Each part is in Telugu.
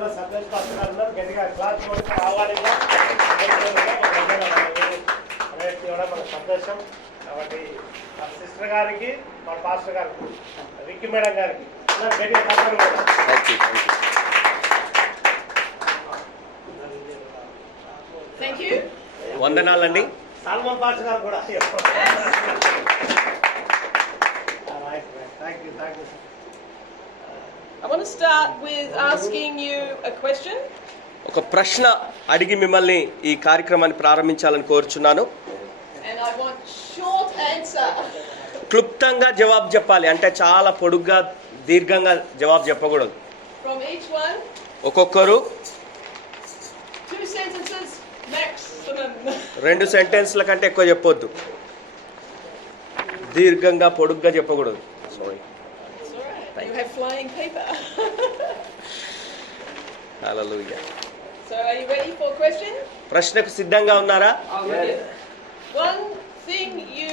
మధ్యలో సంతోష్ పాస్టర్ గారు ఉన్నారు, గట్టిగా క్లాస్ కొడుతూ రావాలి. ఇవ్వడం మన సంతోషం. కాబట్టి మా సిస్టర్ గారికి, మా పాస్టర్ గారికి, విక్కీ మేడం గారికి గట్టిగా తప్పని కూడా వందనాలండి. సాల్మన్ పాస్టర్ గారు కూడా I want to start with asking you a question. ఒక ప్రశ్న అడిగి మిమ్మల్ని ఈ కార్యక్రమాన్ని ప్రారంభించాలని కోరుచున్నాను. And I want short answer. క్లుప్తంగా జవాబు చెప్పాలి, అంటే చాలా పొడుగ్గా దీర్ఘంగా జవాబు చెప్పకూడదు. From each one. ఒక్కొక్కరు 2 sentences maximum. 2 సెంటెన్స్ల కంటే ఎక్కువ చెప్పొద్దు. దీర్ఘంగా పొడుగ్గా చెప్పకూడదు. Sorry. You have flying paper. Hallelujah. So are you ready for a question? ప్రశ్నకు సిద్ధంగా ఉన్నారా? One thing you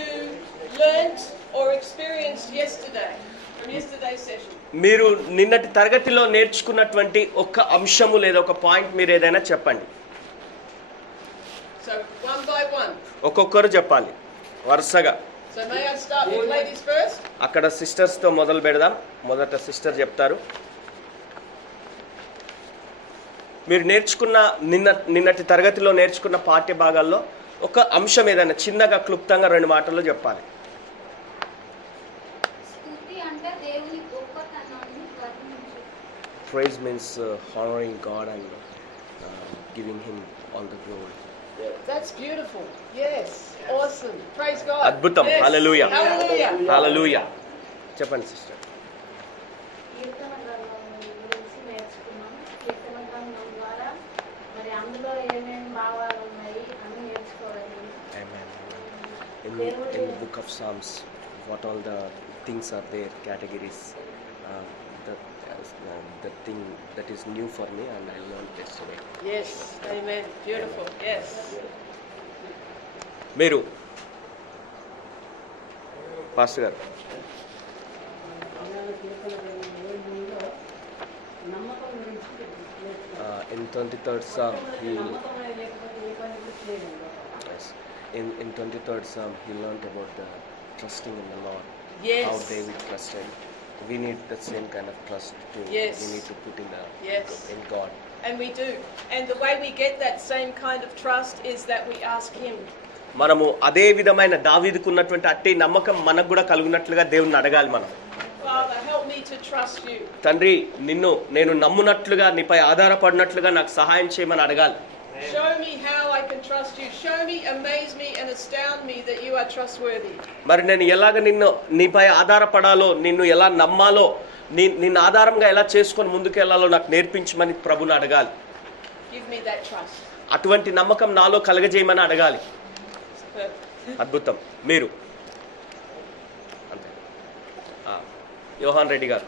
learnt or experienced yesterday from yesterday's session. మీరు నిన్నటి తరగతిలో నేర్చుకున్నటువంటి ఒక అంశము లేదా ఒక పాయింట్ మీరు ఏదైనా చెప్పండి. So one by one. ఒక్కొక్కరు చెప్పాలి వరుసగా. So may I start with ladies first? అక్కడ సిస్టర్స్ తో మొదలు పెడదాం. మొదట సిస్టర్ చెప్తారు. మీరు నేర్చుకున్న నిన్నటి తరగతిలో నేర్చుకున్న పాఠ్య భాగాల్లో ఒక అంశం ఏదైనా చిన్నగా క్లుప్తంగా 2 మాటల్లో చెప్పాలి. స్తుతి అంటే దేవుని గొప్పతనాన్ని వర్ణించు. Praise means honoring God and giving him all the glory. That's beautiful. Yes. Awesome. Praise God. అద్భుతం. హల్లెలూయా. Hallelujah. హల్లెలూయా. చెప్పండి సిస్టర్. కీర్తన గ్రంథం గురించి నేర్చుకున్నాం. కీర్తన గ్రంథం ద్వారా మరి అందులో ఏమేమి భావాలు ఉన్నాయి అని నేర్చుకోవాలి. Amen. In the book of Psalms, what all the things are there, categories, the thing that is new for me and I learned yesterday. Yes. Amen. Beautiful. Yes. మీరు పాస్టర్ గారు. In 23rd Psalm in 23rd Psalm he learned about the trusting in the Lord. Yes. How David trusted. We need the same kind of trust too. Yes. We need to put in God. And we do. And the way we get that same kind of trust is that we ask him. మనము అదే విధమైన దావీదుకు ఉన్నటువంటి అట్టి నమ్మకం మనకు కూడా కలుగునట్లుగా దేవుణ్ణి అడగాలి. మనం Father, help me to trust you. తండ్రి నేను నమ్మునట్లుగా నీపై ఆధారపడినట్లుగా నాకు సహాయం చేయమని అడగాలి. Show me how I can trust you. Show me, amaze me and astound me that you are trustworthy. మరి నేను ఎలాగ నీపై ఆధారపడాలో, నిన్ను ఎలా నమ్మాలో, నిన్ను ఆధారంగా ఎలా చేసుకొని ముందుకెళ్లాలో నాకు నేర్పించమని ప్రభుని అడగాలి. Give me that trust. అటువంటి నమ్మకం నాలో కలగజేయమని అడగాలి. అద్భుతం. మీరు అంతే. యోహాన్ రెడ్డి గారు.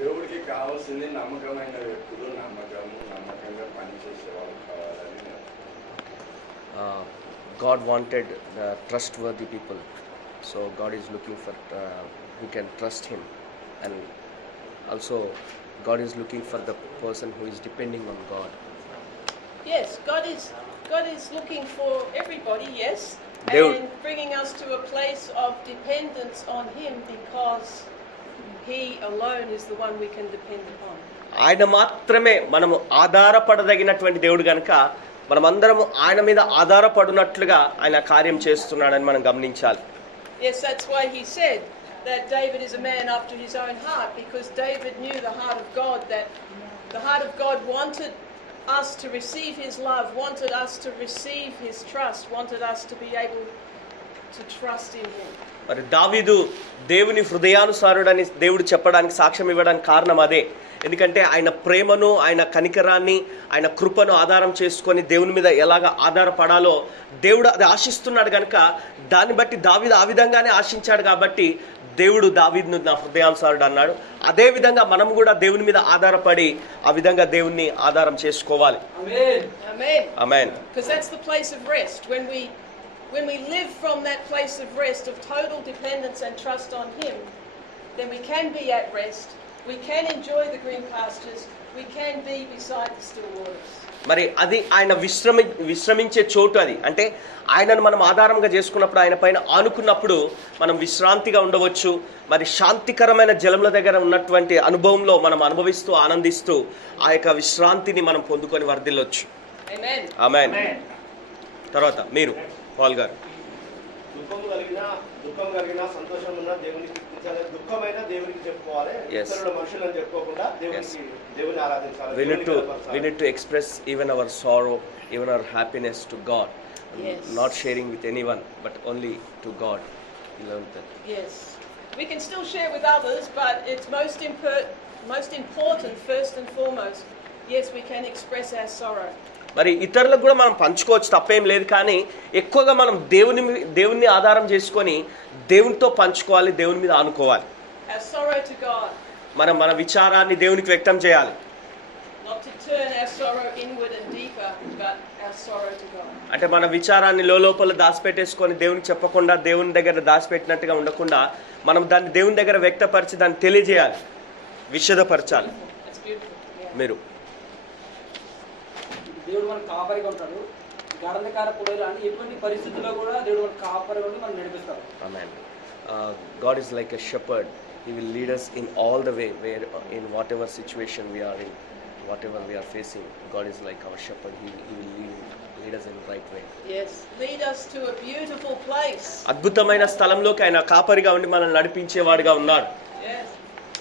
దేవుడికి కావాల్సింది నమ్మకమైన వ్యక్తులు, నమ్మకంగా పనిచేసే వాళ్ళు కావాలని. God wanted the trustworthy people, so God is looking for who can trust him, and also God is looking for the person who is depending on God. Yes, God is looking for everybody, yes, దేవుడు and bringing us to a place of dependence on him because he alone is the one we can depend upon. ఆయన మాత్రమే మనము ఆధారపడదగినటువంటి దేవుడు గనుక మనమందరం ఆయన మీద ఆధారపడినట్లుగా ఆయన కార్యం చేస్తున్నాడని మనం గమనించాలి. Yes, that's why he said that David is a man after his own heart, because David knew the heart of God, that the heart of God wanted us to receive his love, wanted us to receive his trust, wanted us to be able to trust in him. మరి దావీదు దేవుని హృదయానుసారుడని దేవుడు చెప్పడానికి, సాక్ష్యం ఇవ్వడానికి కారణం అదే. ఎందుకంటే ఆయన ప్రేమను, ఆయన కనికరాన్ని, ఆయన కృపను ఆధారం చేసుకొని దేవుని మీద ఎలాగ ఆధారపడాలో దేవుడు అది ఆశిస్తున్నాడు కనుక దాన్ని బట్టి దావీదు ఆ విధంగానే ఆశించాడు. కాబట్టి దేవుడు దావీదును నా హృదయానుసారుడు అన్నాడు. అదే విధంగా మనం కూడా దేవుని మీద ఆధారపడి ఆ విధంగా దేవుణ్ణి ఆధారం చేసుకోవాలి. Amen. Amen. Because that's the place of rest. When we live from that place of rest, of total dependence and trust on him, then we can be at rest we can enjoy the green pastures, we can be beside the still waters. మరి అది ఆయన విశ్రమించే చోటు. అది అంటే ఆయనను మనం ఆధారంగా చేసుకున్నప్పుడు, ఆయన పైన ఆనుకున్నప్పుడు మనం విశ్రాంతిగా ఉండవచ్చు. మరి శాంతికరమైన జలముల దగ్గర ఉన్నటువంటి అనుభవంలో మనం అనుభవిస్తూ ఆనందిస్తూ ఆ యొక్క విశ్రాంతిని మనం పొందుకొని వర్ధిల్లొచ్చు. ఆమేన్. తర్వాత మీరు పాల్ గారు. దుఃఖం కలిగిన సంతోషం ఉన్న దేవునికి కీర్తించాలి, దుఃఖమైన దేవునికి చెప్పుకోవాలి, ఇతరుల మనుషులను చెప్పుకోకుండా దేవుని ఆరాధించాలి. We need to express even our sorrow, even our happiness to God. Yes. Not sharing with anyone, but only to God. We learned that. Yes. We can still share with others, but it's most important, first and foremost, yes, we can express our sorrow. మరి ఇతరులకు కూడా మనం పంచుకోవచ్చు, తప్పేం లేదు. కానీ ఎక్కువగా మనం దేవుని ఆధారం చేసుకొని దేవునితో పంచుకోవాలి, దేవుని మీద ఆనుకోవాలి. Our sorrow to God. మనం మన విచారాన్ని దేవునికి వ్యక్తం చేయాలి. Not to turn our sorrow inward and deeper, but our sorrow to God. అంటే మన విచారాన్ని లోపల దాచిపెట్టేసుకొని దేవునికి చెప్పకుండా, దేవుని దగ్గర దాచిపెట్టినట్టుగా ఉండకుండా మనం దాన్ని దేవుని దగ్గర వ్యక్తపరిచి దాన్ని తెలియజేయాలి, విషదపరచాలి. That's beautiful. Yeah. మీరు దేవుడు మనకు కాపరిగా ఉంటాడు. గాఢంధకార పొడవులు అని ఎటువంటి పరిస్థితుల్లో కూడా దేవుడు మనకు కాపరిగా ఉండి మనం నడిపిస్తాడు. Amen. God is like a shepherd. He will lead us in all the way, where in whatever situation we are in, whatever we are facing. God is like our shepherd. He will lead us in the right way. Yes. Lead us to a beautiful place. అద్భుతమైన స్థలంలోకి ఆయన కాపరిగా ఉండి మనల్ని నడిపించేవాడుగా ఉన్నాడు. Yes.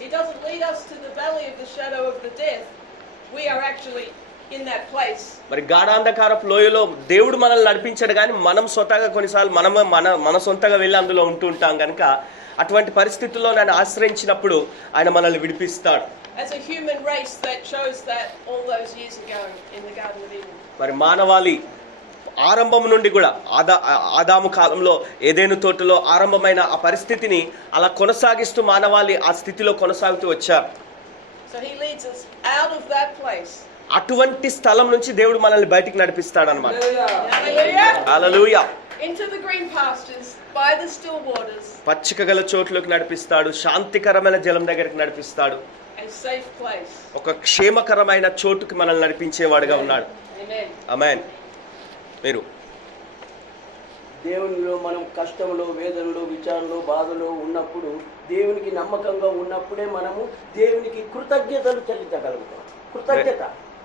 He doesn't lead us to the valley of the shadow of the death. We are actually in that place. మరి గాఢాంధకారపు లోయలో దేవుడు మనల్ని నడిపించాడు, కానీ మనం స్వతహాగా కొన్నిసార్లు మన సొంతగా వెళ్ళి అందులో ఉంటూ ఉంటాం కనుక అటువంటి పరిస్థితుల్లో ఆయన ఆశ్రయించినప్పుడు ఆయన మనల్ని విడిపిస్తాడు. As a human race, that shows that all those years ago in the Garden of Eden. మరి మానవాళి ఆరంభం నుండి కూడా ఆదాము కాలంలో ఏదైను తోటలో ఆరంభమైన ఆ పరిస్థితిని అలా కొనసాగిస్తూ మానవాళి ఆ స్థితిలో కొనసాగుతూ వచ్చారు. So he leads us out of that place. అటువంటి స్థలం నుంచి దేవుడు మనల్ని బయటికి నడిపిస్తాడు అన్నమాట. Hallelujah. Hallelujah. Into the green pastures, by the still waters. పచ్చిక గల చోట్లోకి నడిపిస్తాడు, శాంతికరమైన జలం దగ్గరికి నడిపిస్తాడు, A safe place. ఒక క్షేమకరమైన చోటుకి మనల్ని నడిపించేవాడుగా ఉన్నాడు. Amen. ఆమేన్. మీరు దేవునిలో మనం కష్టంలో, వేదనలో, విచారణలో, బాధలో ఉన్నప్పుడు దేవునికి నమ్మకంగా ఉన్నప్పుడే మనము దేవునికి కృతజ్ఞతలు చెల్లించగలుగుతాం. కృతజ్ఞత.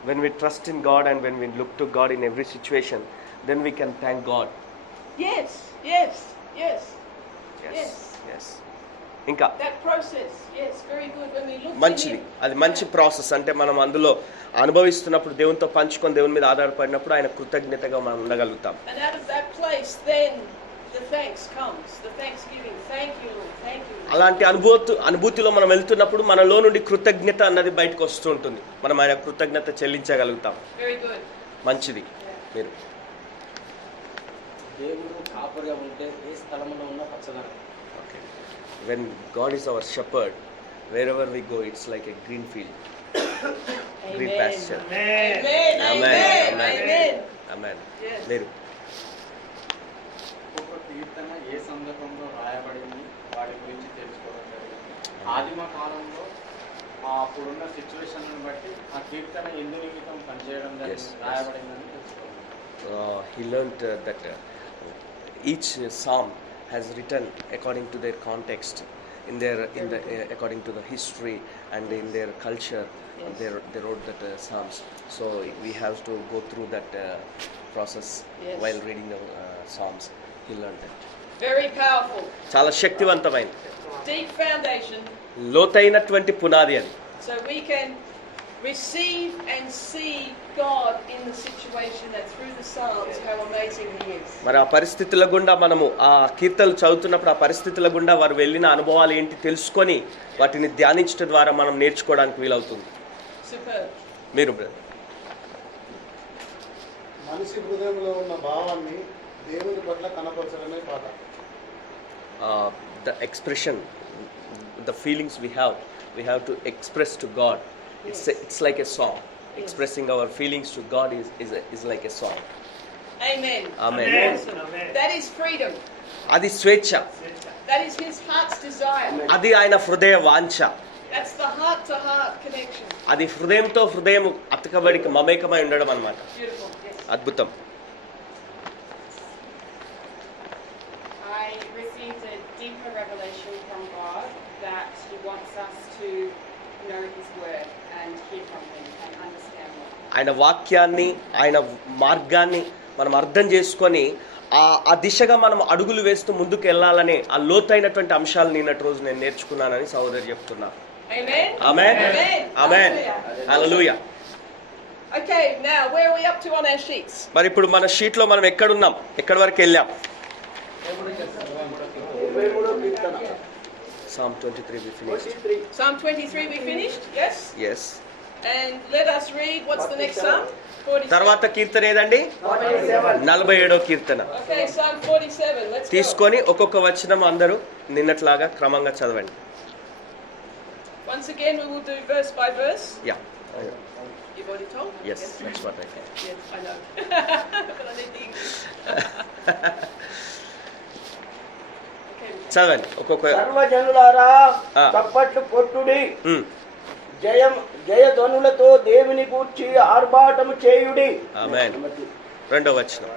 when we trust in God and when we look to God in every situation, then we can thank God. Yes, yes, yes. Yes. Yes. ఇంకా That process, yes, very good. When we look మంచిది, అది మంచి ప్రాసెస్. అంటే మనం అందులో అనుభవిస్తున్నప్పుడు దేవునితో పంచుకొని దేవుని మీద ఆధారపడినప్పుడు ఆయన కృతజ్ఞతగా మనం ఉండగలుగుతాం. And out of that place, then the thanks comes, the thanksgiving. Thank you, Lord. Thank you. అలాంటి అనుభూతిలో మనం వెళ్తున్నప్పుడు మనలో నుండి కృతజ్ఞత అన్నది బయటకు వస్తూ ఉంటుంది. మనం ఆయన కృతజ్ఞత చెల్లించగలుగుతాం. Very good. మంచిది. మీరు దేవుడు కాపరిగా ఉంటే ఏ స్థలంలో ఉన్న పచ్చదనం. Okay. when God is our shepherd, wherever we go, it's like a green field, green Amen. pasture. Amen. Amen. Amen. Amen. Amen. Yes. మీరు ఒక్కొక్క కీర్తన ఏ సందర్భంలో రాయబడింది వాటి గురించి తెలుసుకోవడం జరిగింది. ఆదిమ కాలంలో అప్పుడున్న సిచ్యువేషన్ను బట్టి ఆ కీర్తన ఎందు నిమిత్తం పనిచేయడం రాయబడిందని తెలుసుకోవాలి. he learned that each psalm has written according to their context, according to the history and in their culture. Yes. They wrote that psalms. So we have to go through that process. Yes. While reading the psalms. He learned that. Very powerful. చాలా శక్తివంతమైన, Deep foundation. లోతైనటువంటి పునాది అది. So we can receive and see God in the situation, that through the Psalms, how amazing He is. మరి ఆ పరిస్థితుల గుండా మనము ఆ కీర్తనలు చదువుతున్నప్పుడు ఆ పరిస్థితుల గుండా వారు వెళ్ళిన అనుభవాలు ఏంటి తెలుసుకొని వాటిని ధ్యానించడం ద్వారా మనం నేర్చుకోవడానికి వీలవుతుంది. Superb. మీరు బ్రదర్. మనిషి హృదయంలో ఉన్న భావాన్ని దేవుని పట్ల కనపరచడమే పాట. The expression, the feelings we have to express to God. It's like a song. Expressing our feelings to God is like a song. Amen. Amen. Awesome. That is freedom. అది స్వేచ్ఛ. That is His heart's desire. అది ఆయన హృదయ వాంఛ. That's the heart-to-heart connection. అది హృదయంతో హృదయం అతకబడి మమేకమై ఉండడం అన్నమాట. Beautiful. Yes. అద్భుతం. I received a deeper revelation from God that He wants us to know His word and hear from Him and understand what. ఆయన వాక్యాన్ని, ఆయన మార్గాన్ని మనం అర్థం చేసుకొని ఆ దిశగా మనం అడుగులు వేస్తూ ముందుకు వెళ్ళాలనే ఆ లోతైనటువంటి అంశాలు నిన్నటి రోజు నేను నేర్చుకున్నానని సహోదరు చెప్తున్నా. Amen. Amen. Amen. Amen. Hallelujah. Hallelujah. Okay, now where are we up to on our sheets? మరి ఇప్పుడు మన షీట్ లో మనం ఎక్కడున్నాం, ఎక్కడి వరకు వెళ్ళాం? Psalm 23 we finished. Psalm 23 we finished? Yes? Yes. And let us read, what's the next psalm? 47. తర్వాత కీర్తన ఏదండి? 47వ కీర్తన. Okay, Psalm 47. Let's go. తీసుకొని ఒక్కొక్క వచనం అందరూ నిన్నట్లాగా క్రమంగా చదవండి. Once again we will do verse by verse. Yeah. You've already told? Yes, that's what I can. Yes, I know. But I need the English. Okay. చదవండి ఒక్కొక్క. సర్వజనులారా ఆ. చప్పట్లు కొట్టుడి, జయధ్వనులతో దేవుని గూర్చి ఆర్భాటము చేయుడి. ఆమేన్. రెండో వచనం.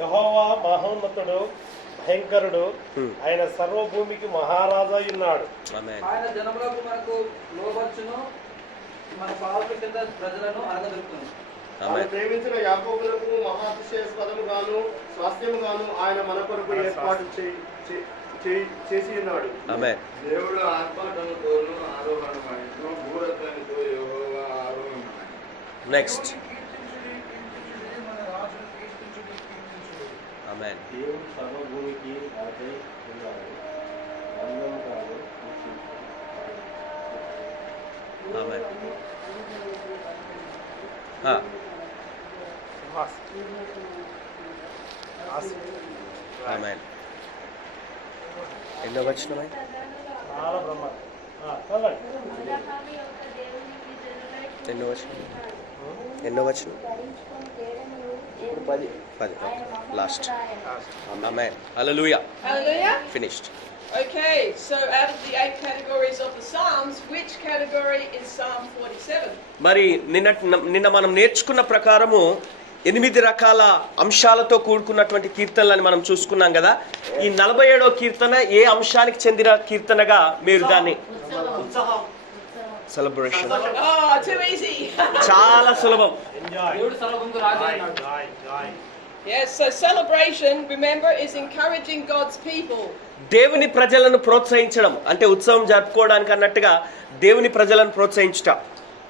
యెహోవా మహోన్నతుడు, భయంకరుడు, ఆయన సర్వభూమికి మహారాజా ఉన్నాడు. ఆమేన్. ఆయన జనములకు మనకు లోబర్చును, మన పావుల కింద ప్రజలను అనగదొరుకును. ఆయన ఆమేన్. ప్రేమించిన యాకోబులకు మహాతిశయస్పదముగాను స్వాస్థ్యముగాను ఆయన మన కొరకు ఏర్పాటు చేసి ఉన్నాడు. ఆమేన్. దేవుడు ఆర్భాటముతోను ఆరోహణమైనను, భూరత్వముతో యెహోవా ఆరోహణమైనను. నెక్స్ట్. ఆమేన్. దేవుడు సర్వభూమికి రాజై ఉన్నాడు. రంగము కాదు. ఆమేన్. ఆమేన్. ఎన్నో వచనం? చాలా బ్రహ్మ. చదవండి. అబ్రహాము యొక్క దేవునికి జనులై ఎన్నో వచనం? ఎన్నో వచనం? ధరించుకొని తేడములు 10. Last. Amen. Hallelujah. Hallelujah. Finished. Okay, so out of the 8 categories of the Psalms, which category is Psalm 47? మరి నిన్న మనం నేర్చుకున్న ప్రకారము 8 రకాల అంశాలతో కూడుకున్నటువంటి కీర్తనలని మనం చూసుకున్నాం కదా. ఈ 47వ కీర్తన ఏ అంశానికి చెందిన కీర్తనగా మీరు దాన్ని? సెలబ్రేషన్. Oh, too easy. చాలా సులభం. Enjoy. దేవుడు సర్వభూమికి రాజు Joy, అయినాడు. joy, joy. Yes, so celebration, remember, is encouraging God's people. దేవుని ప్రజలను ప్రోత్సహించడం అంటే ఉత్సవం జరుపుకోవడానికి అన్నట్టుగా దేవుని ప్రజలను ప్రోత్సహించుట.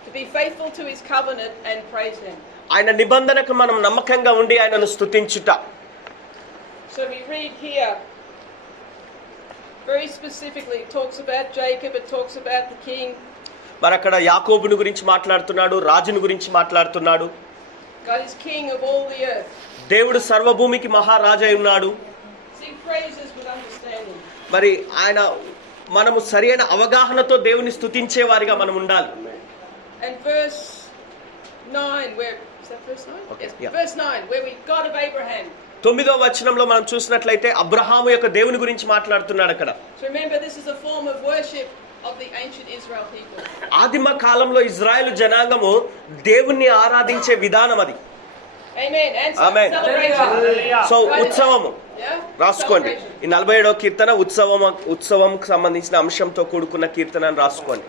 To be faithful to His covenant and praise Him. ఆయన నిబంధనకు మనం నమ్మకంగా ఉండి ఆయనను స్తుతించుట. So we read here, very specifically, it talks about Jacob, it talks about the king. మరి అక్కడ యాకోబుని గురించి మాట్లాడుతున్నాడు, రాజుని గురించి మాట్లాడుతున్నాడు. God is king of all the earth. దేవుడు సర్వభూమికి మహారాజై ఉన్నాడు. Sing praises with understanding. మరి ఆయన మనము సరైన అవగాహనతో దేవుని స్తుతించే వారిగా మనం ఉండాలి. And verse 9, where is that verse 9? Okay, Yes, yeah. verse 9, where we God of Abraham. 9వ వచనంలో మనం చూసినట్లయితే అబ్రహాము యొక్క దేవుని గురించి మాట్లాడుతున్నాడు అక్కడ. So remember, this is a form of worship of the ancient Israel people. ఆదిమ కాలంలో ఇజ్రాయెల్ జనాంగము దేవుణ్ణి ఆరాధించే విధానం అది. Amen. And Amen. celebration. Hallelujah. So ఉత్సవము Yeah? రాసుకోండి. Celebration. ఈ 47వ కీర్తన ఉత్సవంకి సంబంధించిన అంశంతో కూడుకున్న కీర్తనను రాసుకోండి.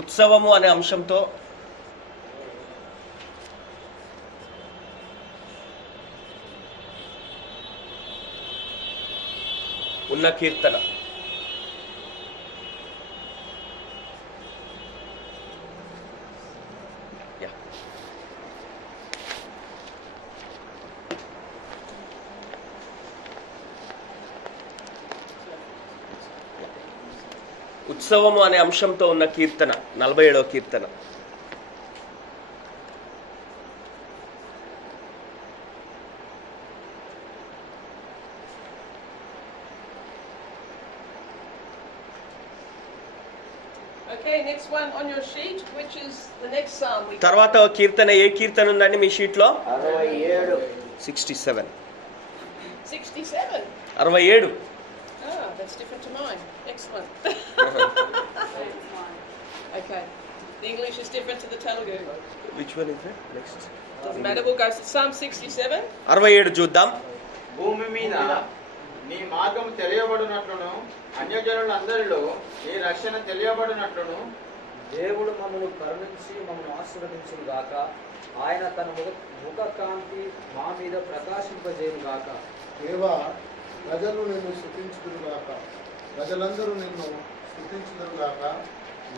ఉత్సవము అనే అంశంతో ఉన్న కీర్తన. ఉత్సవము అనే అంశంతో ఉన్న కీర్తన 47వ కీర్తన. Okay, next one on your sheet, which is the next psalm. తర్వాత కీర్తన ఏ కీర్తన ఉందండి మీ షీట్లో? 67. 67. 67. 67. Ah, that's different to mine. Excellent. Okay, the English is different to the Telugu. Which one is that? Next. Doesn't matter, we'll go to Psalm 67. 67 చూద్దాం. భూమి మీద నీ మార్గం తెలియబడినట్లును అన్యజనులందరిలో నీ రక్షణ తెలియబడినట్లును దేవుడు మమ్మల్ని కరుణించి మమ్మల్ని ఆశీర్వదించును గాక. ఆయన తన ముఖ కాంతి మా మీద ప్రకాశింపజేయును గాక. దేవా, ప్రజలు నిన్ను స్తుతించుదురుగాక, ప్రజలందరూ నిన్ను స్తుతించుదురుగాక.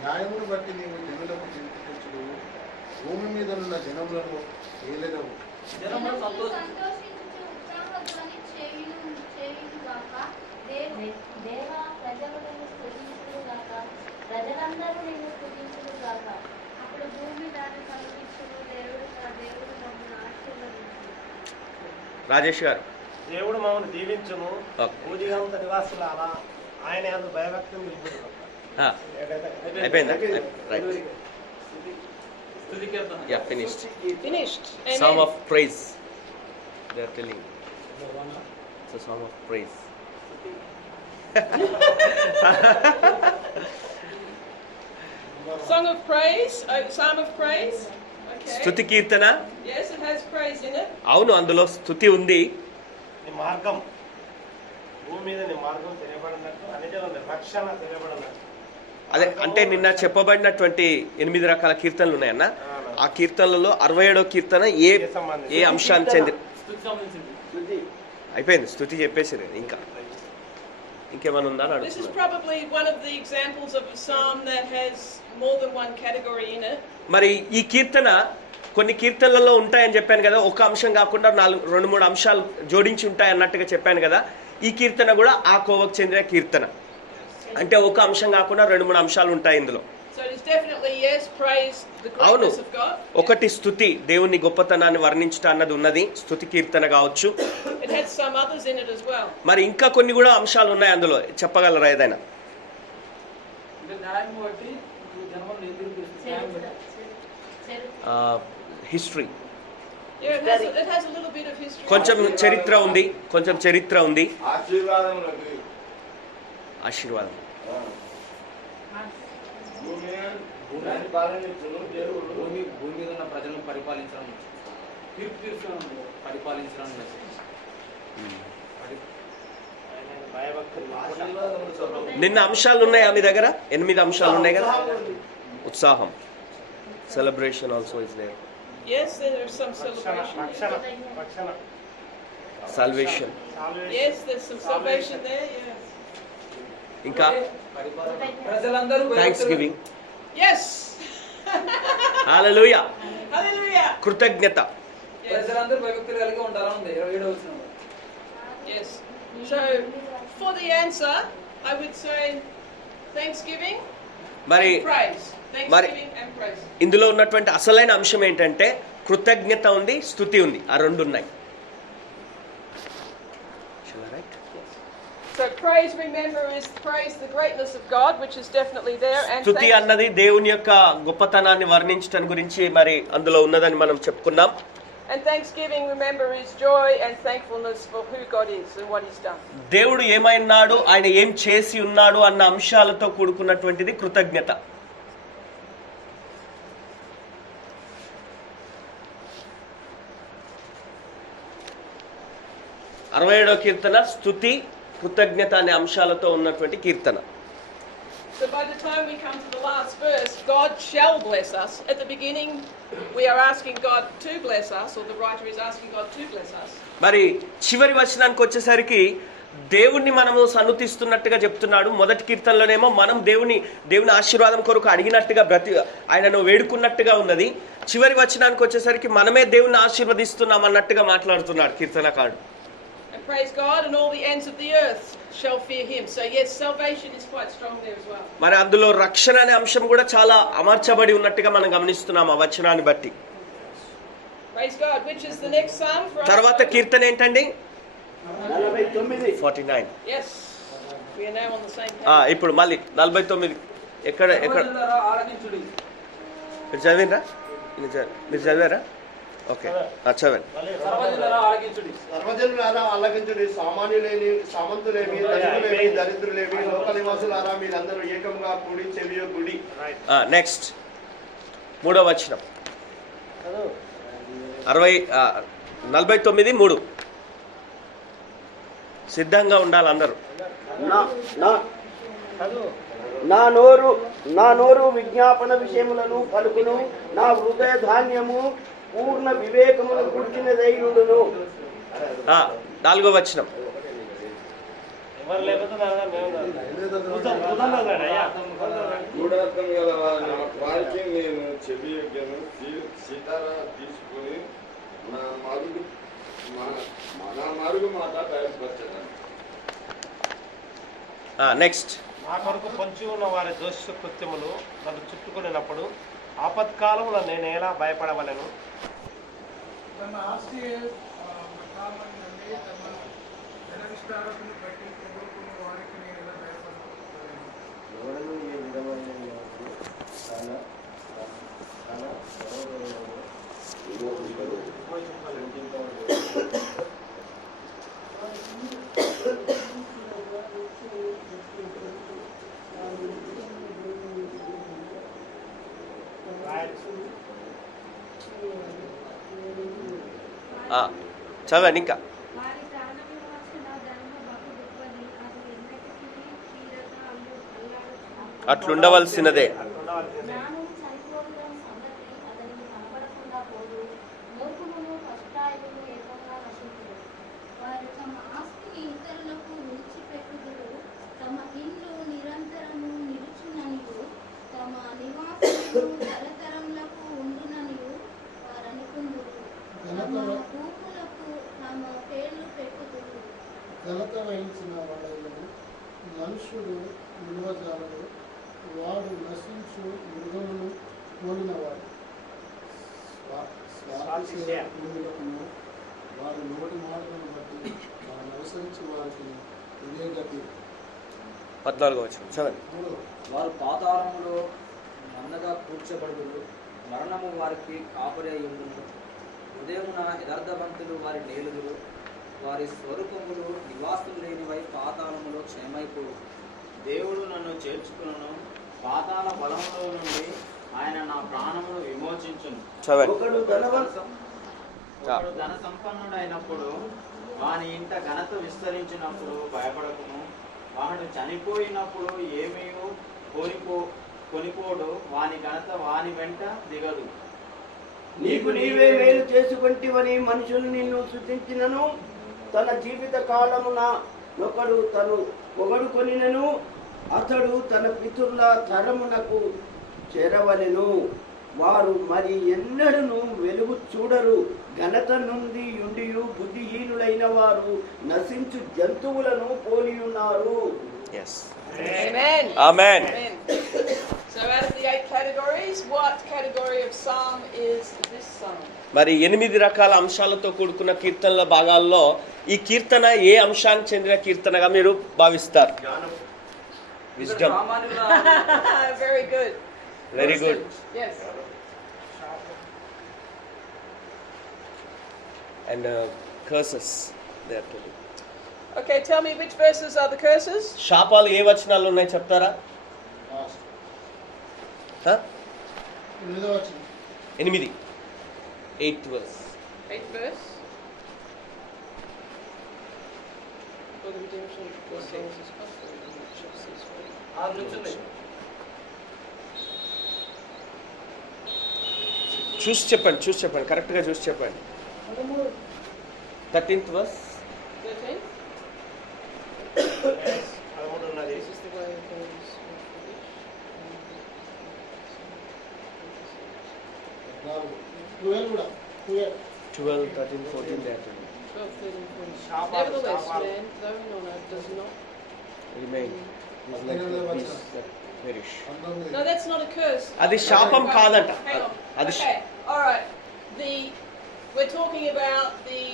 న్యాయమును బట్టి నీవు జనులకు తీర్పు తెచ్చుదువు, భూమి మీద ఉన్న జనములను ఏలెదవు. జనములు సంతోషించుచు ఉత్సాహధ్వని చేయుదుగాక. దేవా, ప్రజలు నిన్ను స్తుతించుదురుగాక, ప్రజలందరూ నిన్ను స్తుతించుదుగాక. అప్పుడు భూమి దాన్ని సమర్పించును, దేవుడు మమ్మల్ని ఆశీర్వదించును. రాజేష్ గారు. దేవుడు మమ్మల్ని దీవించును, Okay. భూదిగంత నివాసులారా ఆయన యందు భయభక్తులు నిలుపుదురు. అయిపోయిందా? రైట్. స్తుతి కీర్తన. Yeah, finished. Finished. Psalm Amen. of praise. They are telling. It's a song of praise. Song of praise, Psalm of praise. Okay. స్తుతి కీర్తన. Yes, it has praise in it. అవును, అందులో స్తుతి ఉంది. నీ మార్గం భూమి మీద నీ మార్గం తెలియబడినట్టు అన్యజనుల రక్షణ తెలియబడినట్టు. అదే అంటే నిన్న చెప్పబడినటువంటి 8 రకాల కీర్తనలు ఉన్నాయన్న. ఆ కీర్తనలలో 67వ కీర్తన ఏ అంశాన్ని చెంది అయిపోయింది. స్తుతి చెప్పేసి ఇంకేమైనా ఉందా అని This is అడుగుతున్నాను. probably one of the examples of a psalm that has more than one category in it. మరి ఈ కీర్తన కొన్ని కీర్తనలలో ఉంటాయని చెప్పాను కదా, ఒక అంశం కాకుండా 2-3 అంశాలు జోడించి ఉంటాయి అన్నట్టుగా చెప్పాను కదా. ఈ కీర్తన కూడా ఆ కోవకు చెందిన కీర్తన. అంటే ఒక అంశం కాకుండా 2-3 అంశాలు ఉంటాయి ఇందులో. So it is definitely, yes, praise the అవును, greatness of God. ఒకటి స్తుతి, దేవుని గొప్పతనాన్ని వర్ణించడం అన్నది ఉన్నది, స్తుతి కీర్తన కావచ్చు. It has some others in it as well. మరి ఇంకా కొన్ని కూడా అంశాలు ఉన్నాయి అందులో, చెప్పగలరా ఏదైనా? అంటే న్యాయం బట్టి జనములు నీతిని తీర్పు. History, Yeah, it has a little bit of history. కొంచెం చరిత్ర ఉంది, కొంచెం చరిత్ర ఉంది. ఆశీర్వాదములకు ఆశీర్వాదం. భూమిని పాలనించును దేవుడు. భూమి మీద ఉన్న ప్రజలను పరిపాలించడం పరిపాలించడం నిన్న అంశాలు ఉన్నాయా మీ దగ్గర? 8 అంశాలు ఉన్నాయి కదా. ఉత్సాహం, celebration also is there. Yes, there is some celebration. రక్షణ salvation. Yes, there's some salvation there. Yeah. ఇంకా ప్రజలందరూ థ్యాంక్స్ గివింగ్. Yes. హల్లెలూయా. Hallelujah. కృతజ్ఞత. ప్రజలందరూ భయభక్తులు కలిగి ఉండాలని ఉంది 27వ వచనం. Yes. So for the answer, I would say thanksgiving మరి and praise. Thanksgiving and praise. ఇందులో ఉన్నటువంటి అసలైన అంశం ఏంటంటే కృతజ్ఞత ఉంది, స్తుతి ఉంది, ఆ రెండు ఉన్నాయి. So praise, remember, is praise the greatness of God, which is definitely there, and స్తుతి అన్నది దేవుని యొక్క గొప్పతనాన్ని వర్ణించడం గురించి మరి అందులో ఉన్నదని మనం చెప్పుకున్నాం. and thanksgiving, remember, is joy and thankfulness for who God is and what He's done. దేవుడు ఏమైనాడు, ఆయన ఏం చేసి ఉన్నాడు అన్న అంశాలతో కూడుకున్నటువంటిది కృతజ్ఞత. అరవై 67వ కీర్తన స్తుతి, కృతజ్ఞత అనే అంశాలతో ఉన్నటువంటి కీర్తన. So by the time we come to the last verse, God shall bless us. At the beginning, we are asking God to bless us, or the writer is asking God to bless us. మరి చివరి వచనానికి వచ్చేసరికి దేవుణ్ణి మనము సన్నుతిస్తున్నట్టుగా చెప్తున్నాడు. మొదటి కీర్తనలోనేమో మనం దేవుని ఆశీర్వాదం కొరకు అడిగినట్టుగా ఆయనను వేడుకున్నట్టుగా ఉన్నది. చివరి వచనానికి వచ్చేసరికి మనమే దేవుణ్ణి ఆశీర్వదిస్తున్నాం అన్నట్టుగా మాట్లాడుతున్నాడు కీర్తనకారుడు. And praise God, and all the ends of the earth shall fear Him. So yes, salvation is quite strong there as well. మరి అందులో రక్షణ అనే అంశం కూడా చాలా అమర్చబడి ఉన్నట్టుగా మనం గమనిస్తున్నాం ఆ వచనాన్ని బట్టి. Praise God. Which is the next psalm for us? తర్వాత కీర్తన ఏంటండి? 49. 49. Yes. We are now on the same page. ఇప్పుడు మళ్ళీ 49. ఎక్కడ సర్వజనులారా ఆలకించుడి. మీరు చదివినరా? మీరు చదివారా? ఓకే, చదవండి. సర్వజనులారా ఆలకించుడి. సర్వజనులారా ఆలకించుడి. సామాన్యులేని, సామంతులేమి, ధనికులేమి, దరిద్రులేమి, లోక నివాసులారా మీరందరూ ఏకంగా కూడి చెవియొగ్గుడి. నెక్స్ట్ 3వ వచనం 49:3. సిద్ధంగా ఉండాలి అందరూ. నా నోరు విజ్ఞాపన విషయములను పలుకును, నా హృదయ ధాన్యము పూర్ణ వివేకమును కూర్చిన దైనుడును. 4వ వచనం ఎవరు లేకపోతే గూఢార్థం గల వారికి నేను చెవియొగ్గను. సితార తీసుకుని నా మరుగు మాట బయలుపరచను. నెక్స్ట్ నా కొరకు పొంచి ఉన్న వారి దోష కృత్యములు నన్ను చుట్టుకునేటప్పుడు ఆపత్కాలంలో నేను ఎలా భయపడవలను? తమ ఆస్తి కామని నమ్మి తమ జన విస్తారతను బట్టి పొగుడుకున్న వారికి నేను ఎలా భయపడతాను? ఎవడను ఈ విధమైన చదవండి ఇంకా. వారి ప్రాణము వచ్చిన ధనము బహు గొప్పది, అది ఎన్నటికీ తీరక అల్లాడుచున్నది. అట్లుండవలసినదే. జ్ఞానము చనిపోవడం సంగతి అతనికి కనబడకుండా పోదు, మూర్ఖులను కష్టాయులను ఏకంగా నశించును. వారు తమ ఆస్తిని ఇతరులకు విడిచిపెట్టుదురు, తమ ఇల్లు నిరంతరము నిలుచుననియు, తమ నివాసములు తరతరములకు ఉండుననియు వారు అనుకుందురు. తమ భూములకు తమ పేర్లు పెట్టుదురు. ఘనత వహించిన వాడైన మనుషుడు నిల్వజాలడు, వాడు నశించు మృగమును పోలినవాడు. భూములకును వారి నోటి మాటలను బట్టి వారిని అనుసరించి వారికి ఇదే గతి. 14వ వచనం చదవండి. వారు పాతాళములో మందగా కూర్చబడుదురు, మరణము వారికి కాపరి అయి ఉండును. ఉదయమున యథార్థవంతులు వారి నేలుదురు, వారి స్వరూపములు నివాసం లేనివై పాతాళములో క్షయమైపోవు. దేవుడు నన్ను చేర్చుకును, పాతాళ బలములో నుండి ఆయన నా ప్రాణమును విమోచించును. ఒకడు ధన సంపన్నుడైనప్పుడు వాని ఇంట ఘనత విస్తరించినప్పుడు భయపడకును. వాడు చనిపోయినప్పుడు ఏమీ కొనిపోడు, వాని ఘనత వాని వెంట దిగదు. నీకు నీవే మేలు చేసుకుంటివని మనుషులు నిన్ను సృష్టించినను, తన జీవిత కాలమున ఒకడు తను పొగడుకొనినను అతడు తన పితరుల తరమునకు చేరవలెను. వారు మరి ఎన్నడను వెలుగు చూడరు. ఘనత నుండి యుండియు బుద్ధిహీనులైన వారు నశించు జంతువులను పోలియున్నారు. Amen. Amen. So out of the 8 categories, what category of psalm is this psalm? మరి 8 రకాల అంశాలతో కూడుకున్న కీర్తనల భాగాల్లో ఈ కీర్తన ఏ అంశానికి చెందిన కీర్తనగా మీరు భావిస్తారు? Wisdom. Very good. Very good. Yes. And curses they are told. Okay, tell me which verses are the curses? శాపాలు ఏ వచనాలు ఉన్నాయి చెప్తారా? 8. 8th verse. 8th verse. For the redemption of the souls is possible, which of these ways? చూసి చెప్పండి కరెక్ట్గా చూసి చెప్పండి. 13th verse. 13? This is the way of those who are foolish. 12, 13, 14 they are told. 12, 13, 14. Nevertheless, man, though in honor, does not Remain. Is like the beast that perish. No, that's not a curse. అది శాపం కాదంట. Hang on. అది Okay, all right. We're talking about the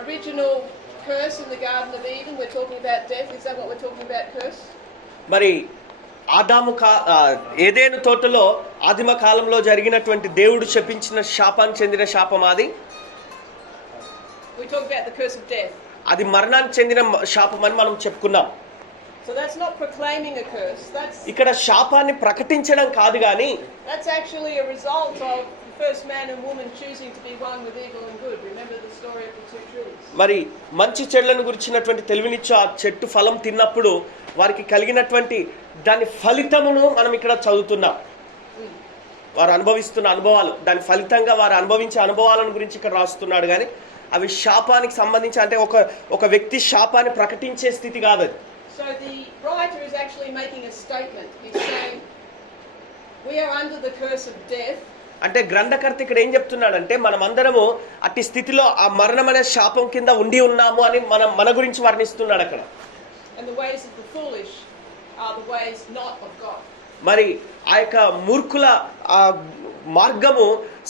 original curse in the Garden of Eden. We're talking about death. Is that what we're talking about, curse? మరి ఏదైనా తోటలో ఆదిమ కాలంలో జరిగినటువంటి దేవుడు శపించిన శాపానికి చెందిన శాపం అది. We talked about the curse of death. అది మరణానికి చెందిన శాపం అని మనం చెప్పుకున్నాం. So that's not proclaiming a curse. ఇక్కడ శాపాన్ని ప్రకటించడం కాదు కానీ that's actually a result of the first man and woman choosing to be one with evil and good. Remember the story of the two trees. మరి మంచి చెడులను గురించినటువంటి తెలివినిచ్చు ఆ చెట్టు ఫలం తిన్నప్పుడు వారికి కలిగినటువంటి దాని ఫలితమును మనం ఇక్కడ చదువుతున్నాం. వారు అనుభవిస్తున్న అనుభవాలు, దాని ఫలితంగా వారు అనుభవించే అనుభవాలను గురించి ఇక్కడ రాస్తున్నాడు. కానీ అవి శాపానికి సంబంధించి, అంటే ఒక వ్యక్తి శాపాన్ని ప్రకటించే స్థితి కాదు అది. So the writer is actually making a statement. He's saying we are under the curse of death. అంటే గ్రంథకర్త ఇక్కడ ఏం చెప్తున్నాడంటే మనమందరము అట్టి స్థితిలో ఆ మరణం అనే శాపం కింద ఉండి ఉన్నాము అని మన గురించి వర్ణిస్తున్నాడు అక్కడ. And the ways of the foolish are the ways not of God. మరి ఆ యొక్క మూర్ఖుల ఆ మార్గము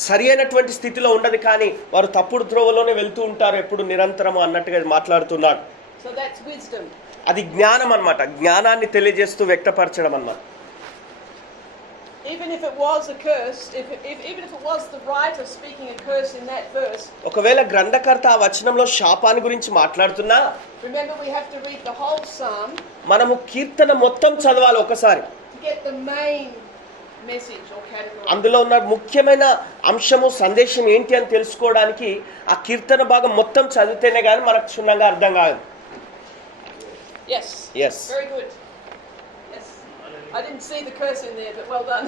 సరి అయినటువంటి స్థితిలో ఉండదు, కానీ వారు తప్పుడు త్రోవలోనే వెళ్తూ ఉంటారు ఎప్పుడు నిరంతరము అన్నట్టుగా మాట్లాడుతున్నాడు. So that's wisdom. అది జ్ఞానం అన్నమాట. జ్ఞానాన్ని తెలియజేస్తూ వ్యక్తపరచడం అన్నమాట. Even if it was a curse, even if it was the writer speaking a curse in that verse. ఒకవేళ గ్రంథకర్త ఆ వచనంలో శాపాన్ని గురించి మాట్లాడుతున్నా, remember we have to read the whole psalm. మనము కీర్తన మొత్తం చదవాలి ఒకసారి. To get the main message or category. అందులో ఉన్న ముఖ్యమైన అంశము సందేశం ఏంటి అని తెలుసుకోవడానికి ఆ కీర్తన భాగం మొత్తం చదివితేనే కానీ మనకు క్షుణ్ణంగా అర్థం కాదు. Yes. Yes. Very good. Yes. I didn't see the curse in there, but well done.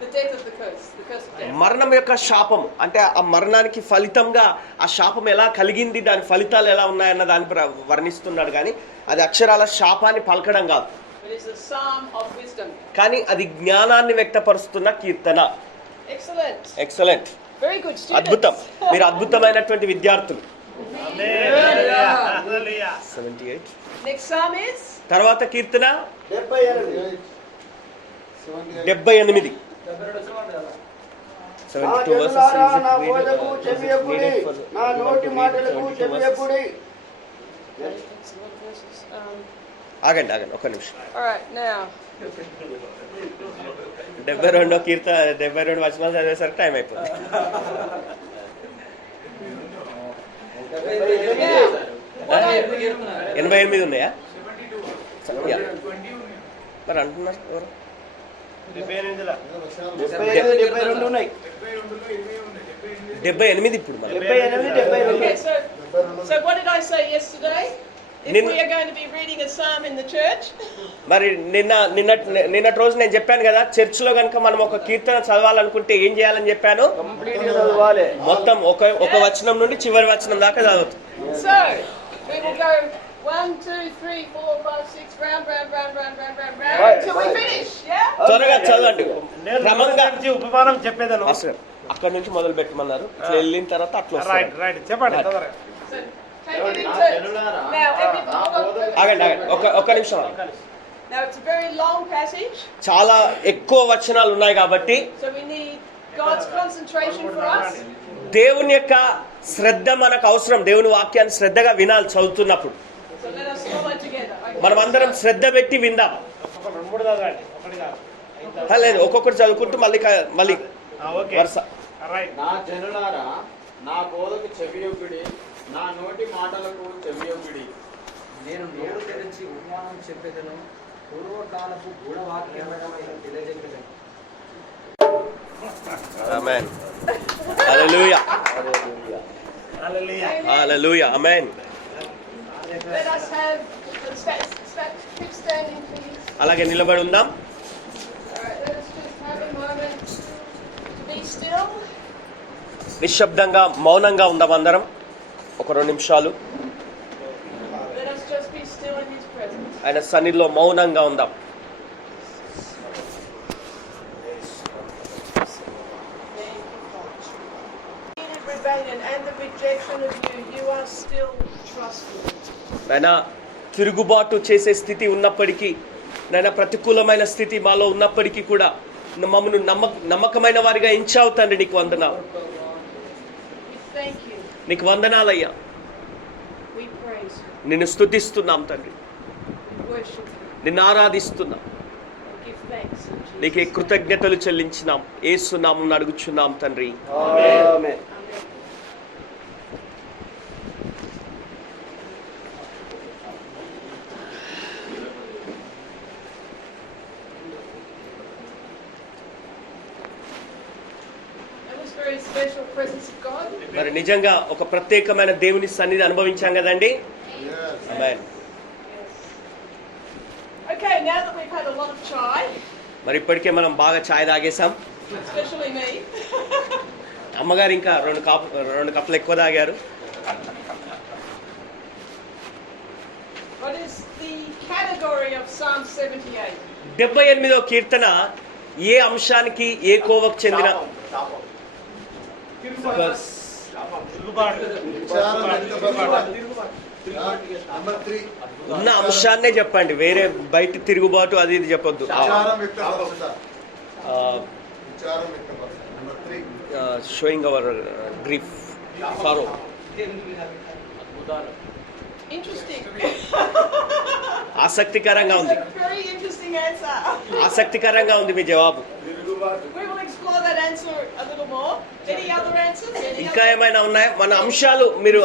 The death of the curse of death. మరణం యొక్క శాపం అంటే ఆ మరణానికి ఫలితంగా ఆ శాపం ఎలా కలిగింది, దాని ఫలితాలు ఎలా ఉన్నాయన్న దాని వర్ణిస్తున్నాడు. కానీ అది అక్షరాల శాపాన్ని పలకడం కాదు. It is a psalm of wisdom. కానీ అది జ్ఞానాన్ని వ్యక్తపరుస్తున్న కీర్తన. Excellent. Excellent. Very good students. అద్భుతం. మీరు అద్భుతమైనటువంటి విద్యార్థులు. Hallelujah. 78. Next psalm is తర్వాత కీర్తన 78. 78. 72 verses. నా బోధకు చెవియకుడి, నా నోటి మాటలకు చెవియకుడి. ఆగండి ఒక నిమిషం. All right, now. 72 కీర్తన 72 వచనాలు చదివేసరికి టైం అయిపోతుంది. Now, what I 88 ఉన్నాయా? మరి అంటున్నారు ఎవరు? 72 ఉన్నాయి. 78 ఇప్పుడు మనం. 78. okay, so what did I say yesterday? If we are going to be reading a psalm in the church, మరి నిన్నటి రోజు నేను చెప్పాను కదా, చర్చిలో కనుక మనం ఒక కీర్తన చదవాలనుకుంటే ఏం చేయాలని చెప్పాను? కంప్లీట్ గా చదవాలి. మొత్తం ఒక వచనం నుండి చివరి వచనం దాకా చదువుతాం. so we will go 1, 2, 3, 4, 5, 6 round until we finish. Yeah. త్వరగా చదవండి. క్రమంగా ఉపమానం చెప్పేదాను. అసలు అక్కడ నుంచి మొదలు పెట్టమన్నారు. వెళ్ళిన తర్వాత అట్లా రైట్ చెప్పండి. So take it in turns. Now ఆగండి ఒక నిమిషం. Now it's a very long passage. చాలా ఎక్కువ వచనాలు ఉన్నాయి కాబట్టి So we need God's concentration for us. దేవుని యొక్క శ్రద్ధ మనకు అవసరం. దేవుని వాక్యాన్ని శ్రద్ధగా వినాలి చదువుతున్నప్పుడు. So let us follow together. మనం అందరం శ్రద్ధ పెట్టి విందాం. లేదు ఒక్కొక్కటి చదువుకుంటూ మళ్ళీ వరుస. నా జనులారా నా బోధకు చెవియొగ్గుడి, నా నోటి మాటలకు చెవియొగ్గుడి. నేను నోరు తెరిచి ఉపమానం చెప్పేదను, పూర్వకాలపు గూఢవాక్యమైన తెలియజెప్పేదను. ఆమేన్. హల్లెలూయా. హల్లెలూయా. ఆమేన్. Let us have keep standing, please. అలాగే నిలబడి ఉందాం. All right, let us just have a moment to be still. నిశ్శబ్దంగా మౌనంగా ఉందాం అందరం ఒక 2 నిమిషాలు. Let us just be still in His presence. ఆయన సన్నిధిలో మౌనంగా ఉందాం. Rebellion and the rejection of you, you are still trustworthy. నాయనా తిరుగుబాటు చేసే స్థితి ఉన్నప్పటికీ, నాయనా ప్రతికూలమైన స్థితి మాలో ఉన్నప్పటికీ కూడా మమ్మల్ని నమ్మకమైన వారిగా ఎంచావు తండ్రి. నీకు వందనాలు. We thank you. నీకు వందనాలయ్యా. We praise you. నిన్ను స్తుతిస్తున్నాం తండ్రి. We worship you. నిన్ను ఆరాధిస్తున్నాం. give thanks in Jesus' నీకే name. కృతజ్ఞతలు చెల్లించినాం, యేసు నామమున అడుగుచున్నాం తండ్రి. ఆమేన్. That was very special presence of God. మరి నిజంగా ఒక ప్రత్యేకమైన దేవుని సన్నిధి అనుభవించాం కదండి. ఆమేన్. Okay, now that we've had a lot of chai, మరి ఇప్పటికే మనం బాగా ఛాయ్ తాగేసాం. especially me, అమ్మగారు ఇంకా రెండు కప్పులు ఎక్కువ తాగారు. what is the category of Psalm 78? 78వ కీర్తన ఏ అంశానికి ఏ కోవకు చెందిన ఉన్న అంశాన్నే చెప్పండి, వేరే బయట తిరుగుబాటు అది ఇది చెప్పొద్దు. Showing our grief Pharaoh. Interesting. ఆసక్తికరంగా ఉంది, It's a very interesting answer. ఆసక్తికరంగా ఉంది మీ జవాబు. We will explore that answer a little more. Any other answers? ఇంకా ఏమైనా ఉన్నాయా మన అంశాలు? మీరు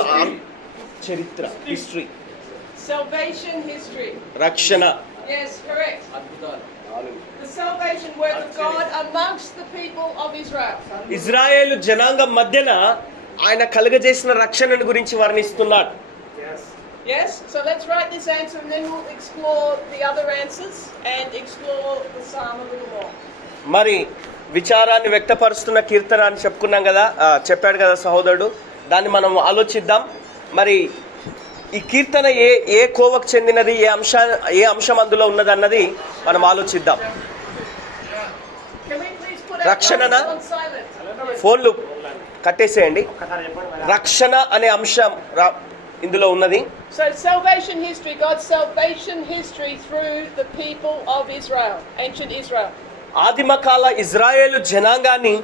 చరిత్ర, హిస్టరీ, Salvation history. రక్షణ, Yes, correct. The salvation work of God amongst the people of Israel. Israel జనాంగం మధ్యన ఆయన కలుగజేసిన రక్షణను గురించి వర్ణిస్తున్నాడు. Yes, so let's write this answer and then we'll explore the other answers and explore the psalm a little more. మరి విచారాన్ని వ్యక్తపరుస్తున్న కీర్తన అని చెప్పుకున్నాం కదా, చెప్పాడు కదా సహోదరుడు. దాన్ని మనం ఆలోచిద్దాం. మరి ఈ కీర్తన ఏ కోవకు చెందినది, ఏ అంశం అందులో ఉన్నది అన్నది మనం ఆలోచిద్దాం. Can we please put our రక్షణనా? phones on silent? ఫోన్లు కట్టేసేయండి. రక్షణ అనే అంశం ఇందులో ఉన్నది. So salvation history, God's salvation history through the people of Israel, ancient Israel. ఆదిమకాల Israel జనాంగాన్ని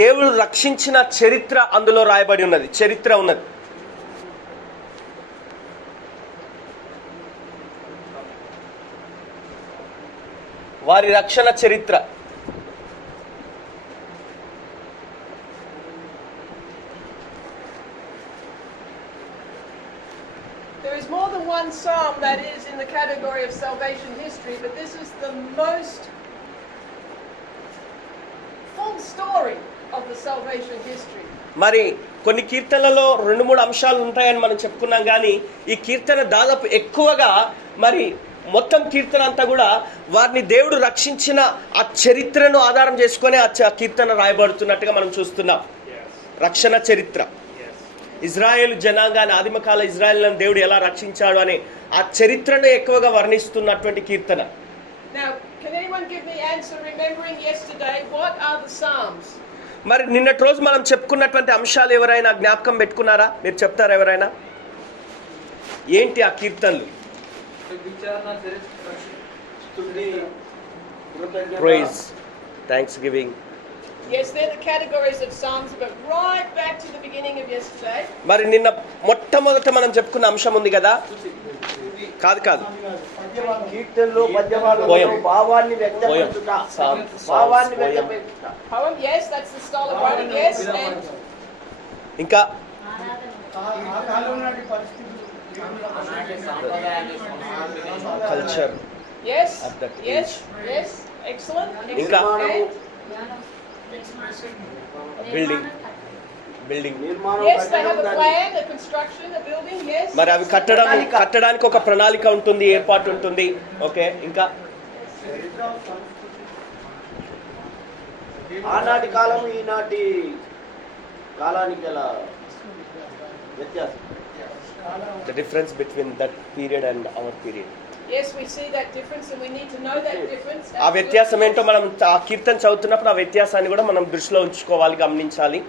దేవుడు రక్షించిన చరిత్ర అందులో రాయబడి ఉన్నది, చరిత్ర ఉన్నది. వారి రక్షణ చరిత్ర. There is more than one psalm that is in the category of salvation history, but this is the most full story of the salvation history. మరి కొన్ని కీర్తనలలో 2-3 అంశాలు ఉంటాయని మనం చెప్పుకున్నాం, కానీ ఈ కీర్తన దాదాపు ఎక్కువగా మరి మొత్తం కీర్తన అంతా కూడా వారిని దేవుడు రక్షించిన ఆ చరిత్రను ఆధారం చేసుకొని ఆ కీర్తన రాయబడుతున్నట్టుగా మనం చూస్తున్నాం. రక్షణ చరిత్ర, ఇజ్రాయేల్ జనాంగాన్ని, ఆదిమకాల ఇజ్రాయేల్ను దేవుడు ఎలా రక్షించాడు అనే ఆ చరిత్రను ఎక్కువగా వర్ణిస్తున్నటువంటి కీర్తన. Now, can anyone give me answer remembering yesterday? What are the psalms? మరి నిన్నటి రోజు మనం చెప్పుకున్నటువంటి అంశాలు ఎవరైనా జ్ఞాపకం పెట్టుకున్నారా? మీరు చెప్తారా ఎవరైనా? ఏంటి ఆ కీర్తనలు? Praise, thanksgiving. Yes, they're the categories of psalms, but right back to the beginning of yesterday. మరి నిన్న మొట్టమొదట మనం చెప్పుకున్న అంశం ఉంది కదా, కాదు కీర్తనలో పద్యభాగంలో భావాన్ని వ్యక్తపరచుట, భావాన్ని వ్యక్తపరచుట. Poem, yes, that's the style of writing, yes, and ఇంకా culture, yes, At that yes, age. yes, excellent. ఇంకా And building. yes, they have a plan, a construction, a building, yes. మరి అవి కట్టడానికి ఒక ప్రణాళిక ఉంటుంది, ఏర్పాటు ఉంటుంది. ఓకే, ఇంకా ఆనాటి కాలం ఈనాటి కాలానికి గల వ్యత్యాసం. the difference between that period and our period. Yes, we see that difference and we need to know that difference. ఆ వ్యత్యాసం ఏంటో మనం ఆ కీర్తన చదువుతున్నప్పుడు ఆ వ్యత్యాసాన్ని కూడా మనం దృష్టిలో ఉంచుకోవాలి, గమనించాలి.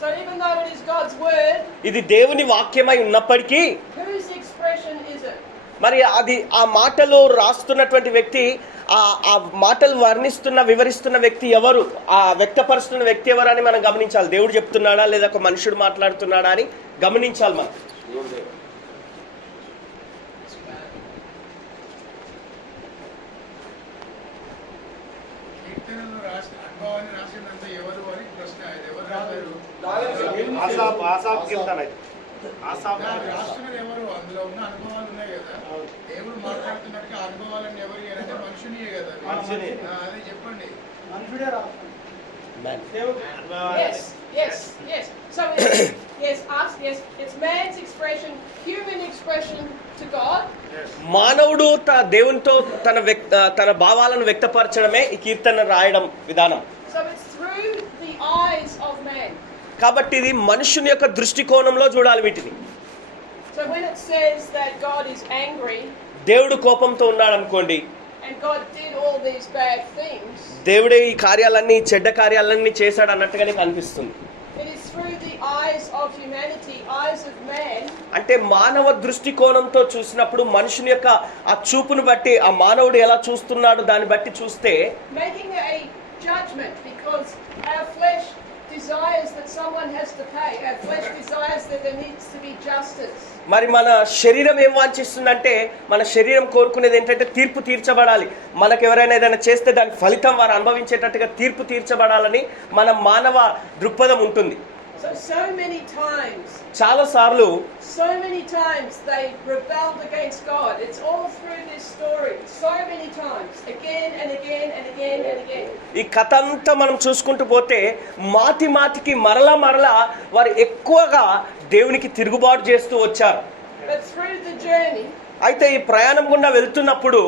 So even though it is God's word, ఇది దేవుని వాక్యమై ఉన్నప్పటికీ whose expression is it? మరి అది ఆ మాటలు రాస్తున్నటువంటి వ్యక్తి, ఆ మాటలు వివరిస్తున్న వ్యక్తి ఎవరు, ఆ వ్యక్తపరుస్తున్న వ్యక్తి ఎవరు అని మనం గమనించాలి. దేవుడు చెప్తున్నాడా లేదా ఒక మనుషుడు మాట్లాడుతున్నాడా అని గమనించాలి మనం. కీర్తనలు రాసిన అనుభవాన్ని రాసిందంతా ఎవరు అని ప్రశ్న. ఎవరు రాశారు? ఆసాపు కీర్తన ఇది. రాస్తున్నది ఎవరు? అందులో ఉన్న అనుభవాలు ఉన్నాయి కదా, దేవుడు మాట్లాడుతున్నట్టుగా అనుభవాలన్నీ ఎవరు అంటే మనుషునియే కదా. అదే చెప్పండి. మనుషుడే రాస్తాడు. Yes. So it's man's expression, human expression to God. మానవుడు దేవునితో తన భావాలను వ్యక్తపరచడమే ఈ కీర్తన రాయడం విధానం. So it's through the eyes of man. కాబట్టి ఇది మనుషుని యొక్క దృష్టికోణంలో చూడాలి వీటిని. So when it says that God is angry, దేవుడు కోపంతో ఉన్నాడు అనుకోండి, and God did all these bad things, దేవుడే ఈ కార్యాలన్నీ చెడ్డ కార్యాలన్నీ చేశాడు అన్నట్టుగానే కనిపిస్తుంది. it is through the eyes of humanity, eyes of man. అంటే మానవ దృష్టికోణంతో చూసినప్పుడు మనుషుని యొక్క ఆ చూపును బట్టి ఆ మానవుడు ఎలా చూస్తున్నాడు దాన్ని బట్టి చూస్తే Making a judgment, because our flesh desires that someone has to pay. Our flesh desires that there needs to be justice. మరి మన శరీరం ఏం వాంఛిస్తుందంటే, మన శరీరం కోరుకునేది ఏంటంటే తీర్పు తీర్చబడాలి. మనకు ఎవరైనా ఏదైనా చేస్తే దాని ఫలితం వారు అనుభవించేటట్టుగా తీర్పు తీర్చబడాలని మన మానవ దృక్పథం ఉంటుంది. So many times, చాలా సార్లు they rebelled against God. It's all through this story. So many times, again and again and again and again. ఈ కథ అంతా మనం చూసుకుంటూ పోతే మాటికి మరలా వారు ఎక్కువగా దేవునికి తిరుగుబాటు చేస్తూ వచ్చారు. But through the journey, అయితే ఈ ప్రయాణం గుండా వెళ్తున్నప్పుడు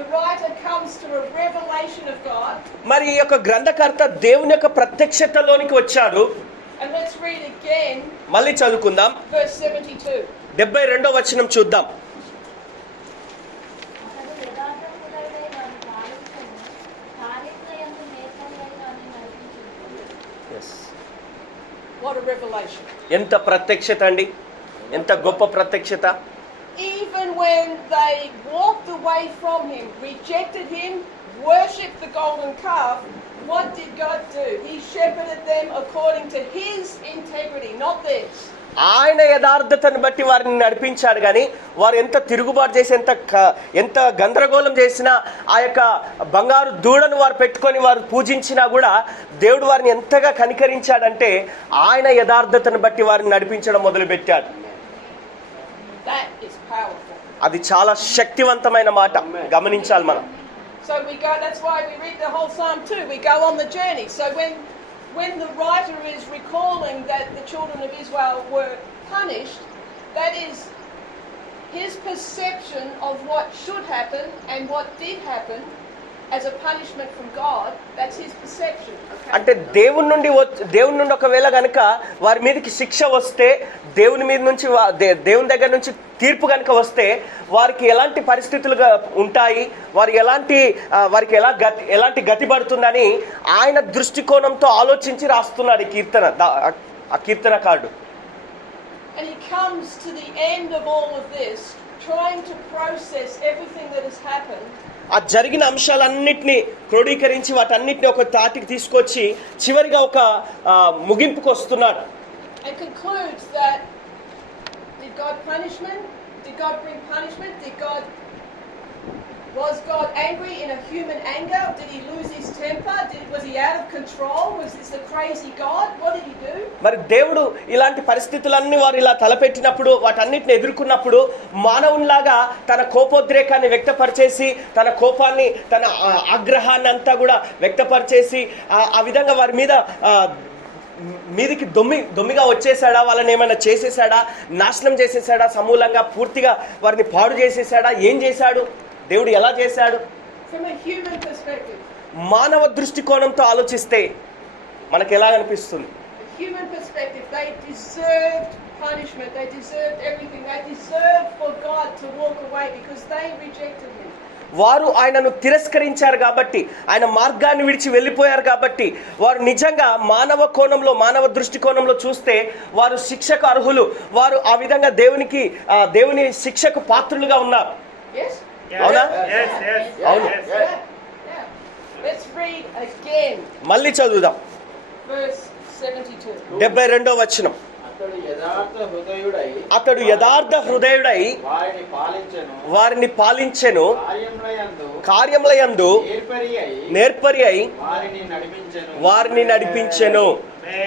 the writer comes to a revelation of God. మరి ఈ యొక్క గ్రంథకర్త దేవుని యొక్క ప్రత్యక్షతలోనికి వచ్చాడు. And let's read again. మళ్ళీ చదువుకుందాం. Verse 72. 72వ వచనం చూద్దాం. What a revelation. ఎంత ప్రత్యక్షత అండి, ఎంత గొప్ప ప్రత్యక్షత. Even when they walked away from him, rejected him, worshipped the golden calf, what did God do? He shepherded them according to his integrity, not theirs. ఆయన యథార్థతను బట్టి వారిని నడిపించాడు. కానీ వారు ఎంత తిరుగుబాటు చేసి ఎంత గందరగోళం చేసినా ఆ యొక్క బంగారు దూడను వారు పెట్టుకొని వారు పూజించినా కూడా దేవుడు వారిని ఎంతగా కనికరించాడంటే ఆయన యథార్థతను బట్టి వారిని నడిపించడం మొదలుపెట్టాడు. That is powerful. అది చాలా శక్తివంతమైన మాట, గమనించాలి మనం. So we go, that's why we read the whole Psalm 2. We go on the journey. So when the writer is recalling that the children of Israel were punished, that is his perception of what should happen and what did happen as a punishment from God. That's his perception. Okay? అంటే దేవుని నుండి ఒకవేళ గనుక వారి మీదకి శిక్ష వస్తే, దేవుని మీద నుంచి దేవుని దగ్గర నుంచి తీర్పు కనుక వస్తే వారికి ఎలాంటి పరిస్థితులు ఉంటాయి, వారికి ఎలాంటి గతి పడుతుందని ఆయన దృష్టికోణంతో ఆలోచించి రాస్తున్నాడు ఈ కీర్తన, ఆ కీర్తనకారుడు. And he comes to the end of all of this, trying to process everything that has happened. ఆ జరిగిన అంశాలన్నింటినీ క్రోడీకరించి వాటన్నిటిని ఒక తాటికి తీసుకొచ్చి చివరిగా ఒక ముగింపుకు వస్తున్నాడు. And concludes that did God bring punishment? Was God angry in a human anger? Did he lose his temper? Was he out of control? Was this a crazy God? What did he do? మరి దేవుడు ఇలాంటి పరిస్థితులన్నీ వారు ఇలా తలపెట్టినప్పుడు, వాటన్నిటిని ఎదుర్కొన్నప్పుడు మానవునిలాగా తన కోపోద్రేకాన్ని వ్యక్తపరిచేసి, తన కోపాన్ని, తన ఆగ్రహాన్ని అంతా కూడా వ్యక్తపరిచేసి ఆ విధంగా వారి మీదికి దొమ్మిగా వచ్చేసాడా, వాళ్ళని ఏమైనా చేసేసాడా, నాశనం చేసేసాడా, సమూలంగా పూర్తిగా వారిని పాడు చేసేసాడా, ఏం చేశాడు, దేవుడు ఎలా చేశాడు? From a human perspective. మానవ దృష్టికోణంతో ఆలోచిస్తే మనకు ఎలా అనిపిస్తుంది? Human perspective, they deserved punishment. They deserved everything. They deserved for God to walk away because they rejected him. వారు ఆయనను తిరస్కరించారు కాబట్టి, ఆయన మార్గాన్ని విడిచి వెళ్ళిపోయారు కాబట్టి, వారు నిజంగా మానవ కోణంలో, మానవ దృష్టికోణంలో చూస్తే వారు శిక్షకు అర్హులు. వారు ఆ విధంగా దేవుని శిక్షకు పాత్రులుగా ఉన్నారు. Yes? అవునా? అవును. Let's read again. మళ్ళీ చదువుదాం. Verse 72. 72వ వచనం. అతడు యథార్థ హృదయుడై వారిని పాలించెను, కార్యములయందు నేర్పరి అయి వారిని నడిపించెను.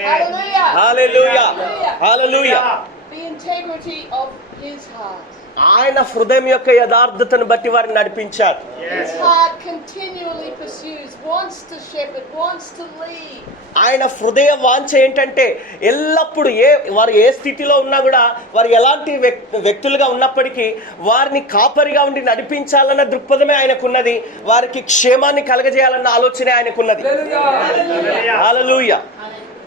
Hallelujah. Hallelujah, hallelujah. The integrity of his heart. ఆయన హృదయం యొక్క యథార్థతను బట్టి వారిని నడిపించారు. His heart continually pursues, wants to shepherd, wants to lead. ఆయన హృదయ వాంఛ ఏంటంటే ఎల్లప్పుడూ వారు ఏ స్థితిలో ఉన్నా కూడా వారు ఎలాంటి వ్యక్తులుగా ఉన్నప్పటికీ వారిని కాపరిగా ఉండి నడిపించాలన్న దృక్పథమే ఆయనకున్నది. వారికి క్షేమాన్ని కలగజేయాలన్న ఆలోచనే ఆయనకున్నది. హల్లెలూయా.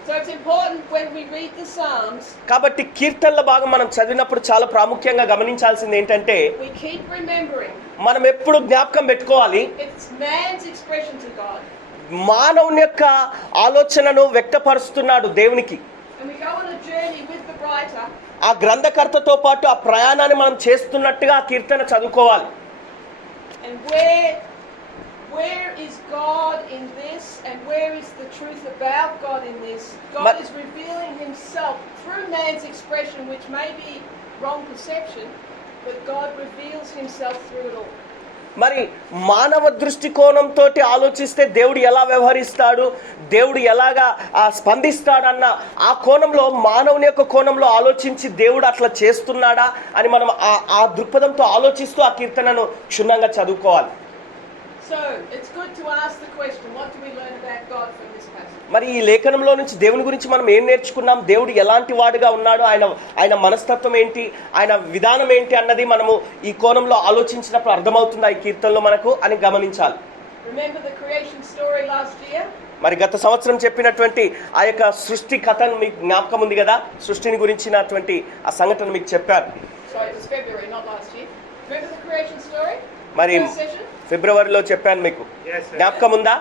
So it's important when we read the Psalms, కాబట్టి కీర్తనల భాగం మనం చదివినప్పుడు చాలా ప్రాముఖ్యంగా గమనించాల్సింది ఏంటంటే we keep remembering మనం ఎప్పుడు జ్ఞాపకం పెట్టుకోవాలి, it's man's expression to God. మానవుని యొక్క ఆలోచనను వ్యక్తపరుస్తున్నాడు దేవునికి. And we go on a journey with the writer. ఆ గ్రంథకర్తతో పాటు ఆ ప్రయాణాన్ని మనం చేస్తున్నట్టుగా ఆ కీర్తన చదువుకోవాలి. And where is God in this, and where is the truth about God in this? God is revealing himself through man's expression, which may be wrong perception, but God reveals himself through it all. మరి మానవ దృష్టికోణంతో ఆలోచిస్తే దేవుడు ఎలా వ్యవహరిస్తాడు, దేవుడు ఎలాగా స్పందిస్తాడన్న ఆ కోణంలో, మానవుని యొక్క కోణంలో ఆలోచించి దేవుడు అట్లా చేస్తున్నాడా అని మనం ఆ దృక్పథంతో ఆలోచిస్తూ ఆ కీర్తనను క్షుణ్ణంగా చదువుకోవాలి. So it's good to ask the question, what do we learn about God from this passage? మరి ఈ లేఖనంలో నుంచి దేవుని గురించి మనం ఏం నేర్చుకున్నాం, దేవుడు ఎలాంటి వాడుగా ఉన్నాడు, ఆయన మనస్తత్వం ఏంటి, ఆయన విధానం ఏంటి అన్నది మనము ఈ కోణంలో ఆలోచించినప్పుడు అర్థమవుతుంది ఈ కీర్తనలో మనకు అని గమనించాలి. Remember the creation story last year? మరి గత సంవత్సరం చెప్పినటువంటి ఆ యొక్క సృష్టి కథను మీకు జ్ఞాపకం ఉంది కదా, సృష్టిని గురించినటువంటి ఆ సంఘటన మీకు చెప్పారు. Sorry, it was February, not last year. Remember the creation story? మరి First session? ఫిబ్రవరిలో చెప్పాను మీకు, జ్ఞాపకం ఉందా?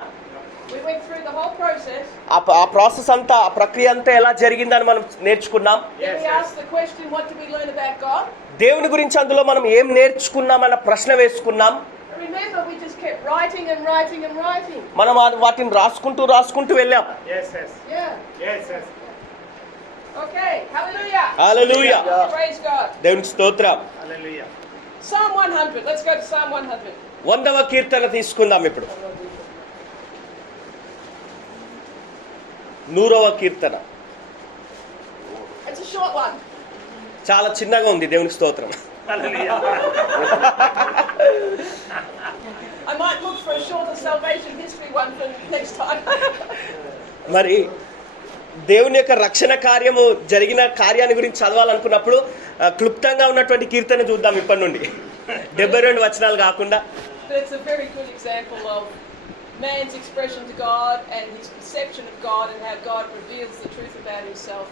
We went through the whole process. ఆ ప్రాసెస్ అంతా, ఆ ప్రక్రియ అంతా ఎలా జరిగిందని మనం నేర్చుకున్నాం. Then we asked the question, what did we learn about God? దేవుని గురించి అందులో మనం ఏం నేర్చుకున్నామన్న ప్రశ్న వేసుకున్నాం. Remember, we just kept writing and writing and writing. మనం వాటిని రాసుకుంటూ వెళ్ళాం. Yeah. Okay, hallelujah. హల్లెలూయా. Praise God. దేవునికి స్తోత్రం. Psalm 100. Let's go to Psalm 100. 100వ కీర్తన తీసుకుందాం ఇప్పుడు. 100వ కీర్తన. It's a short one. చాలా చిన్నగా ఉంది. దేవునికి స్తోత్రం. I might look for a shorter salvation history one for next time. మరి దేవుని యొక్క రక్షణ కార్యము జరిగిన కార్యాన్ని గురించి చదవాలనుకున్నప్పుడు క్లుప్తంగా ఉన్నటువంటి కీర్తన చూద్దాం ఇప్పటి నుండి. 72 వచనాలు కాకుండా. But it's a very good example of man's expression to God and his perception of God and how God reveals the truth about himself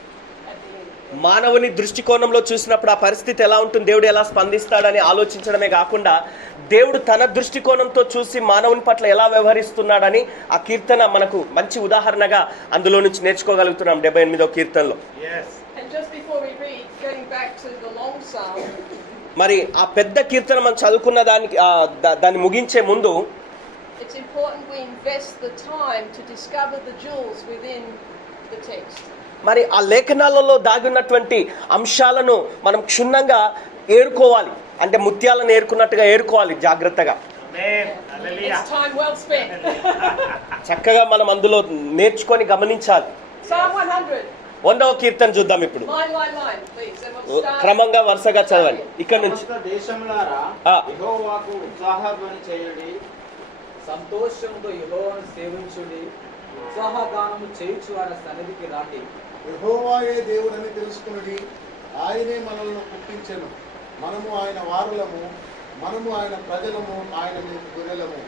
at the end. మానవుని దృష్టికోణంలో చూసినప్పుడు ఆ పరిస్థితి ఎలా ఉంటుంది, దేవుడు ఎలా స్పందిస్తాడని ఆలోచించడమే కాకుండా దేవుడు తన దృష్టికోణంతో చూసి మానవుని పట్ల ఎలా వ్యవహరిస్తున్నాడని ఆ కీర్తన మనకు మంచి ఉదాహరణగా అందులో నుంచి నేర్చుకోగలుగుతున్నాం 78వ కీర్తనలో. And just before we read, getting back to the long psalm, మరి ఆ పెద్ద కీర్తన మనం చదువుకున్న దాన్ని ముగించే ముందు it's important we invest the time to discover the jewels within the text. మరి ఆ లేఖనాలలో దాగున్నటువంటి అంశాలను మనం క్షుణ్ణంగా ఏరుకోవాలి. అంటే ముత్యాలను ఏరుకున్నట్టుగా ఏరుకోవాలి జాగ్రత్తగా. It's time well spent. చక్కగా మనం అందులో నేర్చుకొని గమనించాలి. Psalm 100. 100వ కీర్తన చూద్దాం ఇప్పుడు. Line, please. And we'll start. క్రమంగా వరుసగా చదవండి ఇక్కడ నుంచి. దేశములారా యెహోవాకు ఉత్సాహధ్వని చేయుడి, సంతోషంతో యెహోవాను సేవించుడి, ఉత్సాహగానము చేయుచు ఆయన సన్నిధికి రాండి. యెహోవాయే దేవుడని తెలుసుకునుడి, ఆయనే మనల్ని పుట్టించెను, మనము ఆయన వారులము, మనము ఆయన ప్రజలము, ఆయన మీకు గొర్రెలము.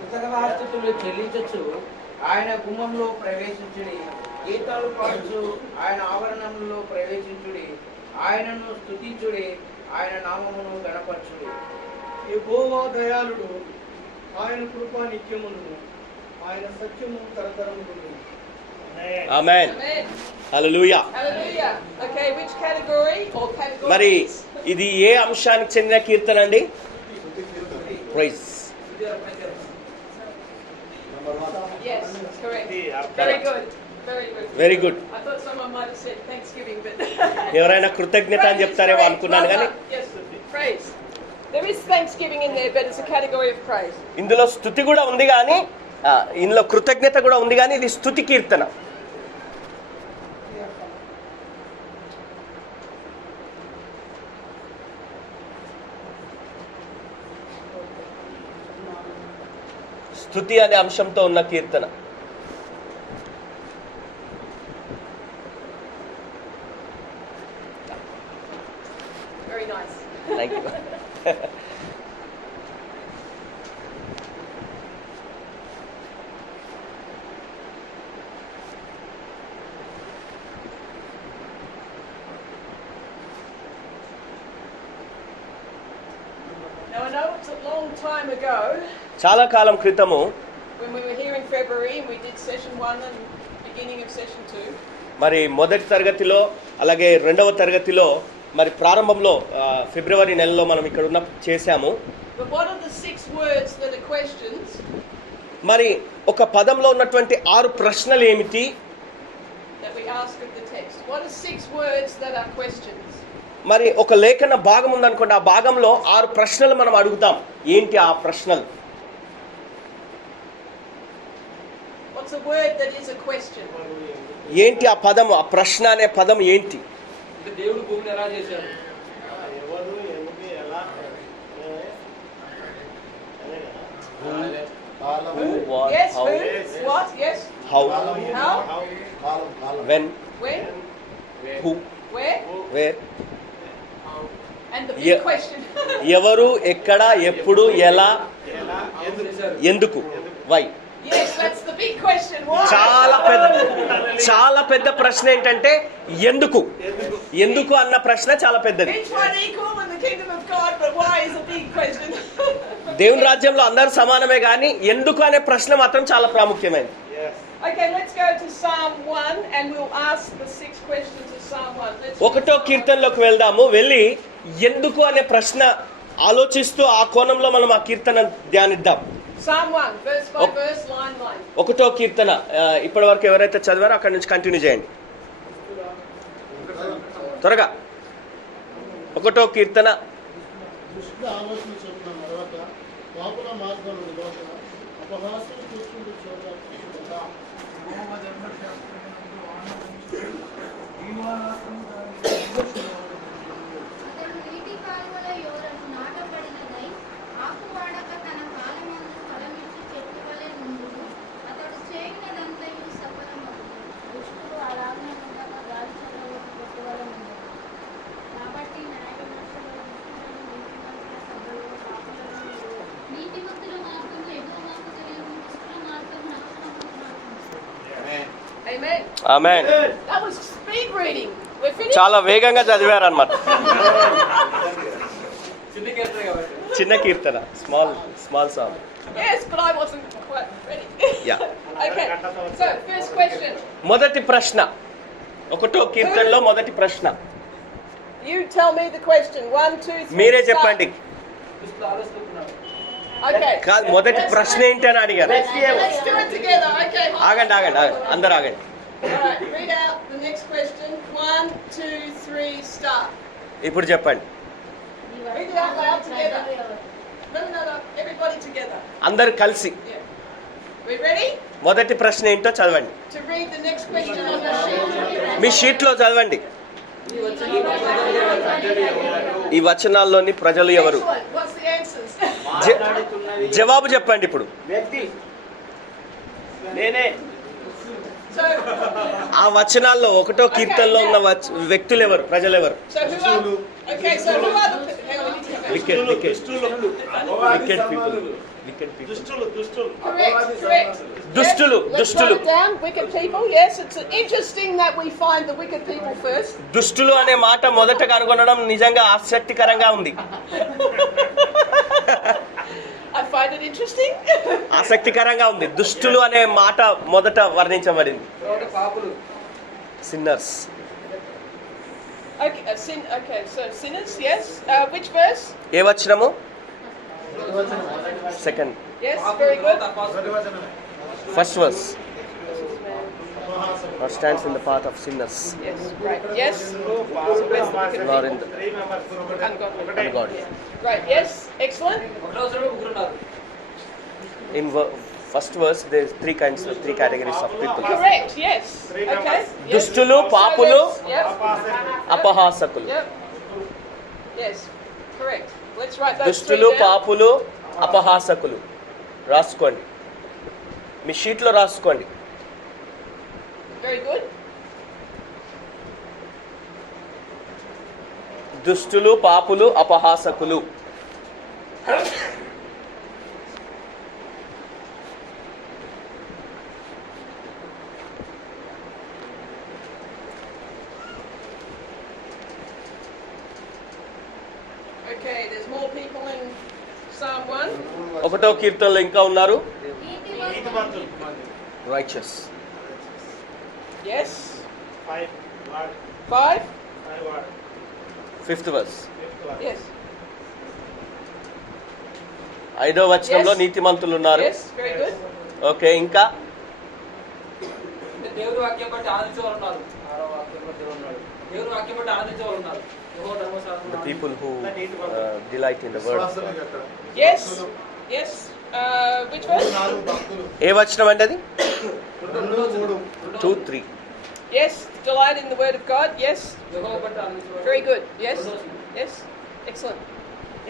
కృతజ్ఞతాస్తుతులు చెల్లించచ్చు, ఆయన గుమ్మంలో ప్రవేశించుడి, గీతాలు పాడుచు ఆయన ఆవరణంలో ప్రవేశించుడి, ఆయనను స్తుతించుడి, ఆయన నామమును గణపరచుడి. యెహోవా దయాళుడు, ఆయన కృప నిత్యమును, ఆయన సత్యము తరతరమును. ఆమేన్. హల్లెలూయా. Hallelujah. Okay, which category or categories? మరి ఇది ఏ అంశానికి చెందిన కీర్తన అండి? Praise. Yes, correct. Very good. Very good. Very good. I thought someone might have said Thanksgiving, but ఎవరైనా కృతజ్ఞత అని చెప్తారేమో అనుకున్నాను కానీ Yes, praise. There is thanksgiving in there, but it's a category of praise. ఇందులో స్తుతి కూడా ఉంది కానీ ఇందులో కృతజ్ఞత కూడా ఉంది కానీ ఇది స్తుతి కీర్తన. స్తుతి అనే అంశంతో ఉన్న కీర్తన. Very nice. Thank you. Now I know it's a long time ago చాలా కాలం క్రితము when we were here in February and we did session 1 and beginning of session 2. మరి మొదటి తరగతిలో అలాగే రెండవ తరగతిలో మరి ప్రారంభంలో ఫిబ్రవరి నెలలో మనం ఇక్కడ ఉన్న చేశాము. But what are the 6 words that are questions? మరి ఒక పదంలో ఉన్నటువంటి 6 ప్రశ్నలు ఏమిటి? That we ask of the text. What are 6 words that are questions? మరి ఒక లేఖన భాగం ఉందనుకోండి, ఆ భాగంలో 6 ప్రశ్నలు మనం అడుగుతాం. ఏంటి ఆ ప్రశ్నలు? What's a word that is a question? ఏంటి ఆ పదం, ఆ ప్రశ్న అనే పదం ఏంటి? దేవుడు భూమిని ఎలా చేశాడు? ఎవరు, ఎందుకు, ఎలా, Who, what, Yes, how, who, what, yes, how, how, when, when, who, where, where, and the big Yeah. question. ఎవరు, ఎక్కడ, ఎప్పుడు, ఎలా, ఎందుకు, why. Yes, that's the big question. Why? చాలా పెద్ద ప్రశ్న ఏంటంటే ఎందుకు. ఎందుకు అన్న ప్రశ్న చాలా పెద్దది. Each one equal in the kingdom of God, but why is a big question. దేవుని రాజ్యంలో అందరూ సమానమే కానీ ఎందుకు అనే ప్రశ్న మాత్రం చాలా ప్రాముఖ్యమైనది. Okay, let's go to Psalm 1 and we'll ask the 6 questions of Psalm 1. Let's ఒకటో కీర్తనలోకి వెళ్దాము. వెళ్ళి ఎందుకు అనే ప్రశ్న ఆలోచిస్తూ ఆ కోణంలో మనం ఆ కీర్తన ధ్యానిద్దాం. Psalm 1, verse by verse, line line. ఒకటో కీర్తన ఇప్పటి వరకు ఎవరైతే చదివారో అక్కడి నుంచి కంటిన్యూ చేయండి త్వరగా. ఒకటో కీర్తన. దుష్ట ఆలోచన చెప్పిన మరొక పాపుల మార్గం విరోధన అపహాస్యం చూసుకుంటూ చూడకుండా అతడు నీటి కాలువల యోరను నాటబడినదై ఆకువాడక తన కాలమందు ఫలమిచ్చి చెట్టు వలె నుండును. అతడు చేగినదంతయు సఫలమగును. దుష్టుడు అలాగనే ఉండక గాలి చల్లవలె కొట్టువలె నుండును. కాబట్టి న్యాయవిమర్శలో దుష్టులను నీతిమంతుల సభలో పాపులను నీతిమంతుల మార్గం యెహోవాకు తెలియదు, దుష్టుల మార్గం నాశనమునకు నడుచును. Amen. Amen. That was speed reading. We're finished. చాలా వేగంగా చదివారన్నమాట. చిన్న కీర్తన కాబట్టి. చిన్న కీర్తన, small song. Yes, but I wasn't quite ready. Yeah. Okay, so first question. మొదటి ప్రశ్న, ఒకటో కీర్తనలో మొదటి ప్రశ్న. You tell me the question. 1, 2, 3. మీరే start. చెప్పండి. దుష్టులు ఆలోచిస్తున్నాడు. Okay. కాదు, మొదటి ప్రశ్న ఏంటి అని అడిగారు. Let's do it together. Okay. ఆగండి అందరు ఆగండి. All right, read out the next question. 1, 2, 3, start. ఇప్పుడు చెప్పండి. Read it out loud together. No. Everybody together. అందరు కలిసి. Yeah. We ready? మొదటి ప్రశ్న ఏంటో చదవండి. To read the next question on your sheet. మీ షీట్లో చదవండి. ఈ వచనాల్లోని ప్రజలు ఎవరు? Excellent. What's the answers? జవాబు చెప్పండి ఇప్పుడు. వ్యక్తి నేనే. So, ఆ వచనాల్లో ఒకటో కీర్తనలో ఉన్న వ్యక్తులు ఎవరు, ప్రజలు ఎవరు? so who are? Okay, so who are the? Hang on, let me come back. Wicked people. Correct. దుష్టులు. Let's write it down. Wicked people. Yes, it's interesting that we find the wicked people first. దుష్టులు అనే మాట మొదట కనుగొనడం నిజంగా ఆసక్తికరంగా ఉంది. I find it interesting. ఆసక్తికరంగా ఉంది. దుష్టులు అనే మాట మొదట వర్ణించబడింది. తర్వాత పాపులు. Sinners. Okay, so sinners. Yes. Which verse? ఏ వచనము? Second. Yes, very good. First verse. or stands in the path of sinners Yes, right. Yes? or in the Ungodly. Right, yes? Excellent. in first verse there's three categories of people. Correct, yes. Okay. Yes. దుష్టులు, పాపులు, Yep. అపహాసకులు. Yep. Yes, correct. Let's write those దుష్టులు, three down. పాపులు, అపహాసకులు. రాసుకోండి, మీ షీట్లో రాసుకోండి. Very good. దుష్టులు, పాపులు, అపహాసకులు. Okay, there's more people in Psalm 1. ఒకటో కీర్తనలో ఇంకా ఉన్నారు. Righteous. Yes. 5 word. 5. 5 word. Fifth verse. 5th word. Yes. ఐదో వచనంలో Yes. నీతిమంతులు ఉన్నారు. Yes, very good. ఓకే, ఇంకా దేవుని వాక్యం బట్టి ఆనందించే వాళ్ళు ఉన్నారు. 6వ వాక్యంలో దేవుడు ఉన్నాడు. దేవుని వాక్యం బట్టి ఆనందించే వాళ్ళు ఉన్నారు. యెహోవా ధర్మశాస్త్రం the people who delight in the word. Yes. Yes. Which verse? ఏ వచనం అండి అది? 2, 3. Yes. Delight in the word of God. Yes. యెహోవా బట్టి ఆనందించే వాళ్ళు. Very good. Yes. Yes. Excellent.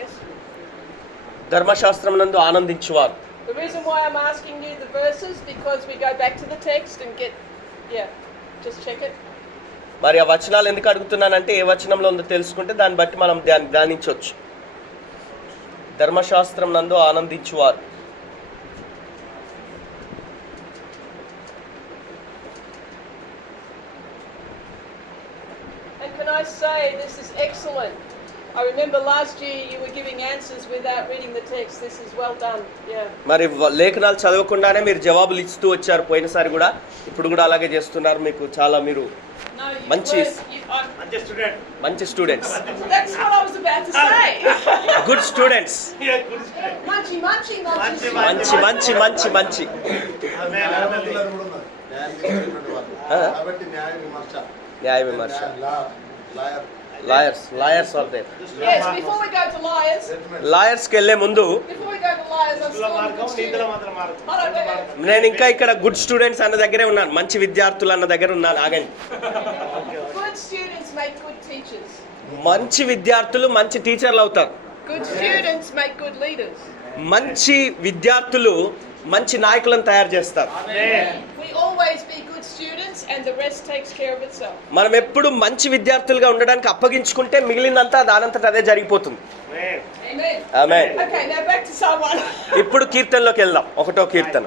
Yes. ధర్మశాస్త్రం నందు ఆనందించువారు. The reason why I'm asking you the verses because we go back to the text and just check it. మరి ఆ వచనాలు ఎందుకు అడుగుతున్నానంటే ఏ వచనంలో ఉందో తెలుసుకుంటే దాన్ని బట్టి మనం ధ్యానించవచ్చు. ధర్మశాస్త్రం నందు ఆనందించువారు. And can I say this is excellent? I remember last year you were giving answers without reading the text. This is well done. Yeah. మరి లేఖనాలు చదవకుండానే మీరు జవాబులు ఇస్తూ వచ్చారు పోయినసారి కూడా, ఇప్పుడు కూడా అలాగే చేస్తున్నారు. మీకు చాలా మీరు No, you మంచి మంచి స్టూడెంట్. మంచి students, That's what I was about to say. Good students. Munchy, munchy, munchy. మంచి మంచి మంచి మంచి. కాబట్టి న్యాయ విమర్శ, న్యాయ విమర్శ. Lawyer lawyers are there. Yes, before we go to liars, లాయర్స్కి వెళ్ళే ముందు before we go to liars, I'm still a good నీతిల student. మాత్రం మార్గం. Hold on, wait, wait. నేను ఇంకా ఇక్కడ గుడ్ స్టూడెంట్స్ అన్న దగ్గరే ఉన్నాను, మంచి విద్యార్థులు అన్న దగ్గర ఉన్నాను. ఆగండి. Good students make good teachers. మంచి విద్యార్థులు మంచి టీచర్లు అవుతారు. Good students make good leaders. మంచి విద్యార్థులు మంచి నాయకులను తయారు చేస్తారు. We always be good students and the rest takes care of itself. మనం ఎప్పుడు మంచి విద్యార్థులుగా ఉండడానికి అప్పగించుకుంటే మిగిలినంతా దానంతట అదే జరిగిపోతుంది. Amen. Amen. Okay, now back to Psalm 1. ఇప్పుడు కీర్తనలోకి వెళ్దాం. ఒకటో కీర్తన.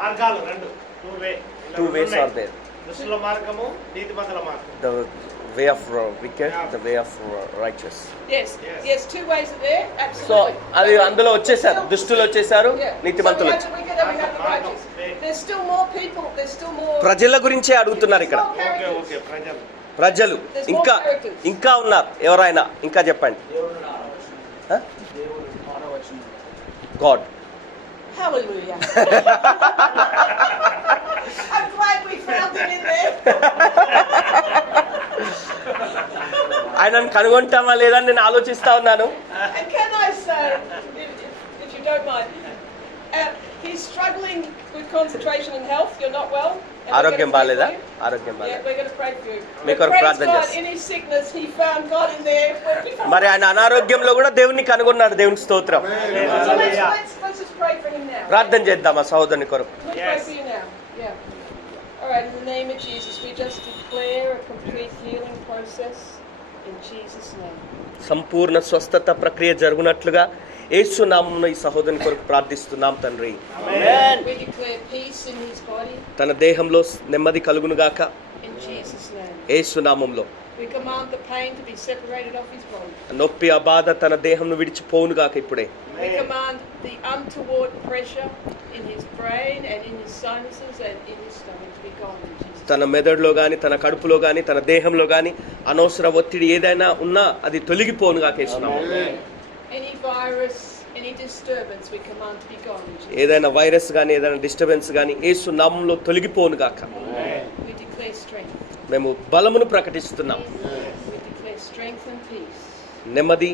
మార్గాలు రెండు. Two ways are there. దుష్టుల మార్గము, నీతిమంతుల మార్గం. The way of wicked, the way of righteous. Yes, yes, two ways are there. So Absolutely. అది అందులో వచ్చేసారు. దుష్టులు వచ్చేసారు, నీతిమంతులు వచ్చారు. There's still more people. There's still more. ప్రజల గురించే అడుగుతున్నారు ఇక్కడ. ఓకే ప్రజలు. ప్రజలు ఇంకా ఉన్నారు. ఎవరైనా ఇంకా చెప్పండి. God. Hallelujah. I'm glad we found him in there. ఆయనను కనుగొంటామా లేదా అని నేను ఆలోచిస్తా ఉన్నాను. And can I say, if you don't mind, he's struggling with concentration and health. You're not well. ఆరోగ్యం బాలేదా? ఆరోగ్యం Yeah, బాలేదు. we're going to pray for you. మీకు But praise ప్రార్థన God, చేస్తాం. in his sickness, he found God in there. మరి ఆయన అనారోగ్యంలో కూడా దేవుని కనుగొన్నాడు. దేవునికి స్తోత్రం. So let's just pray for him now. ప్రార్థన చేద్దాం ఆ సహోదరుని కొరకు. Let's pray for you now. Yeah. All right, in the name of Jesus, we just declare a complete healing process in Jesus' name. సంపూర్ణ స్వస్థత ప్రక్రియ జరుగునట్లుగా యేసు నామమున ఈ సహోదరుని కొరకు ప్రార్థిస్తున్నాం తండ్రి. We declare peace in his body తన దేహంలో నెమ్మది కలుగును గాక in Jesus' name. యేసు నామములో. We command the pain to be separated off his body. నొప్పి ఆ బాధ తన దేహంను విడిచిపోవును గాక ఇప్పుడే. We command the untoward pressure in his brain and in his sinuses and in his stomach to be gone in Jesus' name. తన మెదడులో గాని తన కడుపులో గాని తన దేహంలో గాని అనవసర ఒత్తిడి ఏదైనా ఉన్నా అది తొలగిపోవును గాక యేసు నామములో. Any virus, Any disturbance we command to be gone in Jesus' ఏదైనా వైరస్ కానీ ఏదైనా డిస్టర్బెన్స్ కానీ యేసు నామములో తొలగిపోను గాక. name. We declare strength. మేము బలమును ప్రకటిస్తున్నాం. We declare strength and peace నెమ్మది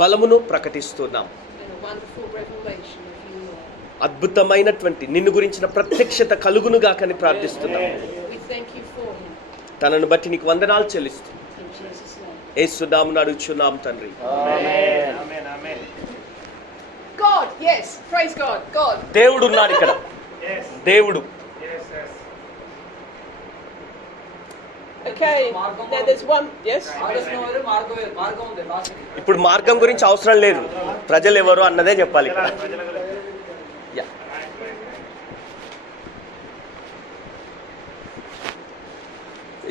బలమును ప్రకటిస్తున్నాం. and a wonderful revelation of you, Lord. అద్భుతమైనటువంటి నిన్ను గురించిన ప్రత్యక్షత కలుగును గాకని ప్రార్థిస్తున్నాం. We thank you for him తనను బట్టి నీకు వందనాలు చెల్లిస్తున్నాం. in Jesus' name. యేసు నామమున అడుగుచున్నాం తండ్రి. ఆమేన్ ఆమేన్ ఆమేన్. God, yes, praise God, God. దేవుడు ఉన్నాడు ఇక్కడ. yes దేవుడు. yes yes Okay, now there's one, yes? మార్గం ఉంది లాస్ట్ ఇప్పుడు మార్గం గురించి అవసరం లేదు, ప్రజలు ఎవరు అన్నదే చెప్పాలి ఇక్కడ. యా.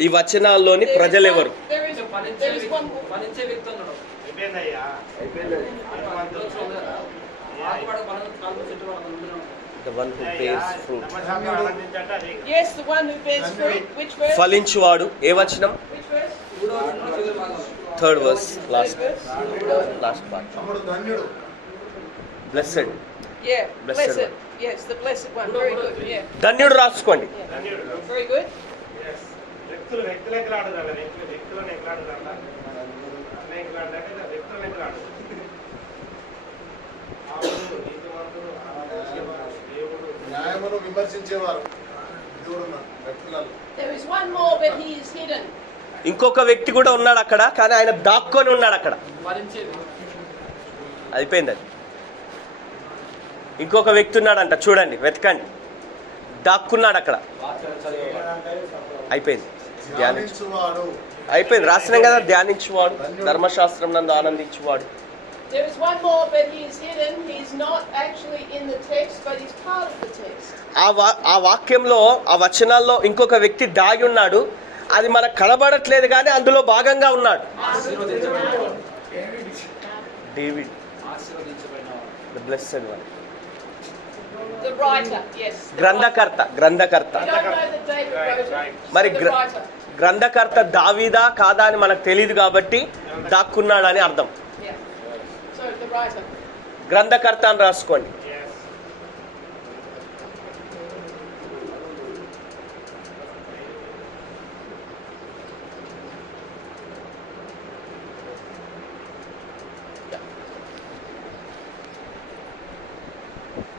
ఈ వచనాల్లోని ప్రజలు ఎవరు? There is one more. ఫలించే వ్యక్తి ఉన్నాడు. అయిపోయిందయ్యా The one who bears fruit. నమ్మశాస్త్రం ఆనందించట అది Yes, the one who bears fruit. Which verse? ఫలించువాడు. ఏ వచనం? Which verse? Third verse, last verse? Part. తమ్ముడు ధన్యుడు. Blessed. Yeah, Blessed blessed. one. Yes, the blessed one. Very good. Yeah. ధన్యుడు రాసుకోండి. Yeah. Very good. yes వ్యక్తులను ఎక్కలాడుతారు వ్యక్తులను ఎక్కలాడుతారు వ్యక్తులను ఎక్కలాడు నీతిమంతుడు దేవుడు న్యాయమును విమర్శించేవారు దేవుడున్న వ్యక్తులలో. There is one more, but he is hidden. ఇంకొక వ్యక్తి కూడా ఉన్నాడు అక్కడ, కానీ ఆయన దాక్కొని ఉన్నాడు అక్కడ. అయిపోయింది అది. ఇంకొక వ్యక్తి ఉన్నాడంట, చూడండి, వెతకండి. దాక్కున్నాడు అక్కడ. అయిపోయింది. ధ్యానించువాడు. అయిపోయింది, రాసినాం కదా. ధ్యానించువాడు, ధర్మశాస్త్రం నందు ఆనందించువాడు. There is one more, but he is hidden. He's not actually in the text, but he's part of the text. ఆ వాక్యంలో, ఆ వచనాల్లో ఇంకొక వ్యక్తి దాగి ఉన్నాడు. అది మనకు కనబడట్లేదు, కానీ అందులో భాగంగా ఉన్నాడు. David, the blessed one. The writer, yes. గ్రంథకర్త. We don't know that David wrote it. మరి The writer. గ్రంథకర్త దావీదా కాదా అని మనకు తెలియదు, కాబట్టి దాక్కున్నాడని అర్థం. Yeah. So the writer. గ్రంథకర్త అని రాసుకోండి. yes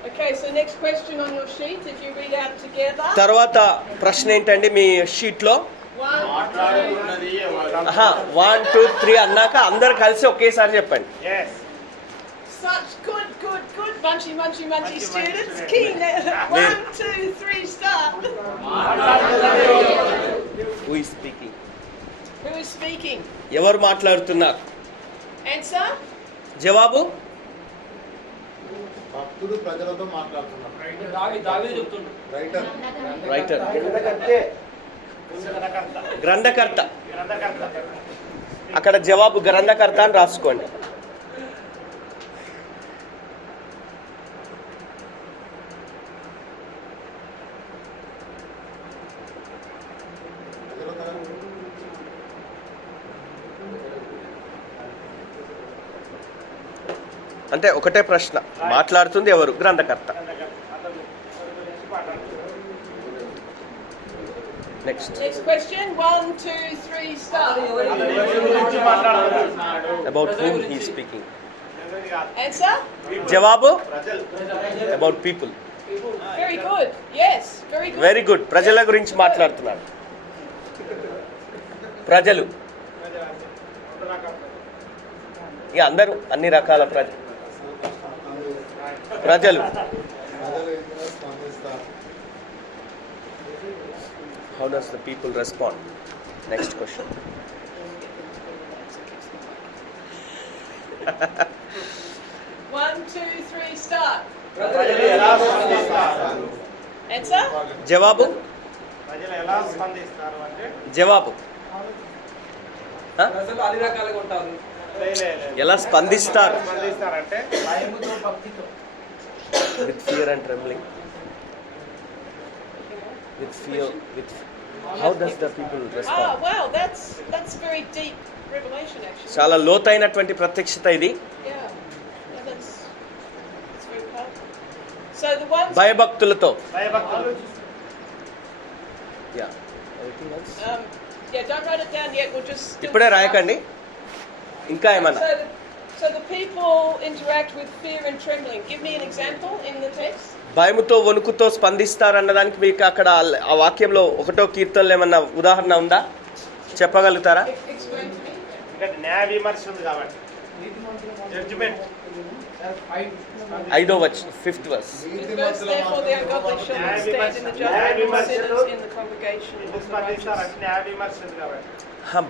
Okay, so next question on your sheet, if you read out together. తర్వాత ప్రశ్న ఏంటండి మీ షీట్లో? 1, 2. 1 2 3 అన్నాక అందరు కలిసి ఒకేసారి చెప్పండి. yes Such good munchy students. Keen. 1, 2, 3, start. Who is speaking? Who is speaking? ఎవరు మాట్లాడుతున్నారు? Answer. జవాబు? భక్తుడు ప్రజలతో మాట్లాడుతున్నాడు. దావీదు చెప్తుండు. రైటర్. రైటర్. గ్రంథకర్త. గ్రంథకర్త అక్కడ జవాబు గ్రంథకర్త అని రాసుకోండి. అంటే ఒకటే ప్రశ్న, మాట్లాడుతుంది ఎవరు? గ్రంథకర్త. Next. Next question. 1, 2, 3, start. About whom he is speaking. Answer. జవాబు? About people. Very good. Yes, very good. Very good. ప్రజల గురించి మాట్లాడుతున్నాడు. ప్రజలు ఇక అందరూ, అన్ని రకాల ప్రజలు. ప్రజలు ఎందుకు స్పందిస్తారు? How does the people respond? Next question. 1, 2, 3, start. ప్రజలు ఎలా స్పందిస్తారు? Answer. జవాబు? ప్రజలు ఎలా స్పందిస్తారు అంటే జవాబు ప్రజలు అన్ని రకాలుగా ఉంటారు. ఎలా స్పందిస్తారు? స్పందిస్తారంటే భయముతో, భక్తితో. With fear and trembling. With fear, with how does the people Ah, respond? wow, that's very deep revelation actually. చాలా లోతైనటువంటి ప్రత్యక్షత ఇది. Yeah. Yeah, that's So the ones, భయభక్తులతో. భయభక్తులు. Yeah. Anything else? yeah, don't write it down yet. We'll just. ఇప్పుడే రాయకండి. ఇంకా ఏమన్నా? So the people interact with fear and trembling. Give me an example in the text. భయముతో వణుకుతో స్పందిస్తారన్నదానికి మీకు అక్కడ ఆ వాక్యంలో 1వ కీర్తనలో ఏమన్నా ఉదాహరణ ఉందా? చెప్పగలుగుతారా? Explain to me. ఎందుకంటే న్యాయ విమర్శ ఉంది కాబట్టి. జడ్జిమెంట్. 5వ వచనం 5th verse. Therefore the ungodly shall not stand in the judgment, nor sinners in the congregation of the righteous. న్యాయ విమర్శ ఉంది కాబట్టి.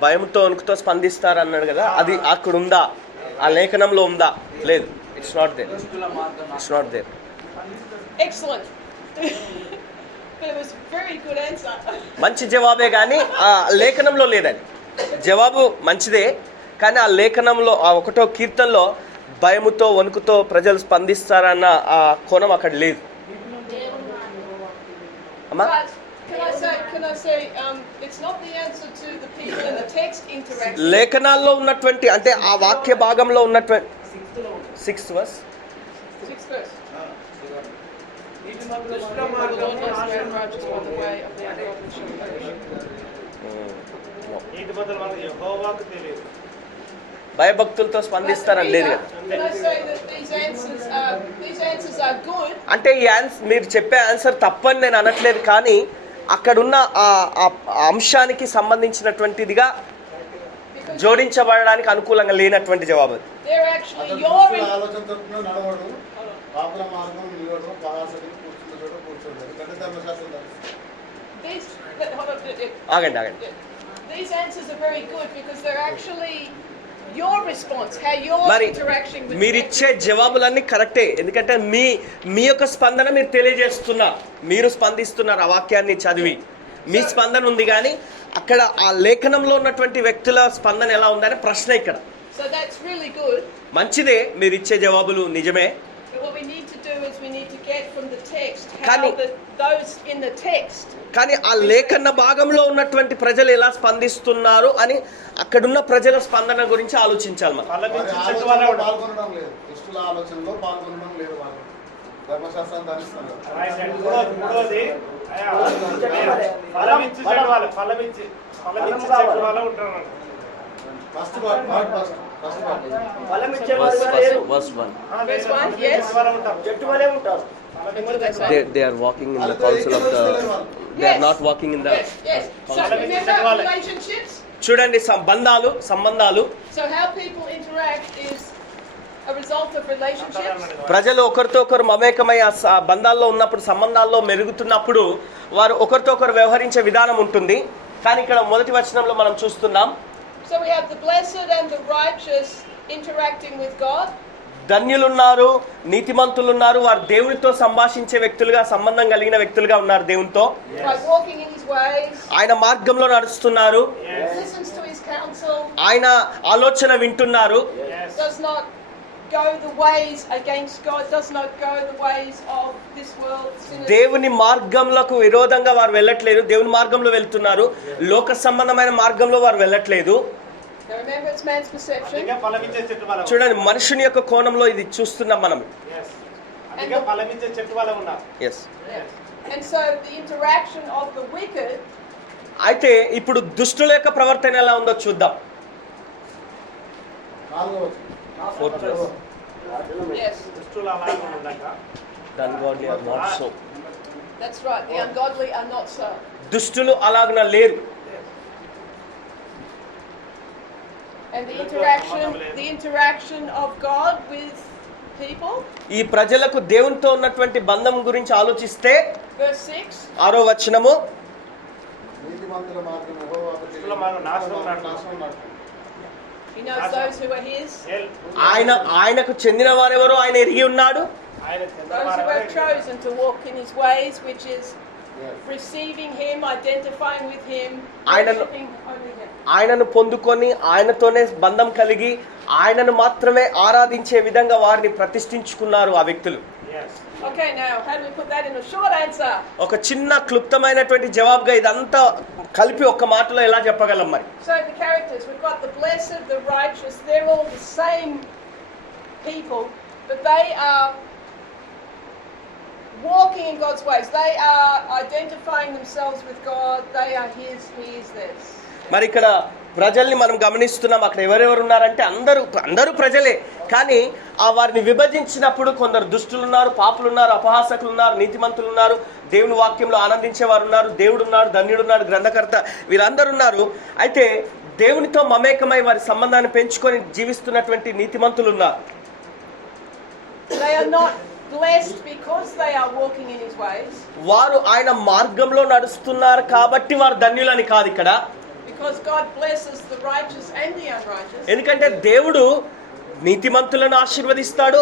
భయముతో వణుకుతో స్పందిస్తారు అన్నాడు కదా, అది అక్కడ ఉందా? ఆ లేఖనంలో ఉందా? లేదు. It's not there. It's not there. Excellent. But it was a very good answer. మంచి జవాబే కానీ ఆ లేఖనంలో లేదని. జవాబు మంచిదే కానీ ఆ లేఖనంలో ఆ 1వ కీర్తనలో భయముతో వణుకుతో ప్రజలు స్పందిస్తారన్న ఆ కోణం అక్కడ లేదు. అమ్మా But can I say, it's not the answer to the people in the text interaction. లేఖనాల్లో ఉన్నటువంటి అంటే ఆ వాక్య భాగంలో ఉన్నటువంటి 6th verse. 6th verse. The Lord has no righteous on the way of the ungodly shall perish. నీతి మంతుల వల్ల యెహోవాకు తెలియదు. భయభక్తులతో స్పందిస్తారని లేదు కదా. Can I say that these answers are good? అంటే ఈ మీరు చెప్పే ఆన్సర్ తప్పని నేను అనట్లేదు కానీ అక్కడున్న ఆ అంశానికి సంబంధించినటువంటిదిగా జోడించబడడానికి అనుకూలంగా లేనటువంటి జవాబు. They're actually ఆలోచనతో నడవడు, పాపల మార్గం నిలవడు, పహాసకుడు కూర్చున్న చోట కూర్చోడు. ఎందుకంటే ధర్మశాస్త్రం ఆగండి. These answers are very good because they're actually your response, how your మరి interaction with మీరిచ్చే జవాబులన్నీ కరెక్టే. ఎందుకంటే మీ యొక్క స్పందన మీరు తెలియజేస్తున్నారు, మీరు స్పందిస్తున్నారు ఆ వాక్యాన్ని చదివి. మీ స్పందన ఉంది కానీ అక్కడ ఆ లేఖనంలో ఉన్నటువంటి వ్యక్తుల స్పందన ఎలా ఉందనే ప్రశ్న ఇక్కడ. So that's really good. మంచిదే, మీరు ఇచ్చే జవాబులు నిజమే. But what we need to do is we need to get from the text how కానీ those in the text. కానీ ఆ లేఖన భాగంలో ఉన్నటువంటి ప్రజలు ఎలా స్పందిస్తున్నారు అని అక్కడున్న ప్రజల స్పందన గురించి ఆలోచించాలి మనం. పాల్గొనడం లేదు, దుష్టుల ఆలోచనలో పాల్గొనడం లేదు. వాళ్ళు ధర్మశాస్త్రాన్ని ధరిస్తున్నారు. మూడోది ఫలమిచ్చి చెట్టు వాళ్ళ ఫలమిచ్చి చెట్టు వాళ్ళ ఉంటారు. First first Verse 1. Verse 1, yes. చెట్టు వలె ఉంటారు. They are walking in the council of the. They are not walking in the. Yes. So remember relationships. చూడండి సంబంధాలు. So how people interact is a result of relationships. ప్రజలు ఒకరితో ఒకరు మమేకమై ఆ బంధాల్లో ఉన్నప్పుడు, సంబంధాల్లో మెరుగుతున్నప్పుడు వారు ఒకరితో ఒకరు వ్యవహరించే విధానం ఉంటుంది. కానీ ఇక్కడ మొదటి వచనంలో మనం చూస్తున్నాం, So we have the blessed and the righteous interacting with God. ధన్యులున్నారు, నీతిమంతులున్నారు, వారు దేవునితో సంభాషించే వ్యక్తులుగా, సంబంధం కలిగిన వ్యక్తులుగా ఉన్నారు దేవునితో. By walking in his ways. ఆయన మార్గంలో నడుస్తున్నారు. Listens to his counsel. ఆయన ఆలోచన వింటున్నారు. Does not go the ways against God, does not go the ways of this world. దేవుని మార్గంలకు విరోధంగా వారు వెళ్ళట్లేదు, దేవుని మార్గంలో వెళ్తున్నారు. లోక సంబంధమైన మార్గంలో వారు వెళ్ళట్లేదు. Remember, it's man's perception. చూడండి, మనుషుని యొక్క కోణంలో ఇది చూస్తున్నాం మనం. Yes. And so the interaction of the wicked. అయితే ఇప్పుడు దుష్టుల యొక్క ప్రవర్తన ఎలా ఉందో చూద్దాం. Yes. The ungodly are not so. That's right. The ungodly are not so. దుష్టులు అలాగన లేరు. And the interaction of God with people. ఈ ప్రజలకు దేవునితో ఉన్నటువంటి బంధం గురించి ఆలోచిస్తే Verse 6. 6వ వచనము, నీతిమంతుల మార్గం యెహోవాకు నాశనం. He knows those who are his. ఆయనకు చెందిన వారెవరో ఆయన ఎరిగి ఉన్నాడు. Those who have chosen to walk in his ways, which is receiving him, identifying with him, worshiping only him. ఆయనను పొందుకొని ఆయనతోనే బంధం కలిగి ఆయనను మాత్రమే ఆరాధించే విధంగా వారిని ప్రతిష్ఠించుకున్నారు ఆ వ్యక్తులు. Okay, now how do we put that in a short answer? ఒక చిన్న క్లుప్తమైనటువంటి జవాబుగా ఇదంతా కలిపి ఒక మాటలో ఎలా చెప్పగలం మరి? So the characters, we've got the blessed, the righteous, they're all the same people, but they are walking in God's ways. They are identifying themselves with God. They are His, He is theirs. మరి ఇక్కడ ప్రజల్ని మనం గమనిస్తున్నాం. అక్కడ ఎవరెవరు ఉన్నారంటే అందరూ ప్రజలే. కానీ ఆ వారిని విభజించినప్పుడు కొందరు దుష్టులు ఉన్నారు, పాపులు ఉన్నారు, అపహాసకులు ఉన్నారు, నీతిమంతులు ఉన్నారు, దేవుని వాక్యంలో ఆనందించేవారు ఉన్నారు, దేవుడు ఉన్నాడు, ధన్యుడు ఉన్నాడు, గ్రంథకర్త, వీరందరూ ఉన్నారు. అయితే దేవునితో మమేకమై వారి సంబంధాన్ని పెంచుకొని జీవిస్తున్నటువంటి నీతిమంతులు ఉన్నారు. They are not blessed because they are walking in His ways. వారు ఆయన మార్గంలో నడుస్తున్నారు కాబట్టి వారు ధన్యులని కాదు ఇక్కడ. Because God blesses the righteous and the unrighteous. ఎందుకంటే దేవుడు నీతిమంతులను ఆశీర్వదిస్తాడు,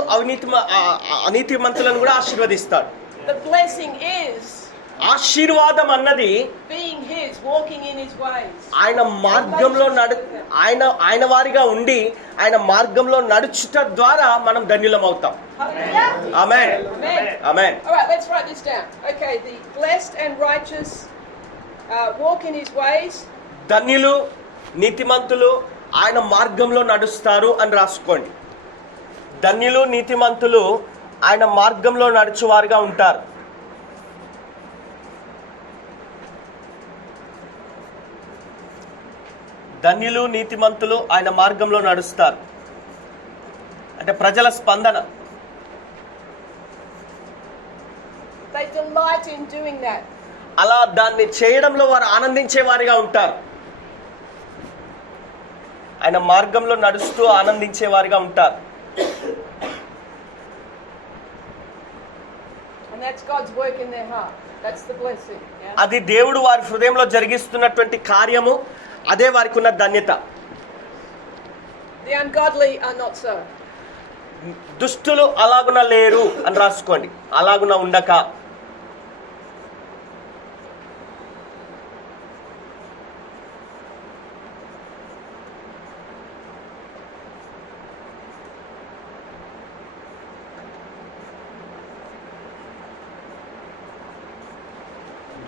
అనీతిమంతులను కూడా ఆశీర్వదిస్తాడు. The blessing is ఆశీర్వాదం అన్నది being His, walking in His ways. ఆయన మార్గంలో ఆయన వారిగా ఉండి ఆయన మార్గంలో నడుచుట ద్వారా మనం ధన్యులం అవుతాం. Hallelujah. Amen. Amen. Amen. All right, let's write this down. Okay, the blessed and righteous walk in His ways. ధన్యులు, నీతిమంతులు ఆయన మార్గంలో నడుస్తారు అని రాసుకోండి. ధన్యులు, నీతిమంతులు ఆయన మార్గంలో నడుచువారుగా ఉంటారు. ధన్యులు, నీతిమంతులు ఆయన మార్గంలో నడుస్తారు. అంటే ప్రజల స్పందన. They delight in doing that. అలా దాన్ని చేయడంలో వారు ఆనందించే వారిగా ఉంటారు. ఆయన మార్గంలో నడుస్తూ ఆనందించే వారిగా ఉంటారు. And that's God's work in their heart. That's the blessing. Yeah? అది దేవుడు వారి హృదయంలో జరిగిస్తున్నటువంటి కార్యము, అదే వారికి ఉన్న ధన్యత. The ungodly are not so. దుష్టులు అలాగున లేరు అని రాసుకోండి. అలాగున ఉండక.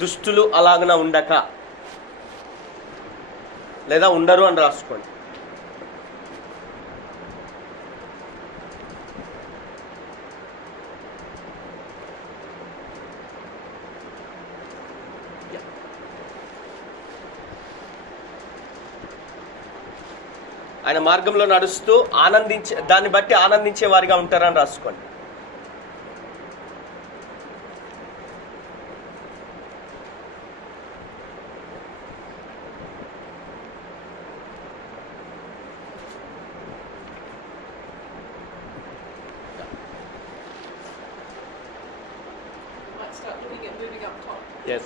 దుష్టులు అలాగున ఉండక లేదా ఉండరు అని రాసుకోండి. ఆయన మార్గంలో నడుస్తూ దాన్ని బట్టి ఆనందించే వారిగా ఉంటారని రాసుకోండి. Might start looking at moving up top. Yes.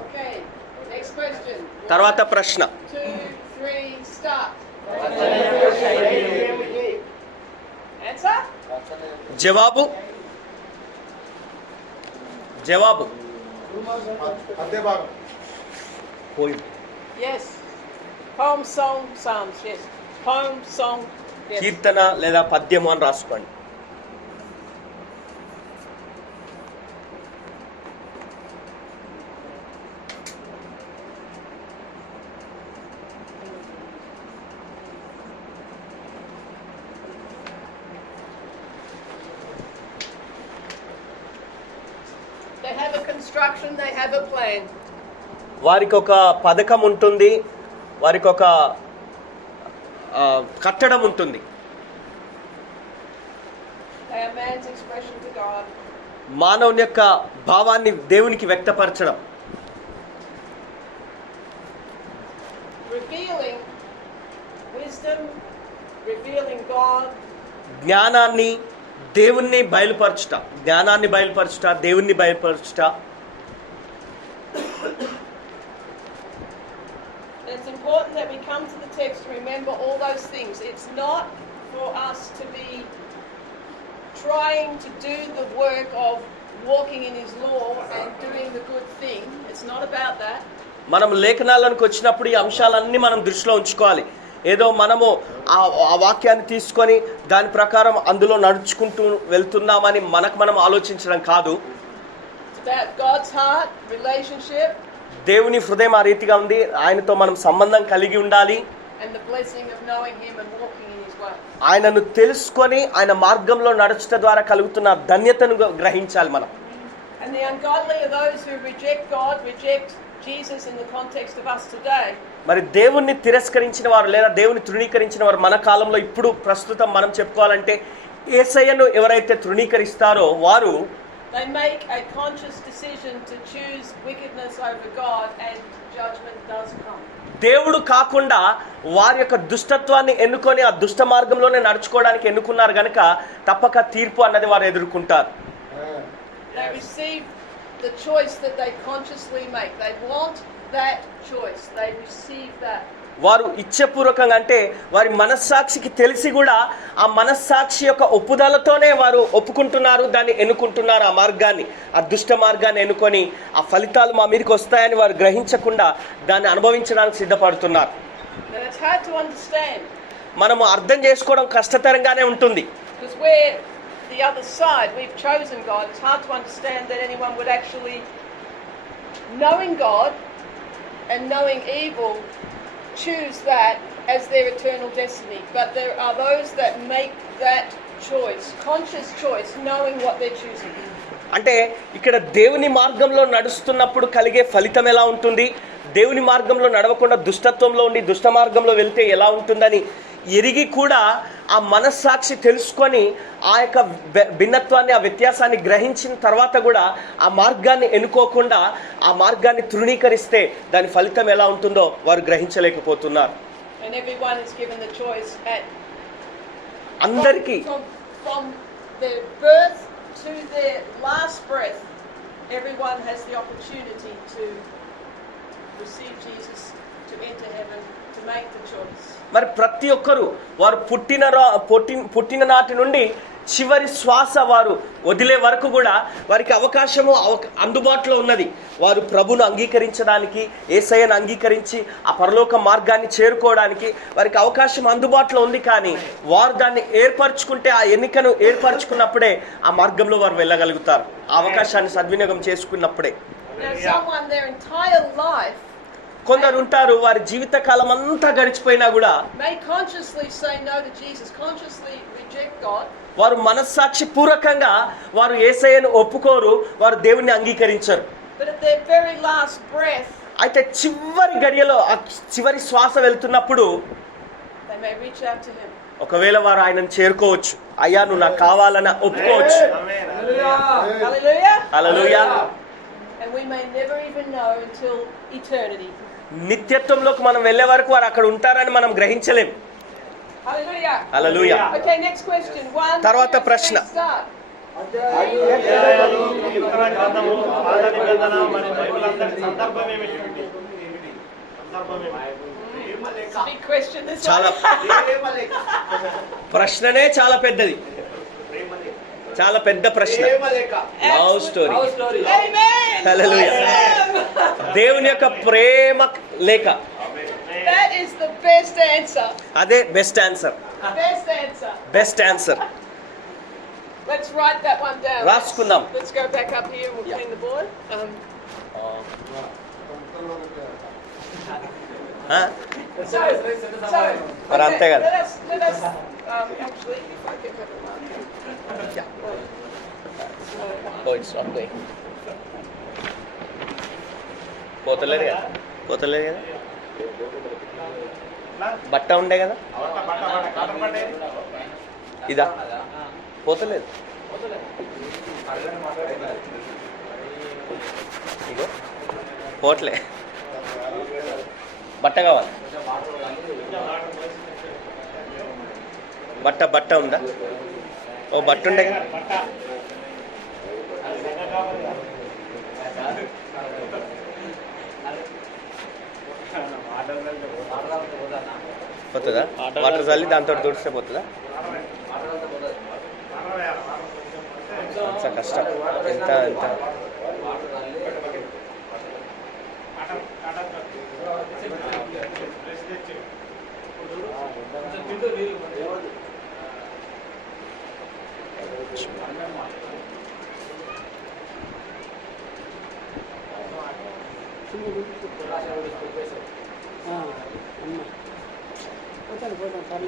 Okay, next question. తర్వాత ప్రశ్న. 2, 3, start. Answer? జవాబు. అదే భాగం. Yes. Poem, song, psalms. Yes. Poem, song. Yes. కీర్తన లేదా పద్యము అని రాసుకోండి. They have a construction, they have a plan. వారికి ఒక పథకం ఉంటుంది, వారికి ఒక కట్టడం ఉంటుంది. They are man's expression to God. మానవుని యొక్క భావాన్ని దేవునికి వ్యక్తపరచడం. Revealing wisdom, revealing God. జ్ఞానాన్ని, దేవుణ్ణి బయలుపరచుట, దేవుణ్ణి బయలుపరచుట. It's important that we come to the text to remember all those things. It's not for us to be trying to do the work of walking in His law and doing the good thing. It's not about that. మనం లేఖనాలకు వచ్చినప్పుడు ఈ అంశాలన్నీ మనం దృష్టిలో ఉంచుకోవాలి. ఏదో మనము ఆ వాక్యాన్ని తీసుకొని దాని ప్రకారం అందులో నడుచుకుంటూ వెళ్తున్నామని మనం ఆలోచించడం కాదు. It's about God's heart, relationship. దేవుని హృదయం ఆ రీతిగా ఉంది. ఆయనతో మనం సంబంధం కలిగి ఉండాలి. And the blessing of knowing him and walking in his way. ఆయనను తెలుసుకొని ఆయన మార్గంలో నడుచుట ద్వారా కలుగుతున్న ధన్యతను గ్రహించాలి మనం. And the ungodly are those who reject God, reject Jesus in the context of us today. మరి దేవుణ్ణి తిరస్కరించిన వారు లేదా దేవుని తృణీకరించిన వారు మన కాలంలో ఇప్పుడు ప్రస్తుతం మనం చెప్పుకోవాలంటే యేసయ్యను ఎవరైతే తృణీకరిస్తారో వారు They make a conscious decision to choose wickedness over God, and judgment does come. దేవుడు కాకుండా వారి యొక్క దుష్టత్వాన్ని ఎన్నుకొని ఆ దుష్ట మార్గంలోనే నడుచుకోవడానికి ఎన్నుకున్నారు గనుక తప్పక తీర్పు అన్నది వారు ఎదుర్కొంటారు. They receive the choice that they consciously make. They want that choice. They receive that. వారు ఇచ్ఛపూర్వకంగా అంటే వారి మనస్సాక్షికి తెలిసి కూడా ఆ మనస్సాక్షి యొక్క ఒప్పుదలతోనే వారు ఒప్పుకుంటున్నారు, దాన్ని ఎన్నుకుంటున్నారు. ఆ మార్గాన్ని, ఆ దుష్ట మార్గాన్ని ఎన్నుకొని ఆ ఫలితాలు మా మీదకి వస్తాయని వారు గ్రహించకుండా దాన్ని అనుభవించడానికి సిద్ధపడుతున్నారు. It's hard to understand. మనము అర్థం చేసుకోవడం కష్టతరంగానే ఉంటుంది. Because we're the other side. We've chosen God. It's hard to understand that anyone would actually, knowing God and knowing evil, choose that as their eternal destiny. But there are those that make that choice, conscious choice, knowing what they're choosing. అంటే ఇక్కడ దేవుని మార్గంలో నడుస్తున్నప్పుడు కలిగే ఫలితం ఎలా ఉంటుంది, దేవుని మార్గంలో నడవకుండా దుష్టత్వంలో ఉండి దుష్ట మార్గంలో వెళ్తే ఎలా ఉంటుందని ఎరిగి కూడా ఆ మనస్సాక్షి తెలుసుకొని ఆ యొక్క భిన్నత్వాన్ని, ఆ వ్యత్యాసాన్ని గ్రహించిన తర్వాత కూడా ఆ మార్గాన్ని ఎన్నుకోకుండా ఆ మార్గాన్ని తృణీకరిస్తే దాని ఫలితం ఎలా ఉంటుందో వారు గ్రహించలేకపోతున్నారు. And everyone is given the choice at అందరికీ from their birth to their last breath, everyone has the opportunity to receive Jesus, to enter heaven, to make the choice. మరి ప్రతి ఒక్కరు వారు పుట్టిన నాటి నుండి చివరి శ్వాస వారు వదిలే వరకు కూడా వారికి అవకాశము అందుబాటులో ఉన్నది. వారు ప్రభును అంగీకరించడానికి, యేసయ్యను అంగీకరించి ఆ పరలోక మార్గాన్ని చేరుకోవడానికి వారికి అవకాశం అందుబాటులో ఉంది. కానీ వారు దాన్ని ఏర్పరచుకుంటే, ఆ ఎన్నికను ఏర్పరచుకున్నప్పుడే ఆ మార్గంలో వారు వెళ్ళగలుగుతారు. ఆ అవకాశాన్ని సద్వినియోగం చేసుకున్నప్పుడే. Now someone their entire life కొందరు ఉంటారు వారి జీవిత కాలం అంతా గడిచిపోయినా కూడా may consciously say no to Jesus, consciously reject God. వారు మనస్సాక్షి పూర్వకంగా వారు యేసయ్యను ఒప్పుకోరు, వారు దేవుణ్ణి అంగీకరించరు. But at their very last breath, అయితే చివరి గడియలో ఆ చివరి శ్వాస వెళ్తున్నప్పుడు they may reach out to him. ఒకవేళ వారు ఆయనను చేరుకోవచ్చు. అయ్యా నువ్వు నాకు కావాలని ఒప్పుకోవచ్చు. Hallelujah. Hallelujah. And we may never even know until eternity. నిత్యత్వంలోకి మనం వెళ్ళే వరకు వారు అక్కడ ఉంటారని మనం గ్రహించలేం. Hallelujah. హల్లెలూయా. Okay, next question. తర్వాత ప్రశ్న. Big question this చాలా ప్రశ్ననే చాలా పెద్దది, చాలా పెద్ద ప్రశ్న. Love story. హల్లెలూయా. దేవుని యొక్క ప్రేమ లేఖ. That is the best answer. అదే best answer. Best answer. Best answer. Let's write that one down. రాసుకుందాం. Let's go back up here and we'll clean the board. మరి అంతే కదా. Let us actually, if I can have a mark. పోతలేదు కదా, పోతలేదు కదా. బట్ట ఉండే కదా, ఇదా పోతలేదు. ఇగో పోట్లే, బట్ట కావాలి. బట్ట ఉందా? ఓ బట్ట ఉండే కదా. పోతుందా? వాటర్ చల్లి దాంతో తుడిస్తే పోతుందా? కష్టం. ఎంత ఎంత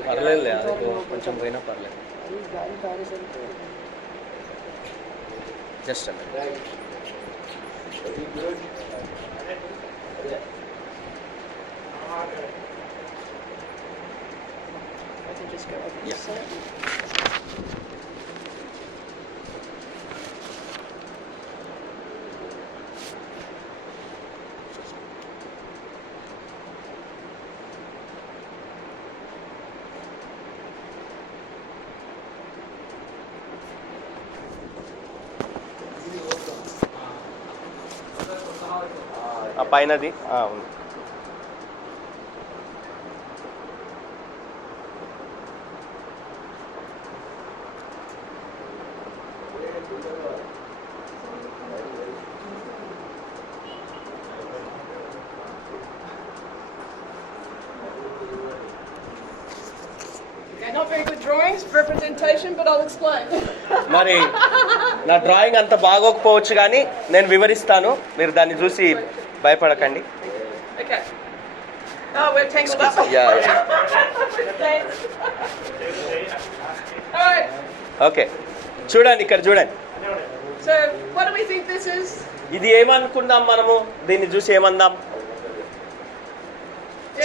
పర్లేదు, కొంచెం పోయినా పర్లేదు. జస్ట్ ఆ పైనది ఉంది. Not very good drawings, representation, but I'll explain. మరి నా డ్రాయింగ్ అంత బాగోకపోవచ్చు కానీ నేను వివరిస్తాను, మీరు దాన్ని చూసి భయపడకండి. Okay. Oh, we're tangled up. Yeah. Thanks. All right. Okay, చూడండి ఇక్కడ చూడండి. So, what do we think this is? ఇది ఏమనుకుందాం మనము? దీన్ని చూసి ఏమందాం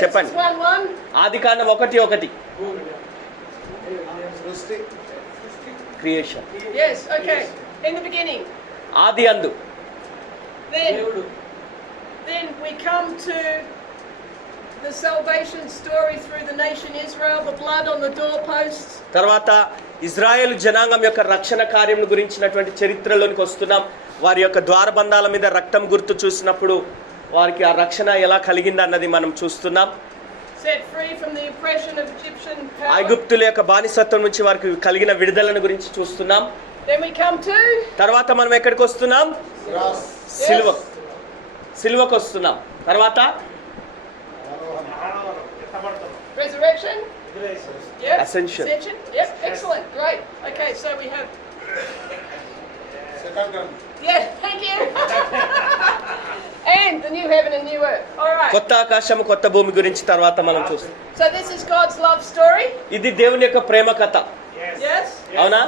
చెప్పండి. Genesis 1:1. Adikandam 1:1. Creation. Yes, okay. In the beginning. ఆది అందు. Then we come to the salvation story through the nation Israel, the blood on the doorposts. తర్వాత ఇజ్రాయెల్ జనాంగం యొక్క రక్షణ కార్యం గురించినటువంటి చరిత్రలోనికి వస్తున్నాం. వారి యొక్క ద్వారబంధాల మీద రక్తం గుర్తు చూసినప్పుడు వారికి ఆ రక్షణ ఎలా కలిగింది అన్నది మనం చూస్తున్నాం. Set free from the oppression of Egyptian power. ఐగుప్తుల యొక్క బానిసత్వం నుంచి వారికి కలిగిన విడుదలను గురించి చూస్తున్నాం. Then we come to తర్వాత మనం ఎక్కడికి వస్తున్నాం? సిలువకు వస్తున్నాం. తర్వాత resurrection. Yes. Ascension. Yes, excellent, great. Okay, so we have. Yeah, thank you. And the new heaven and new earth. All right. కొత్త ఆకాశము కొత్త భూమి గురించి తర్వాత మనం చూస్తాం. So this is God's love story. ఇది దేవుని యొక్క ప్రేమ కథ. Yes. అవునా?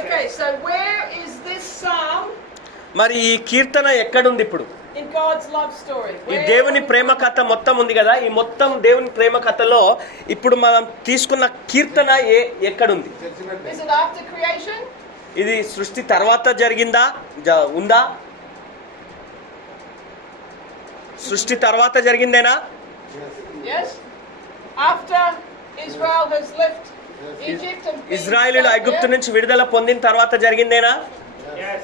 Okay, so where is this psalm? మరి ఈ కీర్తన ఎక్కడుంది ఇప్పుడు? In God's love story. ఈ దేవుని ప్రేమ కథ మొత్తం ఉంది కదా, ఈ మొత్తం దేవుని ప్రేమ కథలో ఇప్పుడు మనం తీసుకున్న కీర్తన ఎక్కడుంది? Is it after creation? ఇది సృష్టి తర్వాత జరిగిందా? ఉందా? సృష్టి తర్వాత జరిగిందేనా? Yes. After Israel has left Egypt and ఇజ్రాయేలీలు ఐగుప్తు నుంచి విడుదల పొందిన తర్వాత జరిగిందేనా? Yes.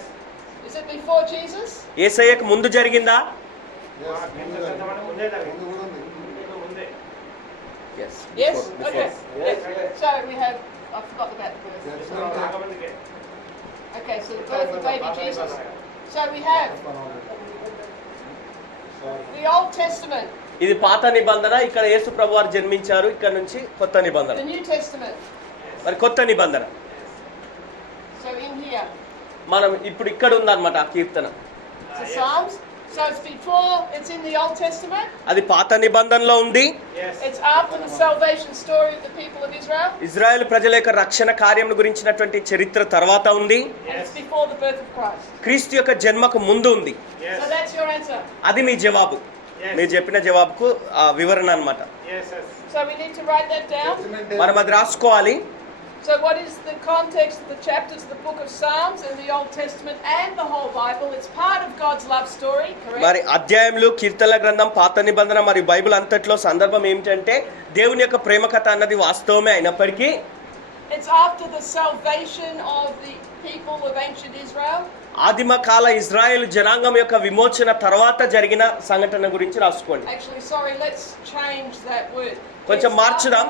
Is it before Jesus? యేసయ్యకు ముందు జరిగిందా? Yes. Yes. Before. Okay. Yes. So we have. I forgot about the birth. Okay, so the birth of baby Jesus. So we have the Old Testament. ఇది పాత నిబంధన. ఇక్కడ యేసు ప్రభువారు జన్మించారు. ఇక్కడ నుంచి కొత్త నిబంధన. The New Testament. మరి కొత్త నిబంధన. So in here. మనం ఇప్పుడు ఇక్కడ ఉందన్నమాట ఆ కీర్తన. So Psalms. So it's before, it's in the Old Testament. అది పాత నిబంధనలో ఉంది. It's after the salvation story of the people of Israel. Israel ప్రజల యొక్క రక్షణ కార్యం గురించినటువంటి చరిత్ర తర్వాత ఉంది. And it's before the birth of Christ. క్రీస్తు యొక్క జన్మకు ముందు ఉంది. So that's your answer. అది మీ జవాబు. మీరు చెప్పిన జవాబుకు వివరణ అన్నమాట. So we need to write that down. మనం అది రాసుకోవాలి. So what is the context of the chapters of the book of Psalms and the Old Testament and the whole Bible? It's part of God's love story, correct? మరి అధ్యాయములు, కీర్తనల గ్రంథం, పాత నిబంధన మరియు బైబిల్ అంతట్లో సందర్భం ఏమిటంటే దేవుని యొక్క ప్రేమ కథ అన్నది వాస్తవమే అయినప్పటికీ it's after the salvation of the people of ancient Israel. ఆదిమ కాల ఇజ్రాయెల్ జనాంగం యొక్క విమోచన తర్వాత జరిగిన సంఘటన గురించి రాసుకోండి. Actually, sorry, let's change that word. కొంచెం మార్చుదాం.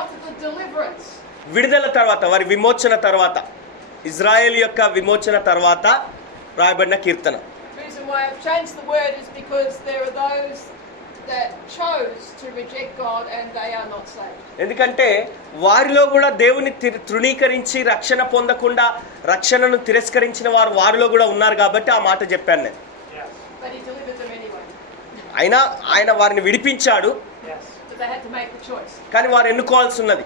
After the deliverance. విడుదల తర్వాత, వారి విమోచన తర్వాత, ఇజ్రాయెల్ యొక్క విమోచన తర్వాత రాయబడిన కీర్తన. The reason why I've changed the word is because there are those that chose to reject God and they are not saved. ఎందుకంటే వారిలో కూడా దేవుని తృణీకరించి రక్షణ పొందకుండా రక్షణను తిరస్కరించిన వారిలో కూడా ఉన్నారు కాబట్టి ఆ మాట చెప్పాను నేను. But he delivered them anyway. అయినా ఆయన వారిని విడిపించాడు, but they had to make the choice. కానీ వారు ఎన్నుకోవాల్సి ఉన్నది.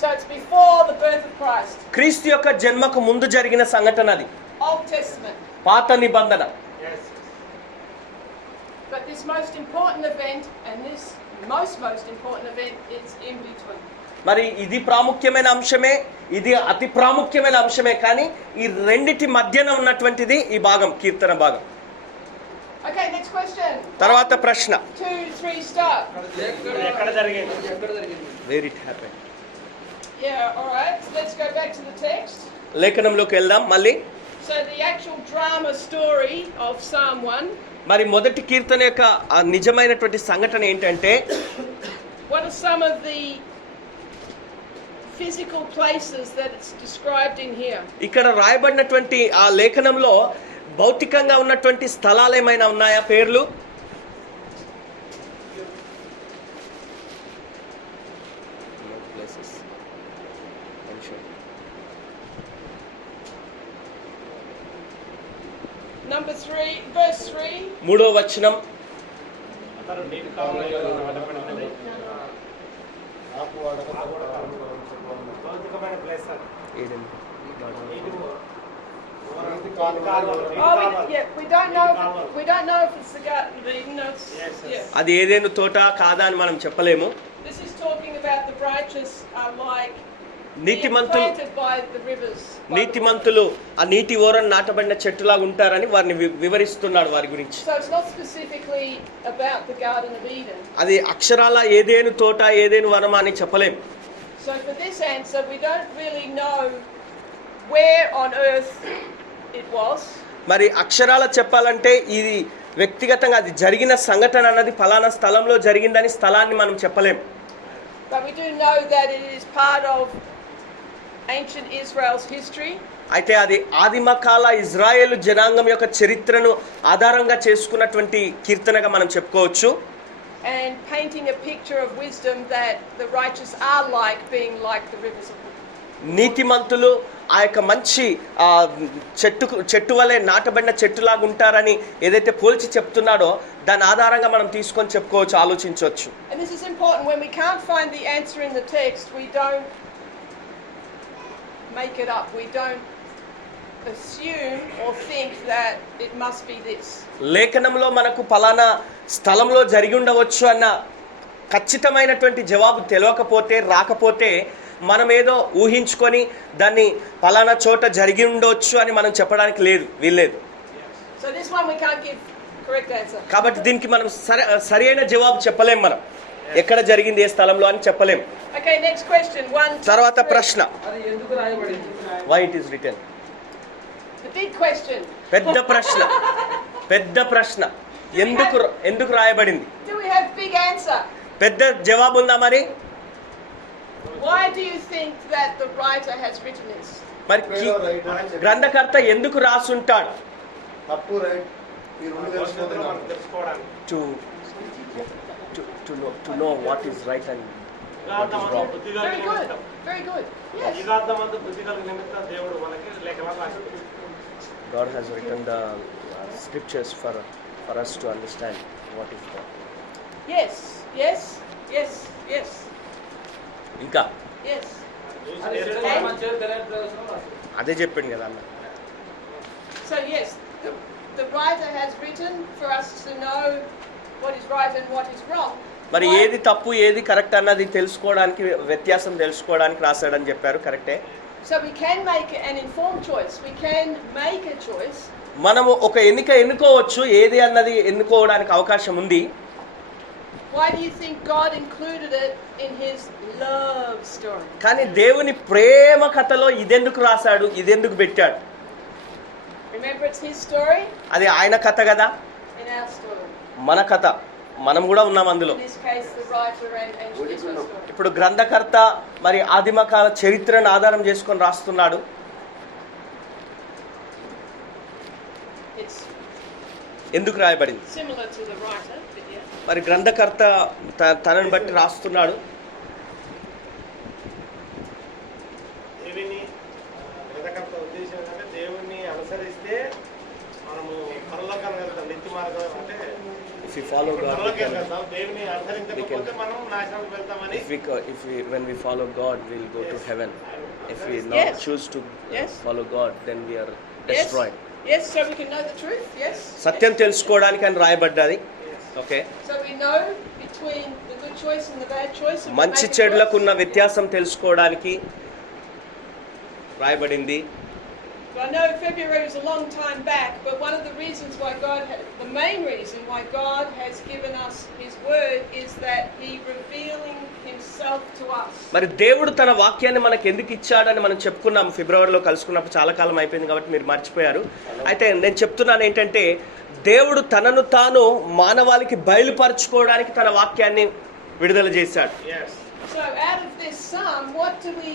So it's before the birth of Christ. క్రీస్తు యొక్క జన్మకు ముందు జరిగిన సంఘటన అది, Old Testament. పాత నిబంధన. But this most important event and this most important event is in between. మరి ఇది ప్రాముఖ్యమైన అంశమే, ఇది అతి ప్రాముఖ్యమైన అంశమే, కానీ ఈ రెండిటి మధ్యన ఉన్నటువంటిది ఈ భాగం, కీర్తన భాగం. Okay, next question. తర్వాత ప్రశ్న. 2, 3, start. ఎక్కడ జరిగింది? Where it happened. Yeah, all right. So let's go back to the text. లేఖనంలోకి వెళ్దాం మళ్ళీ. So the actual drama story of Psalm 1. మరి మొదటి కీర్తన యొక్క ఆ నిజమైనటువంటి సంఘటన ఏంటంటే, What are some of the physical places that it's described in here? ఇక్కడ రాయబడినటువంటి ఆ లేఖనంలో భౌతికంగా ఉన్నటువంటి స్థలాలు ఏమైనా ఉన్నాయా, పేర్లు? Number 3, verse 3. 3వ వచనం. అతను నీటి కాలంలో నిలబడినది. భౌతికమైన ప్లేస్ అది. We don't know if it's the Garden of Eden. Yes. అది ఏదేను తోట కాదా అని మనం చెప్పలేము. This is talking about the righteous are like నీతిమంతులు, planted by the rivers. నీతిమంతులు ఆ నీటి ఓరన నాటబడిన చెట్టులాగా ఉంటారని వారిని వివరిస్తున్నాడు వారి గురించి. So it's not specifically about the Garden of Eden. అది అక్షరాల ఏదేను తోట, ఏదేను వనం అని చెప్పలేము. So for this answer, we don't really know where on earth it was. మరి అక్షరాల చెప్పాలంటే ఇది వ్యక్తిగతంగా అది జరిగిన సంఘటన అన్నది ఫలానా స్థలంలో జరిగిందని స్థలాన్ని మనం చెప్పలేం. But we do know that it is part of ancient Israel's history. అయితే అది ఆదిమకాల ఇజ్రాయేలు జనాంగం యొక్క చరిత్రను ఆధారంగా చేసుకున్నటువంటి కీర్తనగా మనం చెప్పుకోవచ్చు. And painting a picture of wisdom that the righteous are like, being like the rivers of water. నీతిమంతులు ఆ యొక్క మంచి చెట్టు వలె నాటబడిన చెట్టులాగా ఉంటారని ఏదైతే పోల్చి చెప్తున్నాడో దాని ఆధారంగా మనం తీసుకొని చెప్పుకోవచ్చు, ఆలోచించవచ్చు. And this is important. When we can't find the answer in the text, we don't make it up. We don't assume or think that it must be this. లేఖనంలో మనకు ఫలానా స్థలంలో జరిగి ఉండవచ్చు అన్న ఖచ్చితమైనటువంటి జవాబు తెలియకపోతే, రాకపోతే మనం ఏదో ఊహించుకొని దాన్ని ఫలానా చోట జరిగి ఉండవచ్చు అని మనం చెప్పడానికి వీల్లేదు. So this one we can't give correct answer. కాబట్టి దీనికి మనం సరైన జవాబు చెప్పలేం, మనం ఎక్కడ జరిగింది ఏ స్థలంలో అని చెప్పలేం. Okay, next question. 1, 2, తర్వాత ప్రశ్న. అది ఎందుకు రాయబడింది? Why it is written? The big question. పెద్ద ప్రశ్న, పెద్ద ప్రశ్న. ఎందుకు రాయబడింది? Do we have big answer? పెద్ద జవాబు ఉందా మరి? Why do you think that the writer has written this? మరి గ్రంథకర్త ఎందుకు రాసుంటాడు? తప్పు రైట్ ఈ రెండు తెలుసుకోవడానికి. To know what is right and what is wrong. Very good. Very good. Yes. God has written the scriptures for us to understand what is wrong. Yes. Yes. Yes. Yes. ఇంకా Yes. అదే చెప్పింది కదా అన్న. So yes, the writer has written for us to know what is right and what is wrong. మరి ఏది తప్పు ఏది కరెక్ట్ అన్నది తెలుసుకోవడానికి, వ్యత్యాసం తెలుసుకోవడానికి రాశాడని చెప్పారు, కరెక్టే. So we can make an informed choice. We can make a choice. మనము ఒక ఎన్నుకోవచ్చు, ఏది అన్నది ఎన్నుకోవడానికి అవకాశం ఉంది. Why do you think God included it in his love story? కానీ దేవుని ప్రేమ కథలో ఇదెందుకు రాశాడు, ఇదెందుకు పెట్టాడు? Remember, it's his story. అది ఆయన కథ కదా, In our story. మన కథ, మనం కూడా ఉన్నాం అందులో. In this case, the writer and Israel's story. ఇప్పుడు గ్రంథకర్త మరి ఆదిమకాల చరిత్రను ఆధారం చేసుకొని రాస్తున్నాడు. It's ఎందుకు రాయబడింది? similar to the writer, but yeah. మరి గ్రంథకర్త తనని బట్టి రాస్తున్నాడు. గ్రంథకర్త ఉద్దేశం ఏంటంటే దేవుణ్ణి అనుసరిస్తే మనము పరలోకానికి వెళ్తాం, నిత్య మార్గం అంటే If we follow God, we పరలోకం can, కదా, దేవుని అనుసరించకపోతే మనం నాశనానికి వెళ్తామని. when we follow God, we'll go to heaven. If we not Yes. choose to Yes. follow God, then we are destroyed. Yes, so we can know the truth. Yes. సత్యం తెలుసుకోవడానికి అని రాయబడ్డది. Okay, So we know between the good choice and the bad choice. and we మంచి make a చెడులకు choice. ఉన్న వ్యత్యాసం తెలుసుకోవడానికి రాయబడింది. I know February was a long time back, but one of the reasons why the main reason why God has given us His Word is that He revealing Himself to us. మరి దేవుడు తన వాక్యాన్ని మనకు ఎందుకు ఇచ్చాడని మనం చెప్పుకున్నాం. ఫిబ్రవరిలో కలుసుకున్నప్పుడు చాలా కాలం అయిపోయింది కాబట్టి మీరు మర్చిపోయారు. అయితే నేను చెప్తున్నాను ఏంటంటే, దేవుడు తనను తాను మానవాళికి బయలుపరచుకోవడానికి తన వాక్యాన్ని విడుదల చేశాడు. So out of this psalm, what do we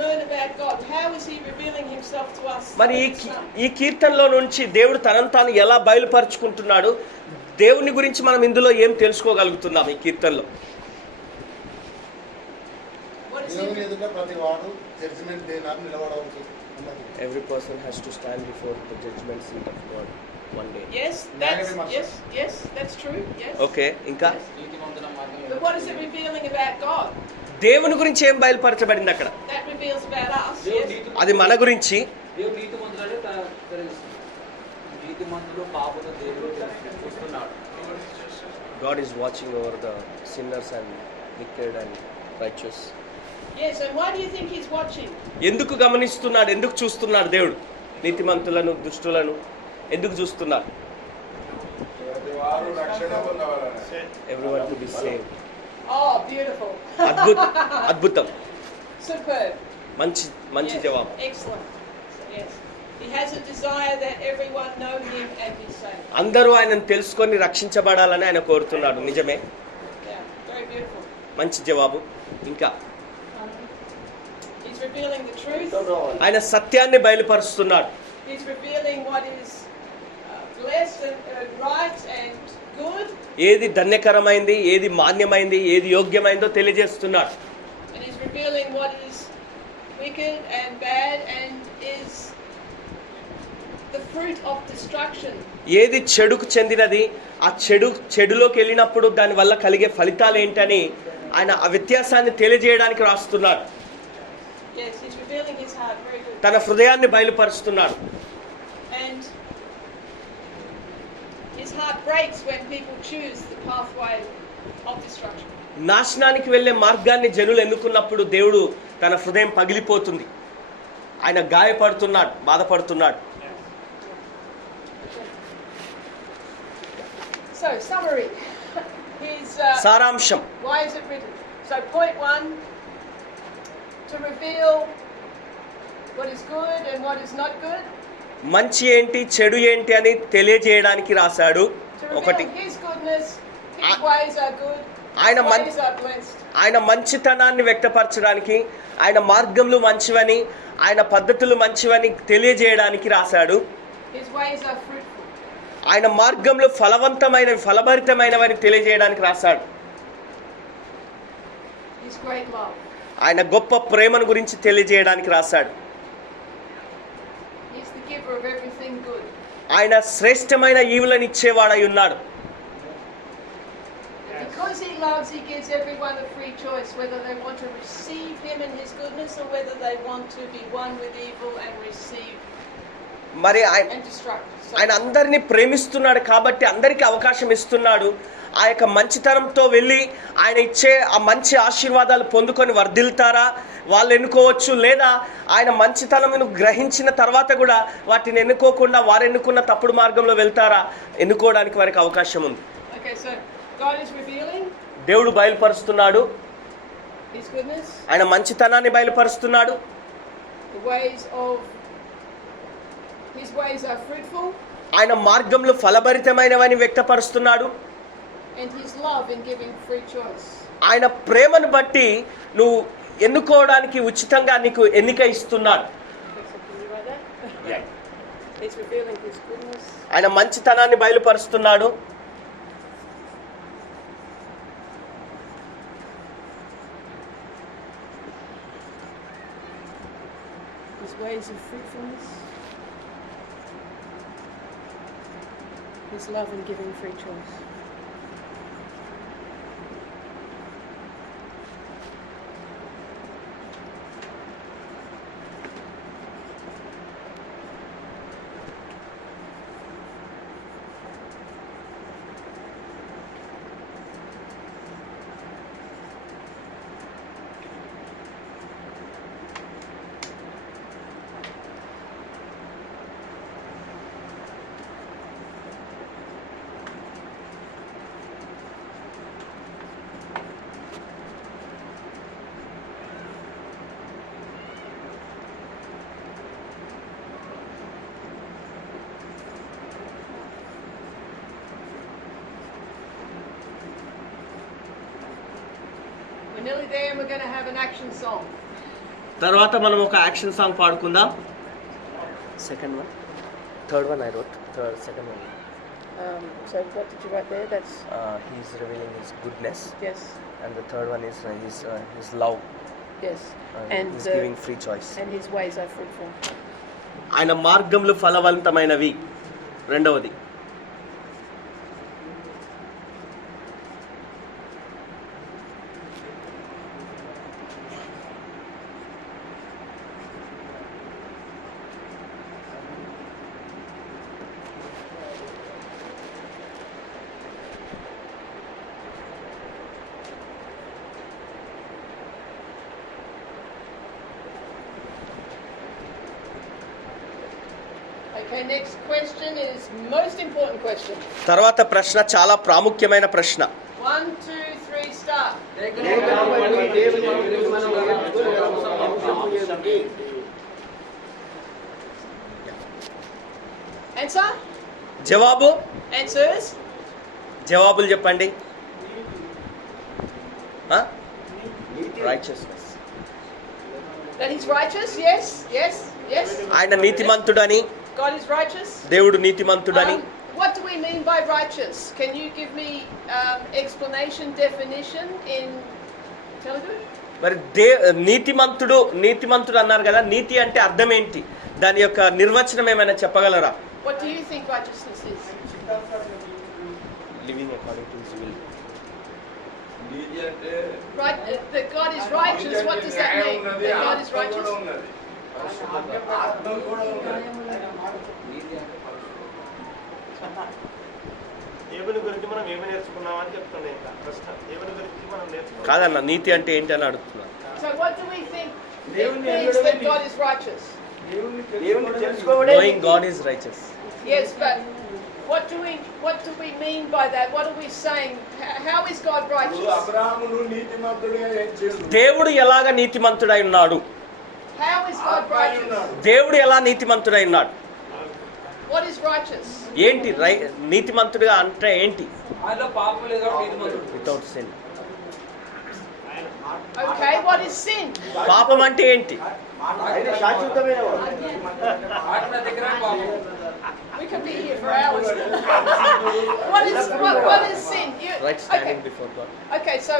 learn about God? How is He revealing Himself to us? మరి in the psalm? ఈ కీర్తనలో నుంచి దేవుడు తనను తాను ఎలా బయలుపరుచుకుంటున్నాడు, దేవుని గురించి మనం ఇందులో ఏం తెలుసుకోగలుగుతున్నాం ఈ కీర్తనలో? What is దేవుని He? ఎదుట ప్రతి వాడు జడ్జిమెంట్ డే నాడు నిలబడవచ్చు. Every person has to stand before the judgment seat of God one day. Yes, that's true. Yes. Okay, ఇంకా నీతిమంతుల మార్గం But what is it revealing about God? దేవుని గురించి ఏం బయలుపరచబడింది అక్కడ? That reveals about us. దేవుడు Yes. నీతి అది మన గురించి. దేవుడు నీతిమంతులనే తెలుస్తుంది. నీతిమంతులు పాపులు దేవుడు చూస్తున్నాడు. God is watching over the sinners and wicked and righteous. Yes, and why do you think He's watching? ఎందుకు గమనిస్తున్నాడు, ఎందుకు చూస్తున్నాడు దేవుడు నీతిమంతులను దుష్టులను ఎందుకు చూస్తున్నాడు? ప్రతి వారు రక్షణ పొందవాలని. Everyone to be saved. Oh, beautiful. అద్భుతం, Superb. మంచి Yes. జవాబు. Excellent. Yes. He has a desire that everyone know Him and be saved. అందరూ ఆయనను తెలుసుకొని రక్షించబడాలని ఆయన కోరుతున్నాడు. నిజమే, Yeah, very beautiful. మంచి జవాబు. ఇంకా He's revealing the truth. ఆయన సత్యాన్ని బయలుపరుస్తున్నాడు. He's revealing what is blessed and right and good. ఏది ధన్యకరమైంది, ఏది మాన్యమైంది, ఏది యోగ్యమైందో తెలియజేస్తున్నాడు. And He's revealing what is wicked and bad and is the fruit of destruction. ఏది చెడుకు చెందినది, ఆ చెడులోకి వెళ్ళినప్పుడు దాని వల్ల కలిగే ఫలితాలు ఏంటని ఆయన ఆ వ్యత్యాసాన్ని తెలియజేయడానికి రాస్తున్నాడు. Yes, He's revealing His heart. Very good. తన హృదయాన్ని బయలుపరుస్తున్నాడు. And His heart breaks when people choose the pathway of destruction. నాశనానికి వెళ్ళే మార్గాన్ని జనులు ఎన్నుకున్నప్పుడు దేవుడు తన హృదయం పగిలిపోతుంది. ఆయన గాయపడుతున్నాడు, బాధపడుతున్నాడు. So, summary. His సారాంశం. why is it written? So, point 1, to reveal what is good and what is not good. మంచి ఏంటి, చెడు ఏంటి అని తెలియజేయడానికి రాశాడు. To ఒకటి, reveal His goodness, His ways are good, ఆయన His ways are blessed. ఆయన మంచితనాన్ని వ్యక్తపరచడానికి, ఆయన మార్గములు మంచివని, ఆయన పద్ధతులు మంచివని తెలియజేయడానికి రాశాడు. His ways are fruitful. ఆయన మార్గంలో ఫలవంతమైనవి, ఫలభరితమైనవని తెలియజేయడానికి రాశాడు. His great love. ఆయన గొప్ప ప్రేమను గురించి తెలియజేయడానికి రాశాడు. He's the giver of everything good. ఆయన శ్రేష్టమైన ఈవులను ఇచ్చేవాడై ఉన్నాడు. Because He loves, He gives everyone a free choice whether they want to receive Him and His goodness or whether they want to be one with evil and receive మరి and destruct. ఆయన అందరినీ ప్రేమిస్తున్నాడు కాబట్టి అందరికీ అవకాశం ఇస్తున్నాడు. ఆ యొక్క మంచితనంతో వెళ్ళి ఆయన ఇచ్చే ఆ మంచి ఆశీర్వాదాలు పొందుకొని వర్ధిల్తారా వాళ్ళు ఎన్నుకోవచ్చు, లేదా ఆయన మంచితనమును గ్రహించిన తర్వాత కూడా వాటిని ఎన్నుకోకుండా వారు ఎన్నుకున్న తప్పుడు మార్గంలో వెళ్తారా, ఎన్నుకోవడానికి వారికి అవకాశం ఉంది. Okay, so God is revealing దేవుడు బయలుపరుస్తున్నాడు, His goodness, ఆయన మంచితనాన్ని బయలుపరుస్తున్నాడు. the ways of His ways are fruitful, ఆయన మార్గంలో ఫలభరితమైనవని వ్యక్తపరుస్తున్నాడు. and His love in giving free choice. ఆయన ప్రేమను బట్టి నువ్వు ఎన్నుకోవడానికి ఉచితంగా నీకు ఎన్నిక ఇస్తున్నాడు. Okay, so can you write that? He's revealing His goodness. ఆయన మంచితనాన్ని బయలుపరుస్తున్నాడు. His ways of fruitfulness. His love in giving free choice. nearly there, and we're going to have an action song. తర్వాత మనం ఒక యాక్షన్ సాంగ్ పాడుకుందాం. Second one, third one I wrote, second one. So what did you write there? That's He's revealing his goodness, yes, and the third one is his love. yes, and He's giving free choice. and his ways are fruitful. ఆయన మార్గములు ఫలవంతమైనవి. రెండవది Okay, next question is most important question. తర్వాత ప్రశ్న చాలా ప్రాముఖ్యమైన ప్రశ్న. 1, 2, 3, start. Answer? జవాబు, Answers? జవాబులు చెప్పండి. Righteousness. That he's righteous? Yes, yes, yes. ఆయన నీతిమంతుడని, God is righteous? దేవుడు నీతిమంతుడని. What do we mean by righteous? Can you give me explanation, definition in Telugu? మరి నీతిమంతుడు అన్నారు కదా, నీతి అంటే అర్థం ఏంటి, దాని యొక్క నిర్వచనం ఏమైనా చెప్పగలరా? What do you think righteousness is? Living according to his will. నీతి అంటే Right, that God is righteous. What does that mean? That God is righteous? ఆత్మ కూడా ఉన్నది. దేవుని గురించి మనం ఏమి నేర్చుకున్నామని చెప్తుండే. ఇంకా ప్రశ్న దేవుని గురించి మనం నేర్చుకున్నాం కాదన్న, నీతి అంటే ఏంటి అని అడుగుతున్నా. So what do we think it means that God is righteous? Knowing God is righteous. Yes, but what do we mean by that? What are we saying? How is God righteous? అబ్రాహామును నీతిమంతుడిగా ఏం చేశాడు? దేవుడు ఎలాగ నీతిమంతుడై ఉన్నాడు? How is God righteous? దేవుడు ఎలా నీతిమంతుడై ఉన్నాడు? What is righteous? ఏంటి నీతిమంతుడిగా అంటే ఏంటి? ఆయనలో పాపం లేదు, నీతిమంతుడు. Without sin. Okay, what is sin? పాపం అంటే ఏంటి? శాశ్వతమైన ఆత్మ దగ్గర పాపం. We could be here for hours. What is sin? Right standing before God. Okay, so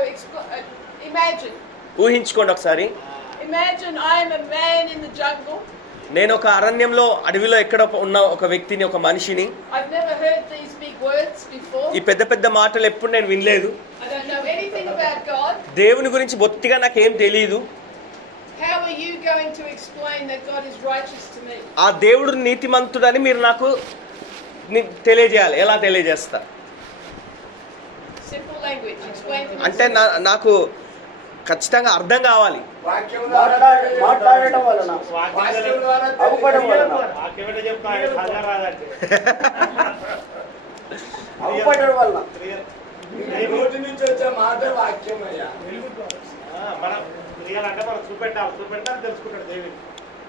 imagine. ఊహించుకోండి ఒకసారి. Imagine I am a man in the jungle. నేను ఒక అరణ్యంలో, అడవిలో ఎక్కడ ఉన్న ఒక వ్యక్తిని, ఒక మనిషిని. I've never heard these big words before. ఈ పెద్ద పెద్ద మాటలు ఎప్పుడు నేను వినలేదు. I don't know anything about God. దేవుని గురించి బొత్తిగా నాకేం తెలియదు. How are you going to explain that God is righteous to me? ఆ దేవుడు నీతిమంతుడని మీరు నాకు తెలియజేయాలి. ఎలా తెలియజేస్తా? Simple language. Explain to me. అంటే నాకు ఖచ్చితంగా అర్థం కావాలి. మాట్లాడటం వలన అవ్వడం వలన వాక్యమే చెప్తా సాగర్ రాదంటే అవ్వడం వలన నోటి నుంచి వచ్చే మాట వాక్యం అయ్యా. మన క్రియలు అంటే మనం చూపెట్టాలి తెలుసుకుంటాడు దేవుడు.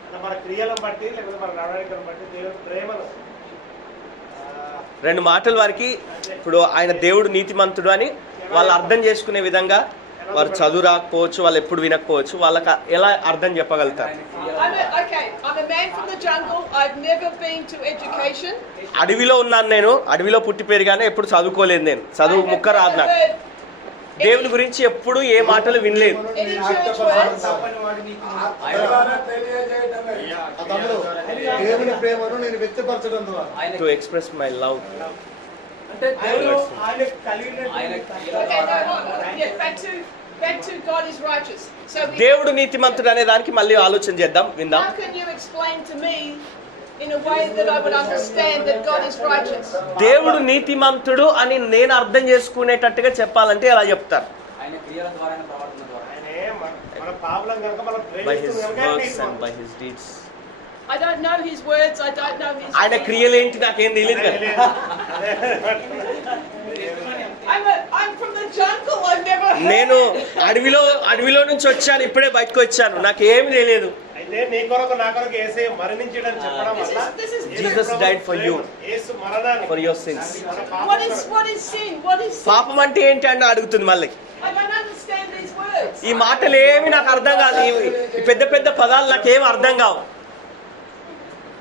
అంటే మన క్రియలను బట్టి లేకపోతే మన నడవడికలను బట్టి దేవుడు ప్రేమను. రెండు మాటలు వారికి ఇప్పుడు ఆయన దేవుడు నీతిమంతుడు అని వాళ్ళు అర్థం చేసుకునే విధంగా, వారు చదువు రాకపోవచ్చు, వాళ్ళు ఎప్పుడు వినకపోవచ్చు, వాళ్ళకి ఎలా అర్థం చెప్పగలుగుతారు? I'm a man from the jungle. I've never been to education. అడవిలో ఉన్నాను నేను, అడవిలో పుట్టి పెరిగాను, ఎప్పుడు చదువుకోలేదు, నేను చదువు ముక్క రాదు నాకు. దేవుని గురించి ఎప్పుడు ఏ మాటలు వినలేదు. Any church words? తమ్ముడు, దేవుని ప్రేమను నేను వ్యక్తపరచడం ద్వారా టు ఎక్స్ప్రెస్ మై లవ్. అంటే దేవుడు ఆయన కలిగిన Back to God is righteous. So దేవుడు నీతిమంతుడు అనే దానికి మళ్ళీ ఆలోచన చేద్దాం, విందాం. how can you explain to me in a way that I would understand that God is righteous? దేవుడు నీతిమంతుడు అని నేను అర్థం చేసుకునేటట్టుగా చెప్పాలంటే ఎలా చెప్తారు? ఆయన క్రియల ద్వారా, ఆయన ప్రవర్తన ద్వారా. ఆయనే మన పాపలం కనుక మనం బై హిస్ ప్రేమిస్తున్నాం works and by his deeds. I don't know his words. I don't know his. ఆయన క్రియలు ఏంటి నాకేం తెలియదు కదా. I'm from the jungle. I've never heard. నేను అడవిలో నుంచి వచ్చాను, ఇప్పుడే బయటకు వచ్చాను, నాకేమి తెలియదు. అయితే నీ కొరకు నా కొరకు యేసు మరణించడని చెప్పడం వల్ల Jesus died for you, యేసు మరణాన్ని for your sins. What is sin? What is sin? పాపం అంటే ఏంటి అని అడుగుతుంది మళ్ళీ. I don't understand these words. ఈ మాటలు ఏమి నాకు అర్థం కాదు. ఈ పెద్ద పెద్ద పదాలు నాకేం అర్థం కావు.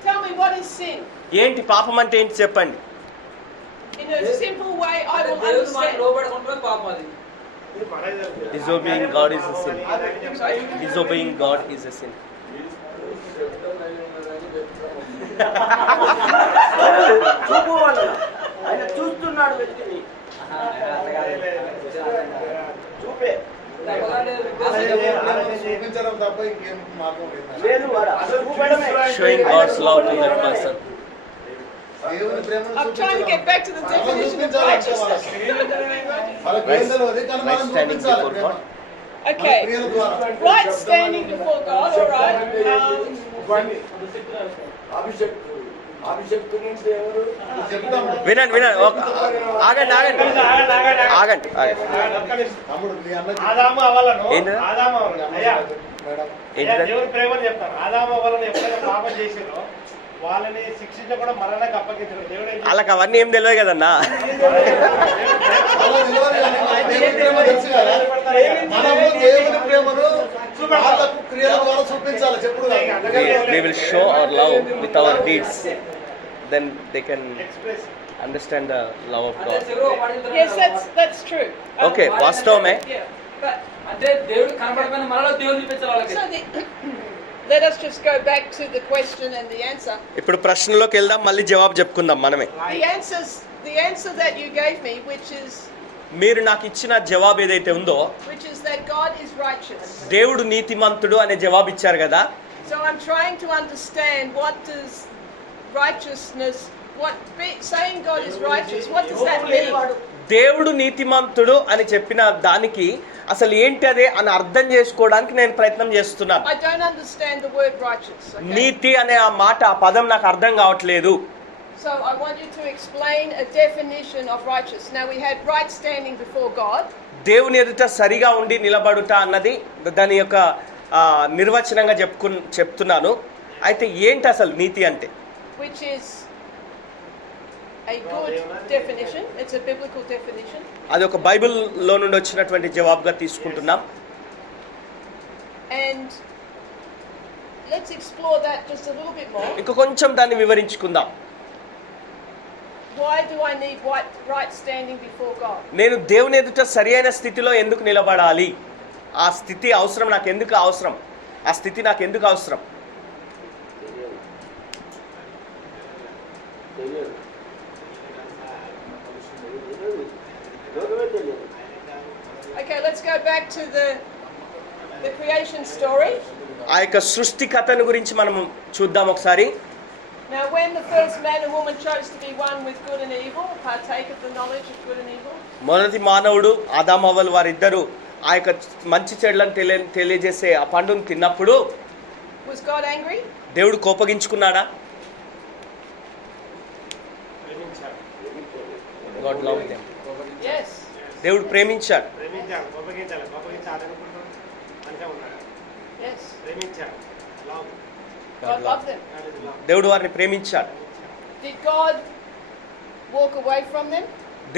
Tell me, what is sin? ఏంటి పాపం అంటే ఏంటి చెప్పండి. In a simple way, I will దేవుని మాట understand. లోబడకుండా పాపం అది. Disobeying God is a sin. Disobeying God is a sin. చూపు వలన ఆయన చూస్తున్నాడు వ్యక్తిని. చూపే చూపించడం తప్ప ఇంకేం మార్గం లేదు. వాడు అసలు చూపడమే. Showing God's love to that person. దేవుని ప్రేమను I'm trying to get back to the definition of righteousness. వాళ్ళకి ఏం తెలియదు కానీ మనం Right standing చూపించాలి before ప్రేమ. God. Okay. క్రియల ద్వారా. Right standing before God, all right. అభిషక్తులు అంటే ఎవరు? చెప్తాము. వినండి ఆగండి తమ్ముడు మీ అన్నకి ఆదాము అవ్వలను ఏంటి? ఆదాము అవ్వలను అయ్యా మేడం ఏంటిది? దేవుని ప్రేమని చెప్తాను. ఆదాము అవ్వలను ఎప్పుడైనా పాపం చేసిరో వాళ్ళని శిక్షించకుండా మరణానికి అప్పగించడం. దేవుడు ఏం వాళ్ళకి అవన్నీ ఏం తెలియదు కదన్నా. అలా నిలవాలి కానీ మనకు దేవుని ప్రేమ తెలుసు కదా. మనము దేవుని ప్రేమను వాళ్ళకు క్రియల ద్వారా చూపించాలి. చెప్పుడు కాదు. We will show our love with our deeds. Then they can express understand the love of అంటే God. చెరువు పడిన Yes, తర్వాత that's true. Okay, వాస్తవమే. Yeah, but అంటే దేవుడు కనపడకపోయినా మనలో దేవుడు చూపించాలి వాళ్ళకి. so let us just go back to the question and the answer. ఇప్పుడు ప్రశ్నలోకి వెళ్దాం, మళ్ళీ జవాబు చెప్పుకుందాం మనమే. The answer that you gave me, మీరు నాకు ఇచ్చిన జవాబు ఏదైతే ఉందో, which is that God is righteous. దేవుడు నీతిమంతుడు అనే జవాబు ఇచ్చారు కదా. So I'm trying to understand, what does righteousness, saying God is righteous, what does that mean? దేవుడు నీతిమంతుడు అని చెప్పిన దానికి అసలు ఏంటి అదే అని అర్థం చేసుకోవడానికి నేను ప్రయత్నం చేస్తున్నాను. I don't understand the word righteous. Okay? నీతి అనే ఆ మాట, ఆ పదం నాకు అర్థం కావట్లేదు. So I want you to explain a definition of righteous. Now we had right standing before God. దేవుని ఎదుట సరిగా ఉండి నిలబడుట అన్నది దాని యొక్క నిర్వచనంగా చెప్తున్నాను. అయితే ఏంటి అసలు నీతి అంటే? Which is a good definition. It's a biblical definition. అది ఒక బైబిల్లో నుండి వచ్చినటువంటి జవాబుగా తీసుకుంటున్నాం. And let's explore that just a little bit more. ఇంకా కొంచెం దాన్ని వివరించుకుందాం. Why do I need right standing before God? నేను దేవుని ఎదుట సరియైన స్థితిలో ఎందుకు నిలబడాలి? ఆ స్థితి అవసరం, నాకు ఎందుకు అవసరం? ఆ స్థితి నాకు ఎందుకు అవసరం? Okay, let's go back to the creation story. ఆ యొక్క సృష్టి కథను గురించి మనం చూద్దాం ఒకసారి. Now when the first man and woman chose to be one with good and evil, partake of the knowledge of good and evil. మొదటి మానవుడు ఆదాము హవ్వలు వారిద్దరూ ఆ యొక్క మంచి చెడులను తెలియజేసే ఆ పండును తిన్నప్పుడు Was God angry? దేవుడు కోపగించుకున్నాడా? God loved them. Yes. దేవుడు ప్రేమించాడు. కోపగించాలి ఆదనుకుంటాం అంటే ఉన్నాడు. Yes. ప్రేమించాడు. God loved them. దేవుడు వారిని ప్రేమించాడు. Did God walk away from them?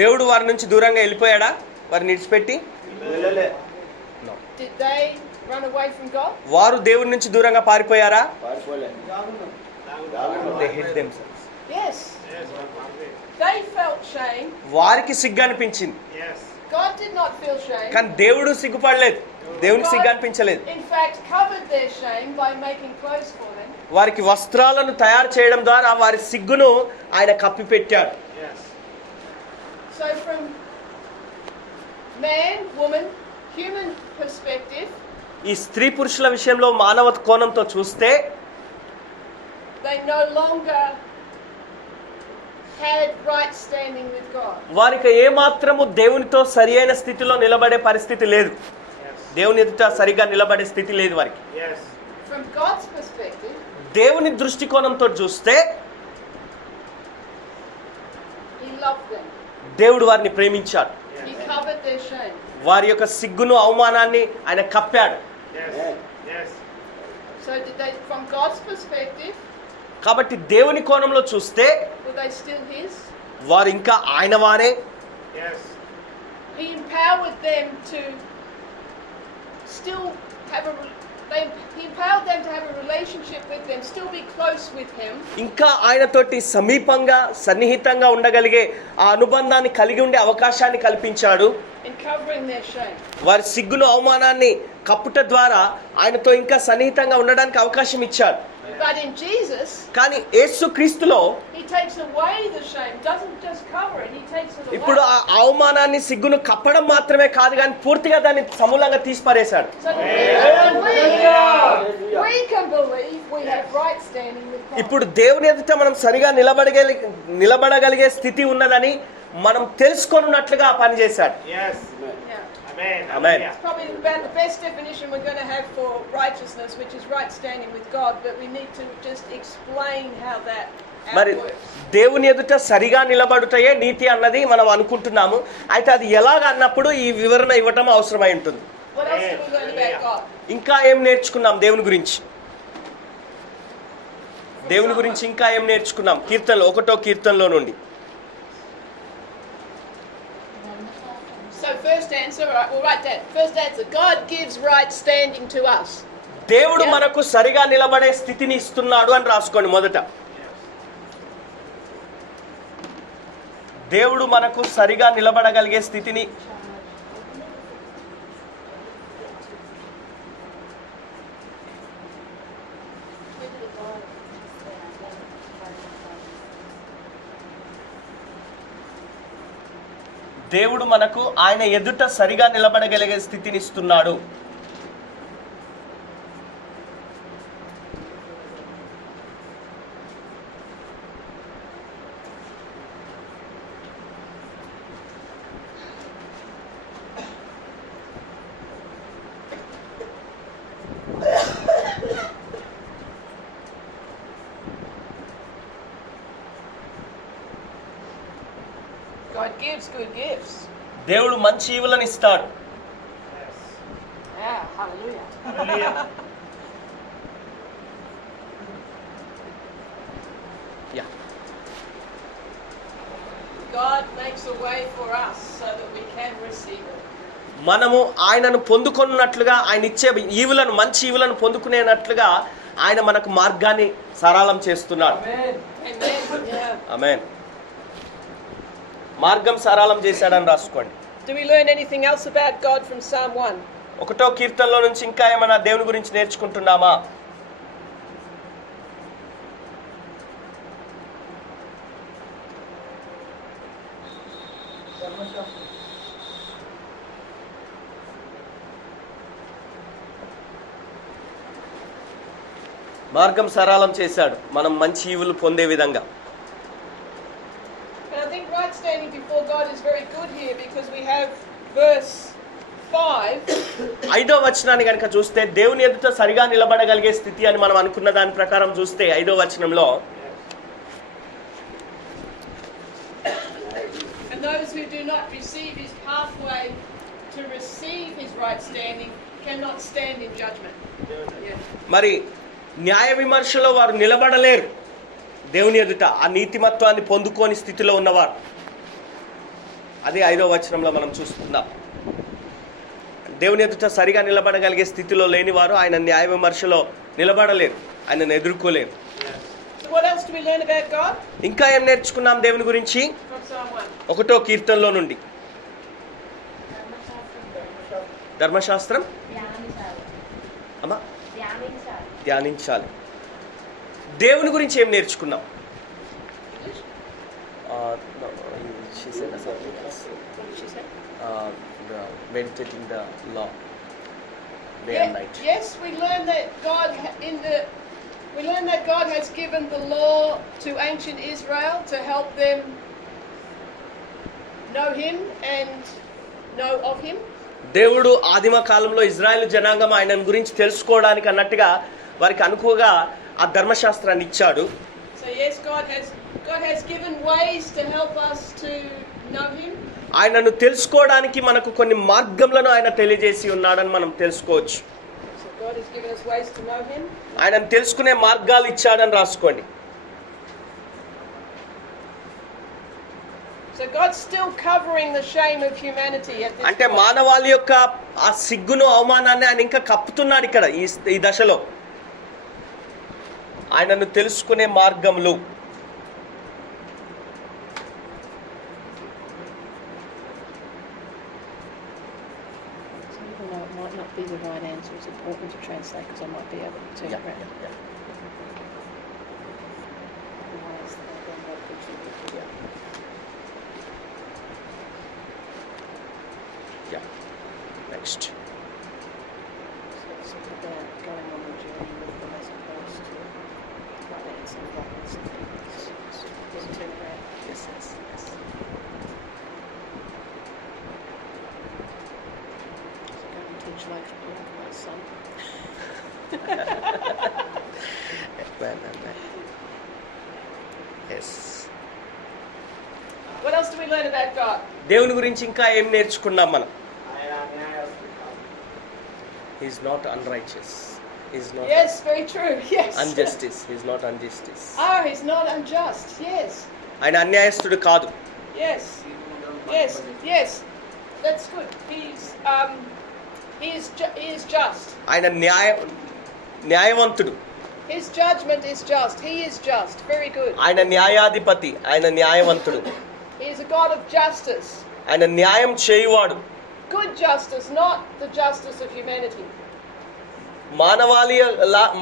దేవుడు వారి నుంచి దూరంగా వెళ్ళిపోయాడా? వారిని విడిచిపెట్టి? Did they run away from God? వారు దేవుడి నుంచి దూరంగా పారిపోయారా? They hid themselves. Yes. They felt shame. వారికి సిగ్గు అనిపించింది. God did not feel shame. కానీ దేవుడు సిగ్గుపడలేదు. దేవునికి సిగ్గు అనిపించలేదు. In fact, covered their shame by making clothes for them. వారికి వస్త్రాలను తయారు చేయడం ద్వారా వారి సిగ్గును ఆయన కప్పిపెట్టాడు. So from man, woman, human perspective, ఈ స్త్రీ పురుషుల విషయంలో మానవ కోణంతో చూస్తే they no longer had right standing with God. వారికి ఏమాత్రము దేవునితో సరియైన స్థితిలో నిలబడే పరిస్థితి లేదు. దేవుని ఎదుట సరిగా నిలబడే స్థితి లేదు వారికి. From God's perspective, దేవుని దృష్టికోణంతో చూస్తే He loved them. దేవుడు వారిని ప్రేమించాడు. He covered their shame. వారి యొక్క సిగ్గును అవమానాన్ని ఆయన కప్పాడు. So did they, from God's perspective, కాబట్టి దేవుని కోణంలో చూస్తే were they still His? వారు ఇంకా ఆయన వారే. He empowered them to still have he empowered them to have a relationship with them, still be close with him. ఇంకా ఆయనతోటి సమీపంగా సన్నిహితంగా ఉండగలిగే ఆ అనుబంధాన్ని కలిగి ఉండే అవకాశాన్ని కల్పించాడు. In covering their shame. వారి సిగ్గును అవమానాన్ని కప్పుట ద్వారా ఆయనతో ఇంకా సన్నిహితంగా ఉండడానికి అవకాశం ఇచ్చాడు. But in Jesus, కానీ యేసు క్రీస్తులో he takes away the shame, doesn't just cover it, he takes it away. ఇప్పుడు ఆ అవమానాన్ని సిగ్గును కప్పడం మాత్రమే కాదు కానీ పూర్తిగా దాన్ని సమూలంగా తీసిపారేశాడు. So we can believe we have right standing with God. ఇప్పుడు దేవుని ఎదుట మనం సరిగా నిలబడగలిగే స్థితి ఉన్నదని మనం తెలుసుకొనున్నట్లుగా పనిచేశాడు. Yes. Amen. Amen. It's probably about the best definition we're going to have for righteousness, which is right standing with God, but we need to just explain how that మరి works. దేవుని ఎదుట సరిగా నిలబడుటయే నీతి అన్నది మనం అనుకుంటున్నాము. అయితే అది ఎలాగ అన్నప్పుడు ఈ వివరణ ఇవ్వటం అవసరమై ఉంటుంది. What else did we learn about God? ఇంకా ఏం నేర్చుకున్నాం దేవుని గురించి? దేవుని గురించి ఇంకా ఏం నేర్చుకున్నాం? కీర్తనలో 1వ కీర్తనలో నుండి. So first answer, all right, we'll write that. First answer, God gives right standing to us. దేవుడు మనకు సరిగా నిలబడే స్థితిని ఇస్తున్నాడు అని రాసుకోండి మొదట. దేవుడు మనకు సరిగా నిలబడగలిగే స్థితిని దేవుడు మనకు ఆయన ఎదుట సరిగా నిలబడగలిగే స్థితిని ఇస్తున్నాడు. God gives good gifts. దేవుడు మంచి ఈవులను ఇస్తాడు. Yeah, hallelujah. Hallelujah. Yeah. God makes a way for us so that we can receive it. మనము ఆయనను పొందుకొన్నట్లుగా ఆయన ఇచ్చే ఈవులను మంచి ఈవులను పొందుకునేనట్లుగా ఆయన మనకు మార్గాన్ని సరళం చేస్తున్నాడు. Amen. Yeah. ఆమేన్. మార్గం సరళం చేశాడని రాసుకోండి. Do we learn anything else about God from Psalm 1? 1వ కీర్తనలో నుంచి ఇంకా ఏమైనా దేవుని గురించి నేర్చుకుంటున్నామా? మార్గం సరళం చేశాడు మనం మంచి ఈవులు పొందే విధంగా. And I think right standing before God is very good here because we have verse 5. 5వ వచనాన్ని కనుక చూస్తే దేవుని ఎదుట సరిగా నిలబడగలిగే స్థితి అని మనం అనుకున్న దాని ప్రకారం చూస్తే 5వ వచనంలో And those who do not receive his pathway to receive his right standing cannot stand in judgment. Yeah. మరి న్యాయ విమర్శలో వారు నిలబడలేరు. దేవుని ఎదుట ఆ నీతిమత్వాన్ని పొందుకోని స్థితిలో ఉన్నవారు. అదే 5వ వచనంలో మనం చూస్తున్నాం. దేవుని ఎదుట సరిగా నిలబడగలిగే స్థితిలో లేని వారు ఆయన న్యాయ విమర్శలో నిలబడలేరు, ఆయనను ఎదుర్కోలేరు. So what else do we learn about God? ఇంకా ఏం నేర్చుకున్నాం దేవుని గురించి? From Psalm 1. 1వ కీర్తనలో నుండి. ధర్మశాస్త్రం అమ్మా ధ్యానించాలి. దేవుని గురించి ఏం నేర్చుకున్నాం? Meditating the law day and night. Yes, we learn that God has given the law to ancient Israel to help them know him and know of him. దేవుడు ఆదిమ కాలంలో ఇజ్రాయెల్ జనాంగం ఆయన గురించి తెలుసుకోవడానికి అన్నట్టుగా వారికి అనుకోగా ఆ ధర్మశాస్త్రాన్ని ఇచ్చాడు. So yes, God has given ways to help us to know him. ఆయనను తెలుసుకోవడానికి మనకు కొన్ని మార్గములను ఆయన తెలియజేసి ఉన్నాడని మనం తెలుసుకోవచ్చు. So God has given us ways to know him. ఆయనను తెలుసుకునే మార్గాలు ఇచ్చాడని రాసుకోండి. So So God's still covering the shame of humanity at this అంటే point. మానవాళి యొక్క ఆ సిగ్గును అవమానాన్ని ఆయన ఇంకా కప్పుతున్నాడు ఇక్కడ ఈ దశలో. ఆయనను తెలుసుకునే మార్గంలో Even though it might not be the right answer, it's important to translate because I might be able to turn around. Otherwise, then what would you do? Next So it's about going on the journey with them as opposed to romance and violence and things. Then turn around. yes. So go and teach life to my son. yes. What else do we learn about God? దేవుని గురించి ఇంకా ఏం నేర్చుకున్నాం మనం? ఆయన న్యాయస్థుడు కాదు. He is not unrighteous. He is not Yes, very true. Yes. injustice. He is not injustice. Oh, he's not unjust. Yes. ఆయన అన్యాయస్తుడు కాదు. Yes. Yes. Yes. That's good. He is just. ఆయన న్యాయవంతుడు. His judgment is just. He is just. Very good. ఆయన న్యాయాధిపతి. ఆయన న్యాయవంతుడు. He is a God of justice. ఆయన న్యాయం చేయువాడు. Good justice, not the justice of humanity.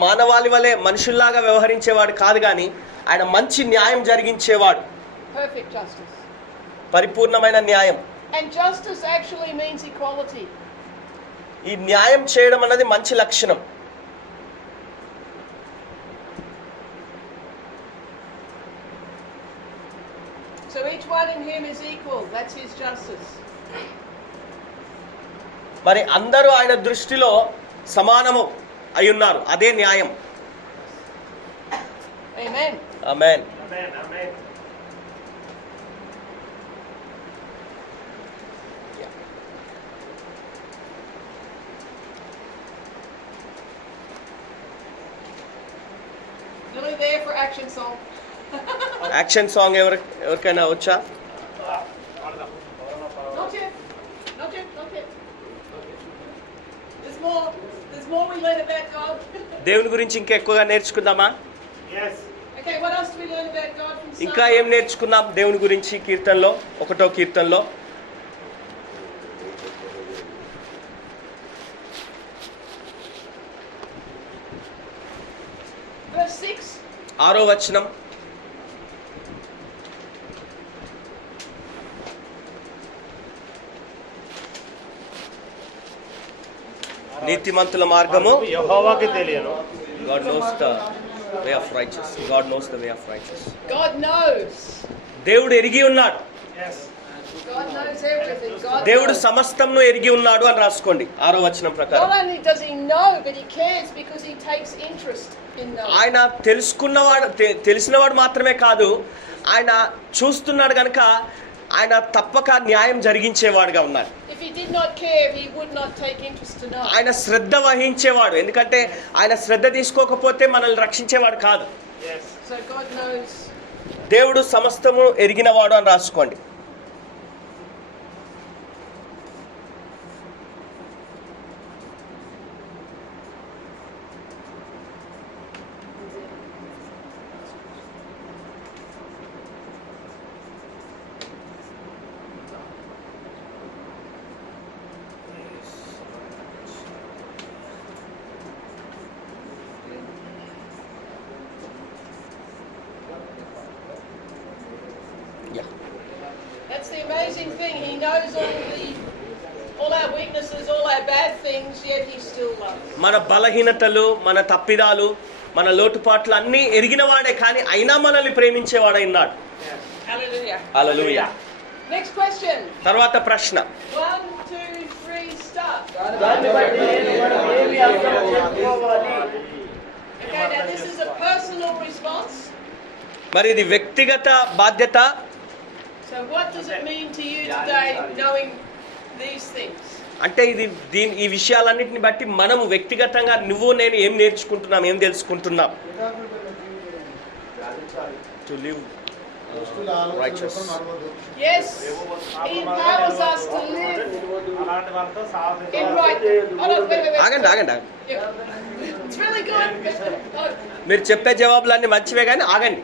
మానవాళి వలె మనుషుల్లాగా వ్యవహరించేవాడు కాదు కానీ ఆయన మంచి న్యాయం జరిగించేవాడు. Perfect justice. పరిపూర్ణమైన న్యాయం. And justice actually means equality. ఈ న్యాయం చేయడం అన్నది మంచి లక్షణం. So each one in him is equal. That's his justice. మరి అందరూ ఆయన దృష్టిలో సమానము అయి ఉన్నారు. అదే న్యాయం. Amen. Amen. Amen, amen. Nearly there for action song. Action song ఎవరికైనా వచ్చా? Not yet. Not yet. Not yet. There's more. There's more we learn about God. దేవుని గురించి ఇంకా ఎక్కువగా నేర్చుకుందామా? Yes. Okay, what else do we learn about God from Psalm? ఇంకా ఏం నేర్చుకుందాం దేవుని గురించి కీర్తనలో? 1వ కీర్తనలో Verse 6. 6వ వచనం. నీతిమంతుల మార్గము యెహోవాకి తెలియను. God knows the way of righteous. God knows the way of righteous. God knows. దేవుడు ఎరిగి ఉన్నాడు. Yes. God knows everything. God దేవుడు knows. సమస్తంను ఎరిగి ఉన్నాడు అని రాసుకోండి 6వ వచనం ప్రకారం. Not only does he know, but he cares because he takes interest in knowing. ఆయన తెలిసినవాడు మాత్రమే కాదు, ఆయన చూస్తున్నాడు కనుక ఆయన తప్పక న్యాయం జరిగించేవాడుగా ఉన్నాడు. If he did not care, he would not take interest to know. ఆయన శ్రద్ధ వహించేవాడు. ఎందుకంటే ఆయన శ్రద్ధ తీసుకోకపోతే మనల్ని రక్షించేవాడు కాదు. Yes. So God knows. దేవుడు సమస్తము ఎరిగినవాడు అని రాసుకోండి. That's the amazing thing. He knows all our weaknesses, all our bad things, yet he still loves. మన బలహీనతలు, మన తప్పిదాలు, మన లోటుపాట్లు అన్నీ ఎరిగినవాడే కానీ అయినా మనల్ని ప్రేమించేవాడై ఉన్నాడు. Hallelujah. హల్లెలూయా. Next question. తర్వాత ప్రశ్న. 1, 2, 3, start. దాన్ని బట్టి మనం ఏమి అర్థం చేసుకోవాలి? Okay, now this is a personal response. మరి ఇది వ్యక్తిగత బాధ్యత. So what does it mean to you today knowing these things? అంటే ఈ విషయాలన్నిటిని బట్టి మనం వ్యక్తిగతంగా నువ్వు నేను ఏం నేర్చుకుంటున్నాం, ఏం తెలుసుకుంటున్నాం? టు లివ్ దుష్టుల ఆలోచనలతో నడవదు. Yes, He empowers us to live అలాంటి వాళ్ళతో సాహసం in right. Oh, no, wait. ఆగండి ఆగండి ఆగండి. Yeah. It's really good. Oh, మీరు చెప్పే జవాబులన్నీ మంచివే కానీ ఆగండి.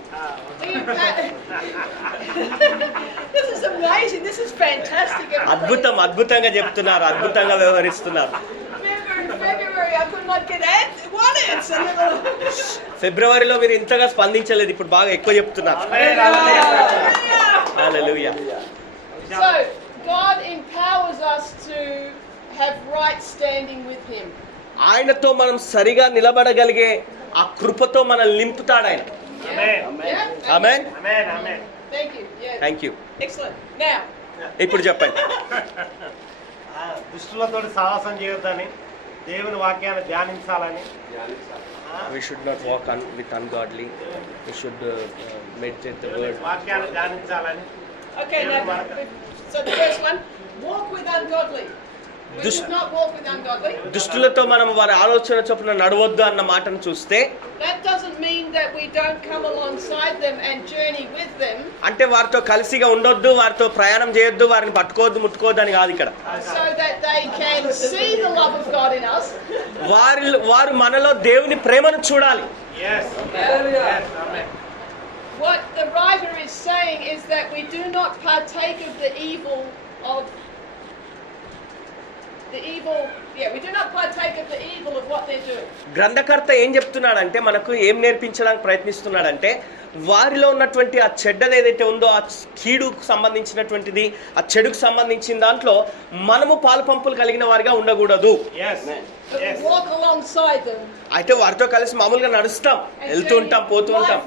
This is amazing. This is fantastic. అద్భుతంగా చెప్తున్నారు, అద్భుతంగా వ్యవహరిస్తున్నారు. February, I could not get one answer. ఫిబ్రవరిలో మీరు ఇంతగా స్పందించలేదు, ఇప్పుడు బాగా ఎక్కువ చెప్తున్నారు. హల్లెలూయా. So, God empowers us to have right standing with Him. ఆయనతో మనం సరిగా నిలబడగలిగే ఆ కృపతో మనల్ని నింపుతాడు ఆయన. Yeah? Amen. Amen. Thank you. Yeah. Thank you. Excellent. Now, ఇప్పుడు చెప్పండి. దుష్టులతో సాహసం చేయొద్దని, దేవుని వాక్యాన్ని ధ్యానించాలని. We should not walk with ungodly. We should meditate the word. వాక్యాన్ని ధ్యానించాలని. okay, now, so the first one, walk with ungodly. We should not walk with ungodly. దుష్టులతో మనం వారి ఆలోచన చొప్పున నడవద్దు అన్న మాటను చూస్తే That doesn't mean that we don't come alongside them and journey with them. అంటే వారితో కలిసిగా ఉండొద్దు, వారితో ప్రయాణం చేయొద్దు, వారిని పట్టుకోవద్దు, ముట్టుకోవద్దు అని కాదు ఇక్కడ. So that they can see the love of God in us. వారు మనలో దేవుని ప్రేమను చూడాలి. Yes. Yes. Amen. What the writer is saying is that we do not partake of the evil of we do not partake of the evil of what they're doing. గ్రంథకర్త ఏం చెప్తున్నాడంటే, మనకు ఏం నేర్పించడానికి ప్రయత్నిస్తున్నాడంటే, వారిలో ఉన్నటువంటి ఆ చెడ్డది ఏదైతే ఉందో, ఆ కీడుకు సంబంధించినటువంటిది, ఆ చెడుకు సంబంధించిన దాంట్లో మనము పాలుపంపులు కలిగిన వారిగా ఉండకూడదు. Walk alongside them. అయితే వారితో కలిసి మామూలుగా నడుస్తాం, వెళ్తూ ఉంటాం, పోతూ ఉంటాం,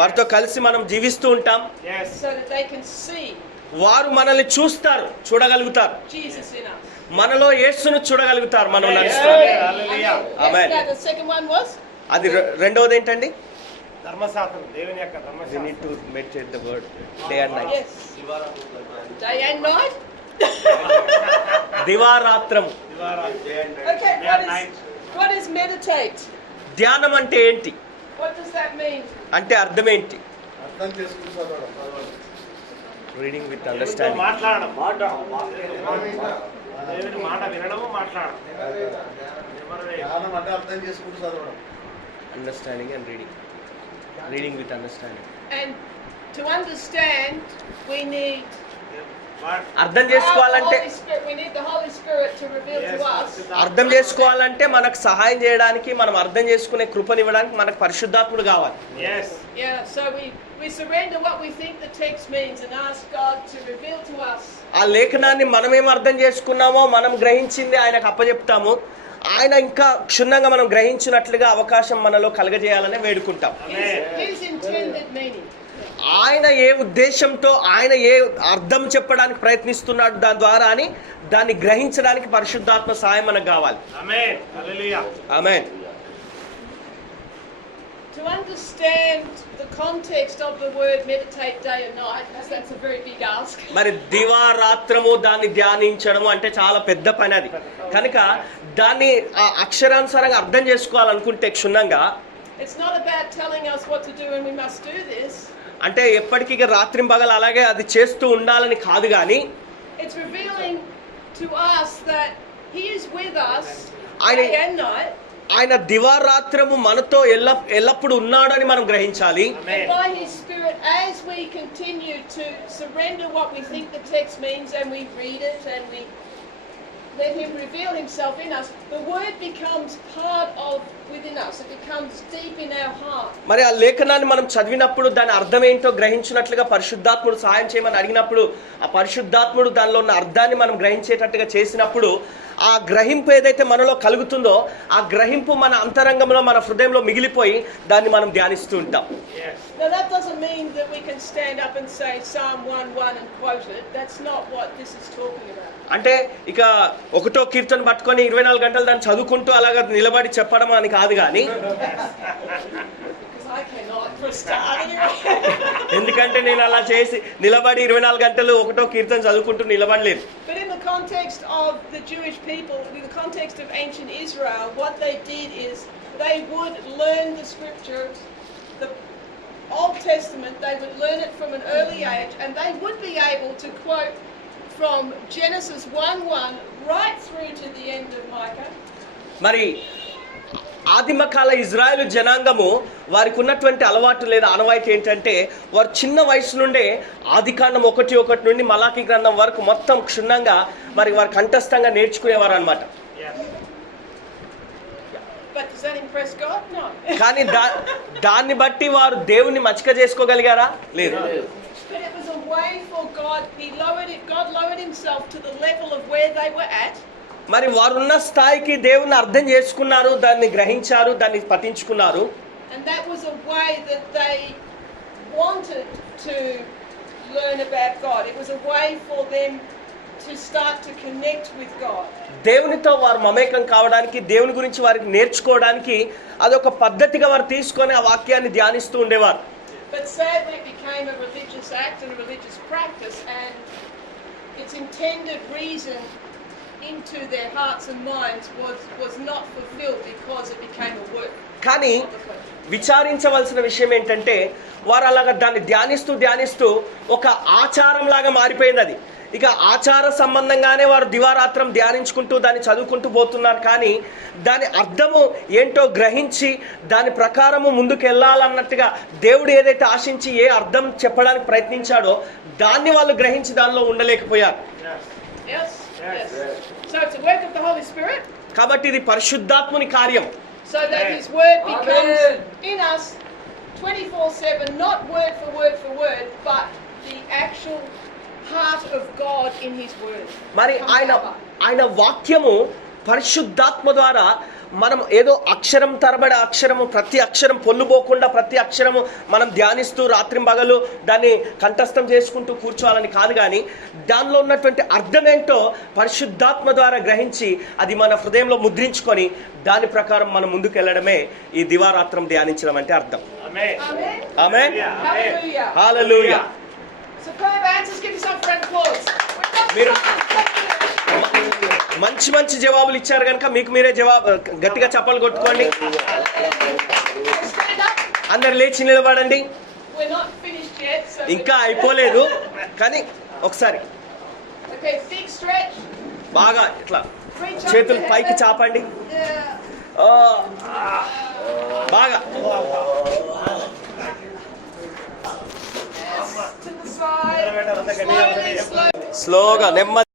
వారితో కలిసి మనం జీవిస్తూ ఉంటాం. So that they can see వారు మనల్ని చూస్తారు, చూడగలుగుతారు, Jesus in us. మనలో యేసును చూడగలుగుతారు మనం నడుస్తాం. ఆమేన్. The second one was అది రెండవది ఏంటండి? ధర్మశాస్త్రం, దేవుని యొక్క We ధర్మశాస్త్రం. need to meditate the word day and night. yes. Day and night. దివారాత్రము. Okay, what is meditate? ధ్యానం అంటే ఏంటి? What does that mean? అంటే అర్థం ఏంటి? అర్థం చేసుకుని చదవడం. Reading with understanding. మాట్లాడడం, దేవుని మాట వినడము, మాట్లాడడం. జ్ఞానం అంటే అర్థం చేసుకుంటూ చదవడం. Understanding and reading with understanding. And to understand, we need అర్థం చేసుకోవాలంటే we need the Holy Spirit to reveal to us. అర్థం చేసుకోవాలంటే మనకు సహాయం చేయడానికి, మనం అర్థం చేసుకునే కృపనివ్వడానికి మనకు పరిశుద్ధాత్ముడు కావాలి. Yeah, so we surrender what we think the text means and ask God to reveal to us. ఆ లేఖనాన్ని మనమేం అర్థం చేసుకున్నామో, మనం గ్రహించింది ఆయనకు అప్పచెప్తాము. ఆయన ఇంకా క్షుణ్ణంగా మనం గ్రహించినట్లుగా అవకాశం మనలో కలగజేయాలని వేడుకుంటాం. His intended meaning. ఆయన ఏ ఉద్దేశంతో, ఆయన ఏ అర్థం చెప్పడానికి ప్రయత్నిస్తున్నాడు దాని ద్వారా అని దాన్ని గ్రహించడానికి పరిశుద్ధాత్మ సహాయం మనకు కావాలి. ఆమేన్. హల్లెలూయా. ఆమేన్. To understand the context of the word meditate day and night, because that's a very big ask. మరి దివారాత్రము దాన్ని ధ్యానించడము అంటే చాలా పెద్ద పని అది. కనుక దాన్ని ఆ అక్షరానుసారంగా అర్థం చేసుకోవాలనుకుంటే క్షుణ్ణంగా, It's not about telling us what to do and we must do this. అంటే ఎప్పటికీ రాత్రింబగలు అలాగే అది చేస్తూ ఉండాలని కాదు, కానీ It's revealing to us that He is with us ఆయన day and night. ఆయన దివారాత్రము మనతో ఎల్లప్పుడు ఉన్నాడని మనం గ్రహించాలి. And by His Spirit, as we continue to surrender what we think the text means and we read it and we let Him reveal Himself in us, the word becomes part of within us. It becomes deep in our heart. మరి ఆ లేఖనాన్ని మనం చదివినప్పుడు దాని అర్థం ఏంటో గ్రహించినట్లుగా పరిశుద్ధాత్ముడు సహాయం చేయమని అడిగినప్పుడు, ఆ పరిశుద్ధాత్ముడు దానిలో ఉన్న అర్థాన్ని మనం గ్రహించేటట్టుగా చేసినప్పుడు, ఆ గ్రహింపు ఏదైతే మనలో కలుగుతుందో, ఆ గ్రహింపు మన అంతరంగంలో, మన హృదయంలో మిగిలిపోయి దాన్ని మనం ధ్యానిస్తూ ఉంటాం. Now that doesn't mean that we can stand up and say Psalm 1:1 and quote it. That's not what this is talking about. అంటే ఇక ఒకటో కీర్తన పట్టుకొని 24 గంటలు దాన్ని చదువుకుంటూ అలాగా నిలబడి చెప్పడం అని కాదు, కానీ Because I cannot for a start anyway. ఎందుకంటే నేను అలా చేసి నిలబడి 24 గంటలు ఒకటో కీర్తన చదువుకుంటూ నిలబడలేదు. But in the context of the Jewish people, in the context of ancient Israel, what they did is they would learn the scriptures, Old Testament, they would learn it from an early age, and they would be able to quote from Genesis 1:1 right through to the end of Micah. మరి ఆదిమకాల ఇజ్రాయేల్ జనాంగము వారికి ఉన్నటువంటి అలవాటు లేదా ఆనవాయితీ ఏంటంటే వారు చిన్న వయసు నుండే ఆదికాండం 1:1 నుండి మలాకి గ్రంథం వరకు మొత్తం క్షుణ్ణంగా మరి వారు కంఠస్థంగా నేర్చుకునేవారు అనమాట. But does that impress God? No. కానీ దాన్ని బట్టి వారు దేవుని మచ్చిక చేసుకోగలిగారా? లేదు. But it was a way for God. God lowered himself to the level of where they were at. మరి వారున్న స్థాయికి దేవుని అర్థం చేసుకున్నారు, దాన్ని గ్రహించారు, దాన్ని పఠించుకున్నారు. And that was a way that they wanted to learn about God. It was a way for them to start to connect with God. దేవునితో వారు మమేకం కావడానికి, దేవుని గురించి వారికి నేర్చుకోవడానికి అదొక పద్ధతిగా వారు తీసుకొని ఆ వాక్యాన్ని ధ్యానిస్తూ ఉండేవారు. But sadly it became a religious act and a religious practice, and its intended reason into their hearts and minds was not fulfilled because it became a work. కానీ విచారించవలసిన విషయం ఏంటంటే వారు అలాగా దాన్ని ధ్యానిస్తూ ఒక ఆచారం లాగా మారిపోయింది అది. ఇక ఆచార సంబంధంగానే వారు దివారాత్రం ధ్యానించుకుంటూ దాన్ని చదువుకుంటూ పోతున్నారు. కానీ దాని అర్థము ఏంటో గ్రహించి దాని ప్రకారము ముందుకు వెళ్ళాలన్నట్టుగా దేవుడు ఏదైతే ఆశించి ఏ అర్థం చెప్పడానికి ప్రయత్నించాడో దాన్ని వాళ్ళు గ్రహించి దానిలో ఉండలేకపోయారు. Yes. So it's a work of the Holy Spirit. కాబట్టి ఇది పరిశుద్ధాత్ముని కార్యం. So that his word becomes in us 24/7, not word for word, but the actual heart of God in his word. మరి ఆయన వాక్యము పరిశుద్ధాత్మ ద్వారా మనం ఏదో అక్షరం తరబడి అక్షరము, ప్రతి అక్షరం పొల్లుపోకుండా ప్రతి అక్షరము మనం ధ్యానిస్తూ రాత్రింబగలు దాన్ని కంఠస్థం చేసుకుంటూ కూర్చోవాలని కాదు, కానీ దానిలో ఉన్నటువంటి అర్థం ఏంటో పరిశుద్ధాత్మ ద్వారా గ్రహించి అది మన హృదయంలో ముద్రించుకొని దాని ప్రకారం మనం ముందుకు వెళ్ళడమే ఈ దివారాత్రం ధ్యానించడం అంటే అర్థం. ఆమేన్. హల్లెలూయా. So clap your hands, give yourself a round of applause. మీరు మంచి జవాబులు ఇచ్చారు కనుక మీకు మీరే జవాబు గట్టిగా చప్పలు కొట్టుకోండి. అందరు లేచి నిలబడండి. We're not finished yet, so ఇంకా అయిపోలేదు, కానీ ఒకసారి okay, big stretch. బాగా ఇట్లా చేతులు పైకి చాపండి. బాగా To the side. Slowly. స్లోగా నెమ్మది.